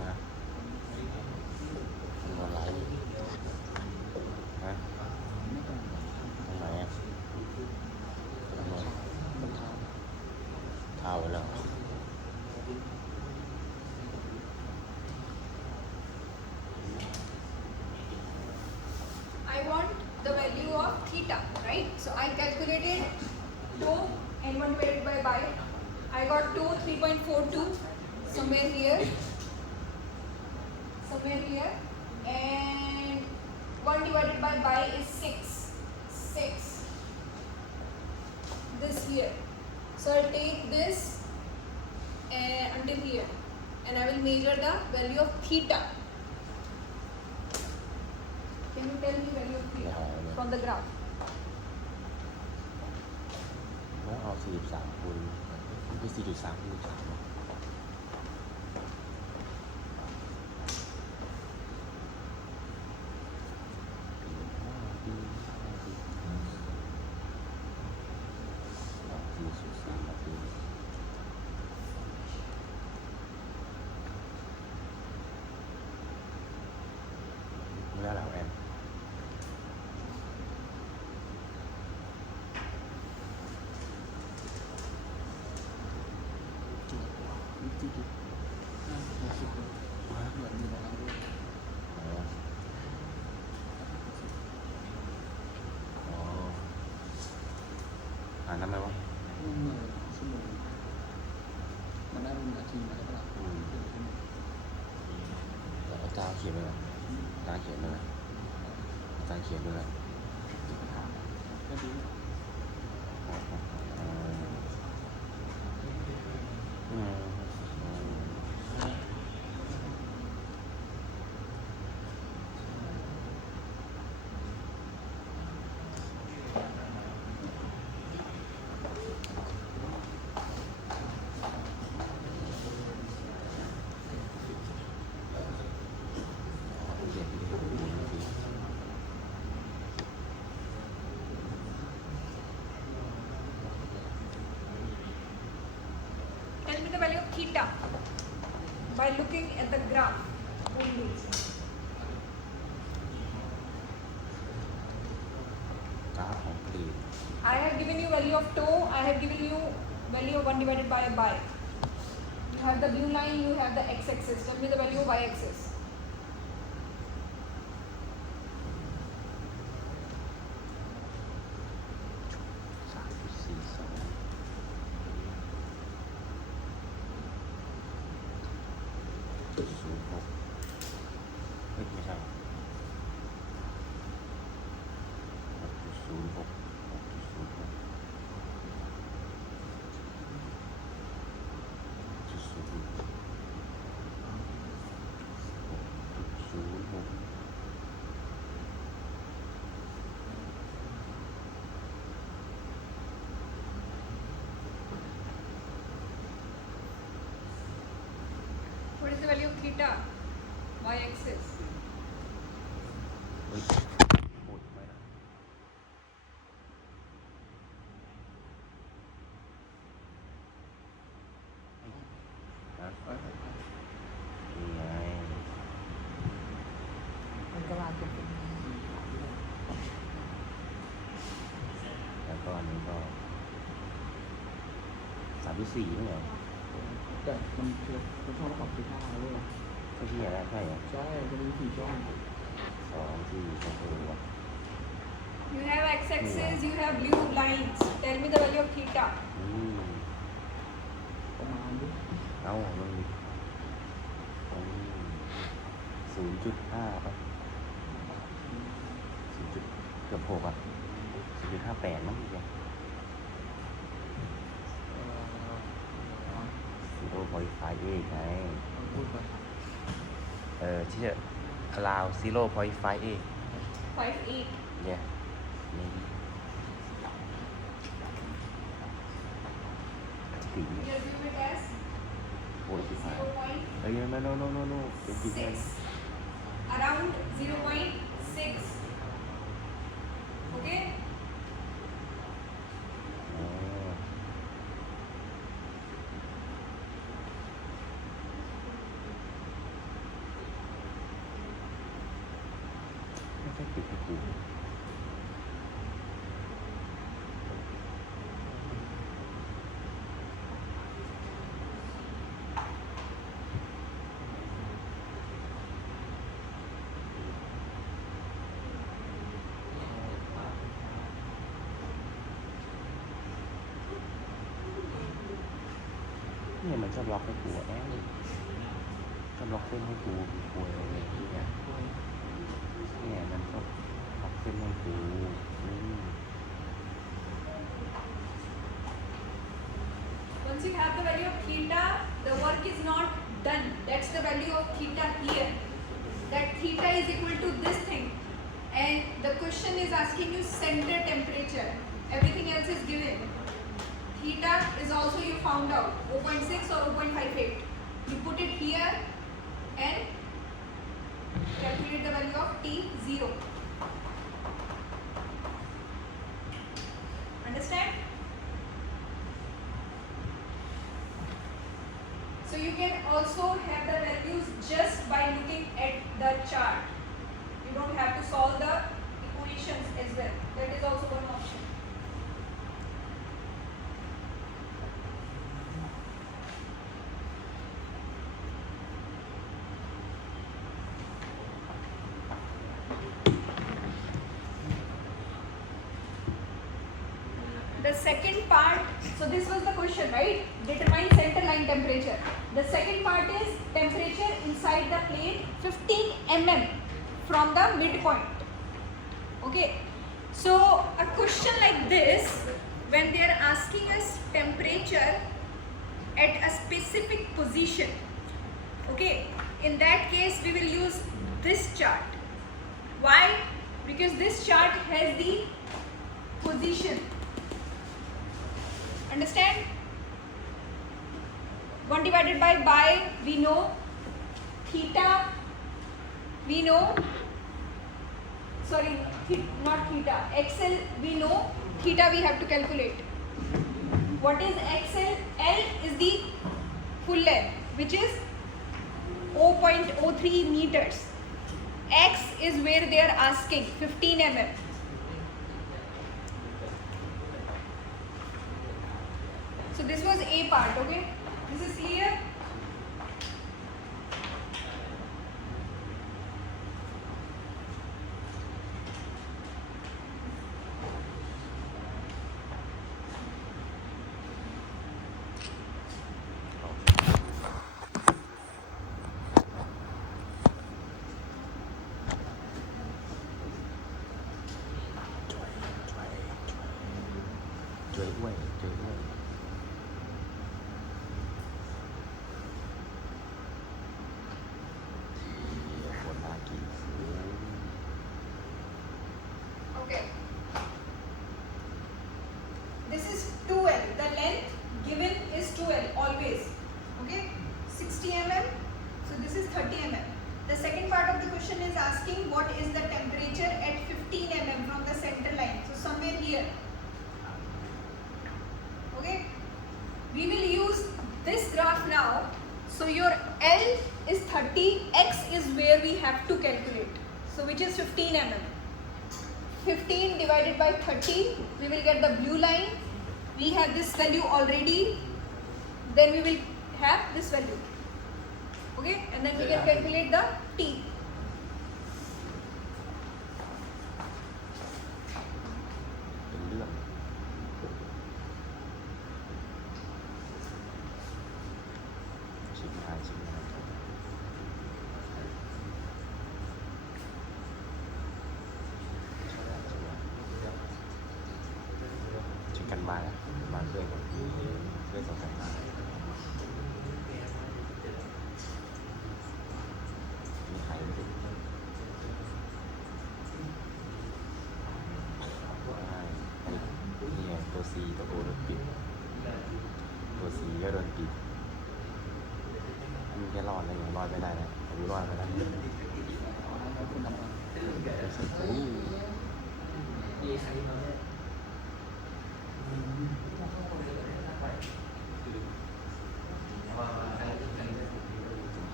นะทำอะไรฮะทำไมอ่ะทำไมเท่าแล้ว I want the value of theta, right? So I calculated 2 and 1 divided by pi. I got 2, 3.42 somewhere here, and 1 divided by pi is 6. This here. So I'll take this until here, and I will measure the value of theta. Can you tell me value of theta from the graph? แล้วเอา43คูณไม่4.3คูณ3แล้วเราแอน อ่านทำไมวะ มันได้เป็นนาทีนะใช่ปะ แล้วอาจารย์เขียนไปไหนอาจารย์เขียนไปไหนอาจารย์เขียนไปไหน ก็ดี อ theta by looking at the graph only. Graphของกรีด I have given you value of tau, I have given you value of 1 divided by bi. You have the blue line, you have the x-axis. Tell me the value of y-axis. 3.42 เฮ้ยไม่ใช่6.06 What is the value of theta? Y-axis. เฮ้ยพูดไม่ได้นี่ไง มันก็ลาจะเป็น แล้วก็อันนี้ก็3.4ไม่เหรอ แต่มันคือมันช่องปรับคือ5ด้วย ไม่ใช่แล้วใช่เหรอ ใช่มันมี4ช่อง 2 4 6 You have x-axis, you have blue lines. Tell me the value of theta. ประมาณนี้ เอามันมี0.5ป่ะเกือบ6อ่ะ0.58มั้งเนี่ย 0.58ไง พูดไป ที่จะ allow 0.58 5.8. yeah maybe ถึง You assume it as 45เฮ้ย no เป็นกี่แน่ 0.6. Around 0.6. Okay? อ๋อไม่ใช่ติดที่กูเนี่ยมันชอบล็อกให้กูแอบชอบล็อกเส้นให้กูกูอะไรเนี่ยเนี่ยมันชอบล็อกเส้นให้กูOnce you have the value of theta, the work is not done. That's the value of theta here. That theta is equal to this thing. And the question is asking you center temperature. Everything else is given. Theta is also you found out 0.6 or 0.58. You put it here and calculate the value of T0. Understand? So you can also have the values just by looking at the chart. You don't have to solve the equations as well. That is also one option. The second part, so this was the question, right? Determine center line temperature. The second part is temperature inside the plate 15 mm from the midpoint. Okay, so a question like this, when they are asking us temperature at a specific position, okay, in that case we will use this chart. Why? Because this chart has the position. Understand? 1 divided by we know theta, we know, sorry, not theta, XL we know, theta we have to calculate. What is XL? L is the full length. 3 meters. X is where they are asking 15 mm. So this was A part, okay? This is clear? Chơi đuôi, chơi đuôi. Một là kỹ sư. Okay. This is 2L. The length given is 2L always. Okay. 60 mm. So this is 30 mm. The second part of the question is asking what is the temperature at 15 mm from the center line. So somewhere here. Okay. We will use this graph now. So your L is 30, X is where we have to calculate. So which is 15 mm. 15 divided by 30, we will get the blue line. We have this value already. Then we will have this value. Okay, and then we can calculate the T.เป็นเรื่องชิมงานชิมงานชิมกันมาแล้วมาเพื่อนก่อนเพื่อนสองกันมามีใครไม่ได้นี่ไงตัว C ตัว O โดนปิดตัว C ก็โดนปิดมีแค่รอดอะไรอย่างรอดไม่ได้นะรู้รอดไม่ได้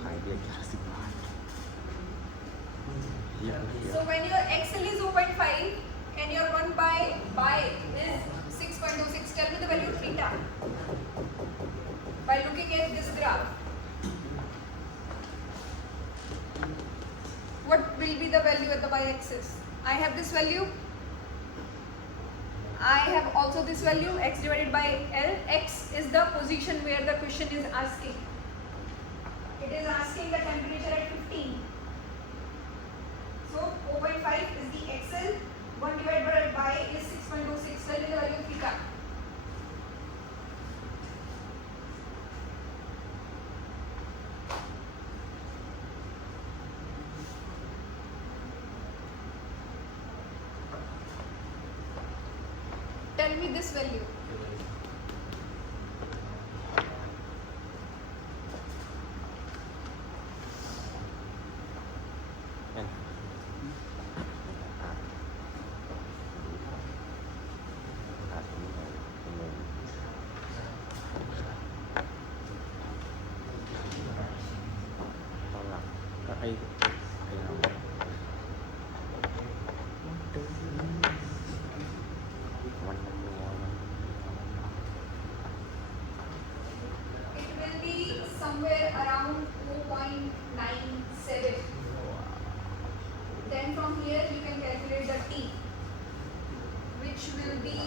ขายเบียร์แก้วละ10 บาทเยี่ยมเยี่ย So ม when your XL is 0.5 and your 1 by is 6.26, tell me the value of theta by looking at this graph. What will be the value at the y-axis? I have this value. I have also this value, x divided by L. X is the position where the question is asking. It is asking the temperature at 15. So 0.5 is the XL. 1 divided by is 6.26. Tell me the value of theta. Tell me this value. It will be somewhere around 0.97. Then from here you can calculate the T, which will be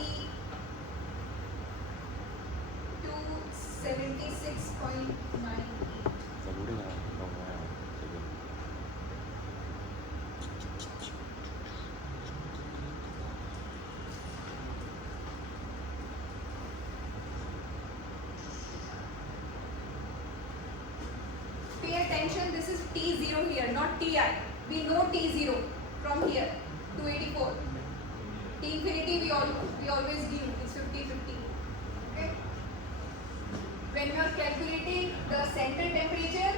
276.98. จะรู้ได้ไงลงมาจะเป็น Pay attention, this is T0 here, not Ti. We know T0 from here, 284. T infinity we always give, is 50-50. Okay? When you are calculating the center temperature,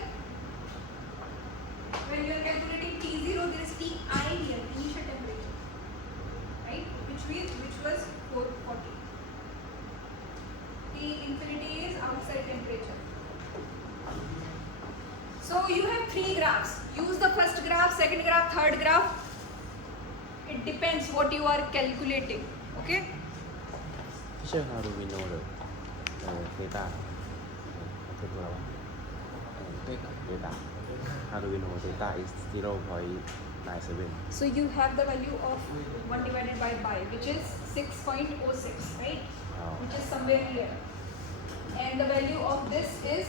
when you are calculating T0, there is Ti here, initial temperature. Right? Which was 440. T infinity is outside temperature. So you have 3 graphs. second graph, third graph. It depends what you are calculating. Okay. Teacher, how do we know the theta? Theta. How do we know theta is 0.97? So you have the value of 1 divided by pi, which is 6.06, right? Oh. Which is somewhere here. And the value of this is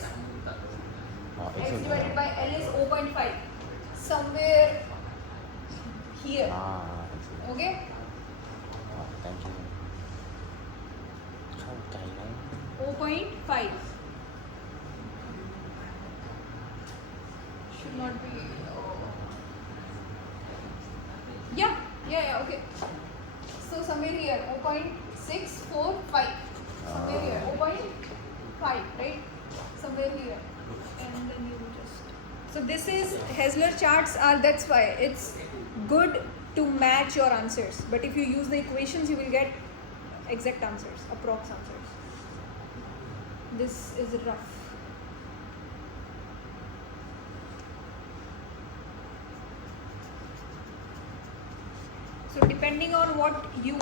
x divided by L is 0.5. Somewhere here. I see. Okay? Oh, thank you. เข้าใจแล้ว 0.5. Should not be. Yeah, okay. So somewhere here, 0.645. Somewhere here, 0.5, right? Somewhere here. And then you just. So this is Hessler charts are, that's why it's good to match your answers. But if you use the equations, you will get exact answers, approx answers. This is rough. So depending on what you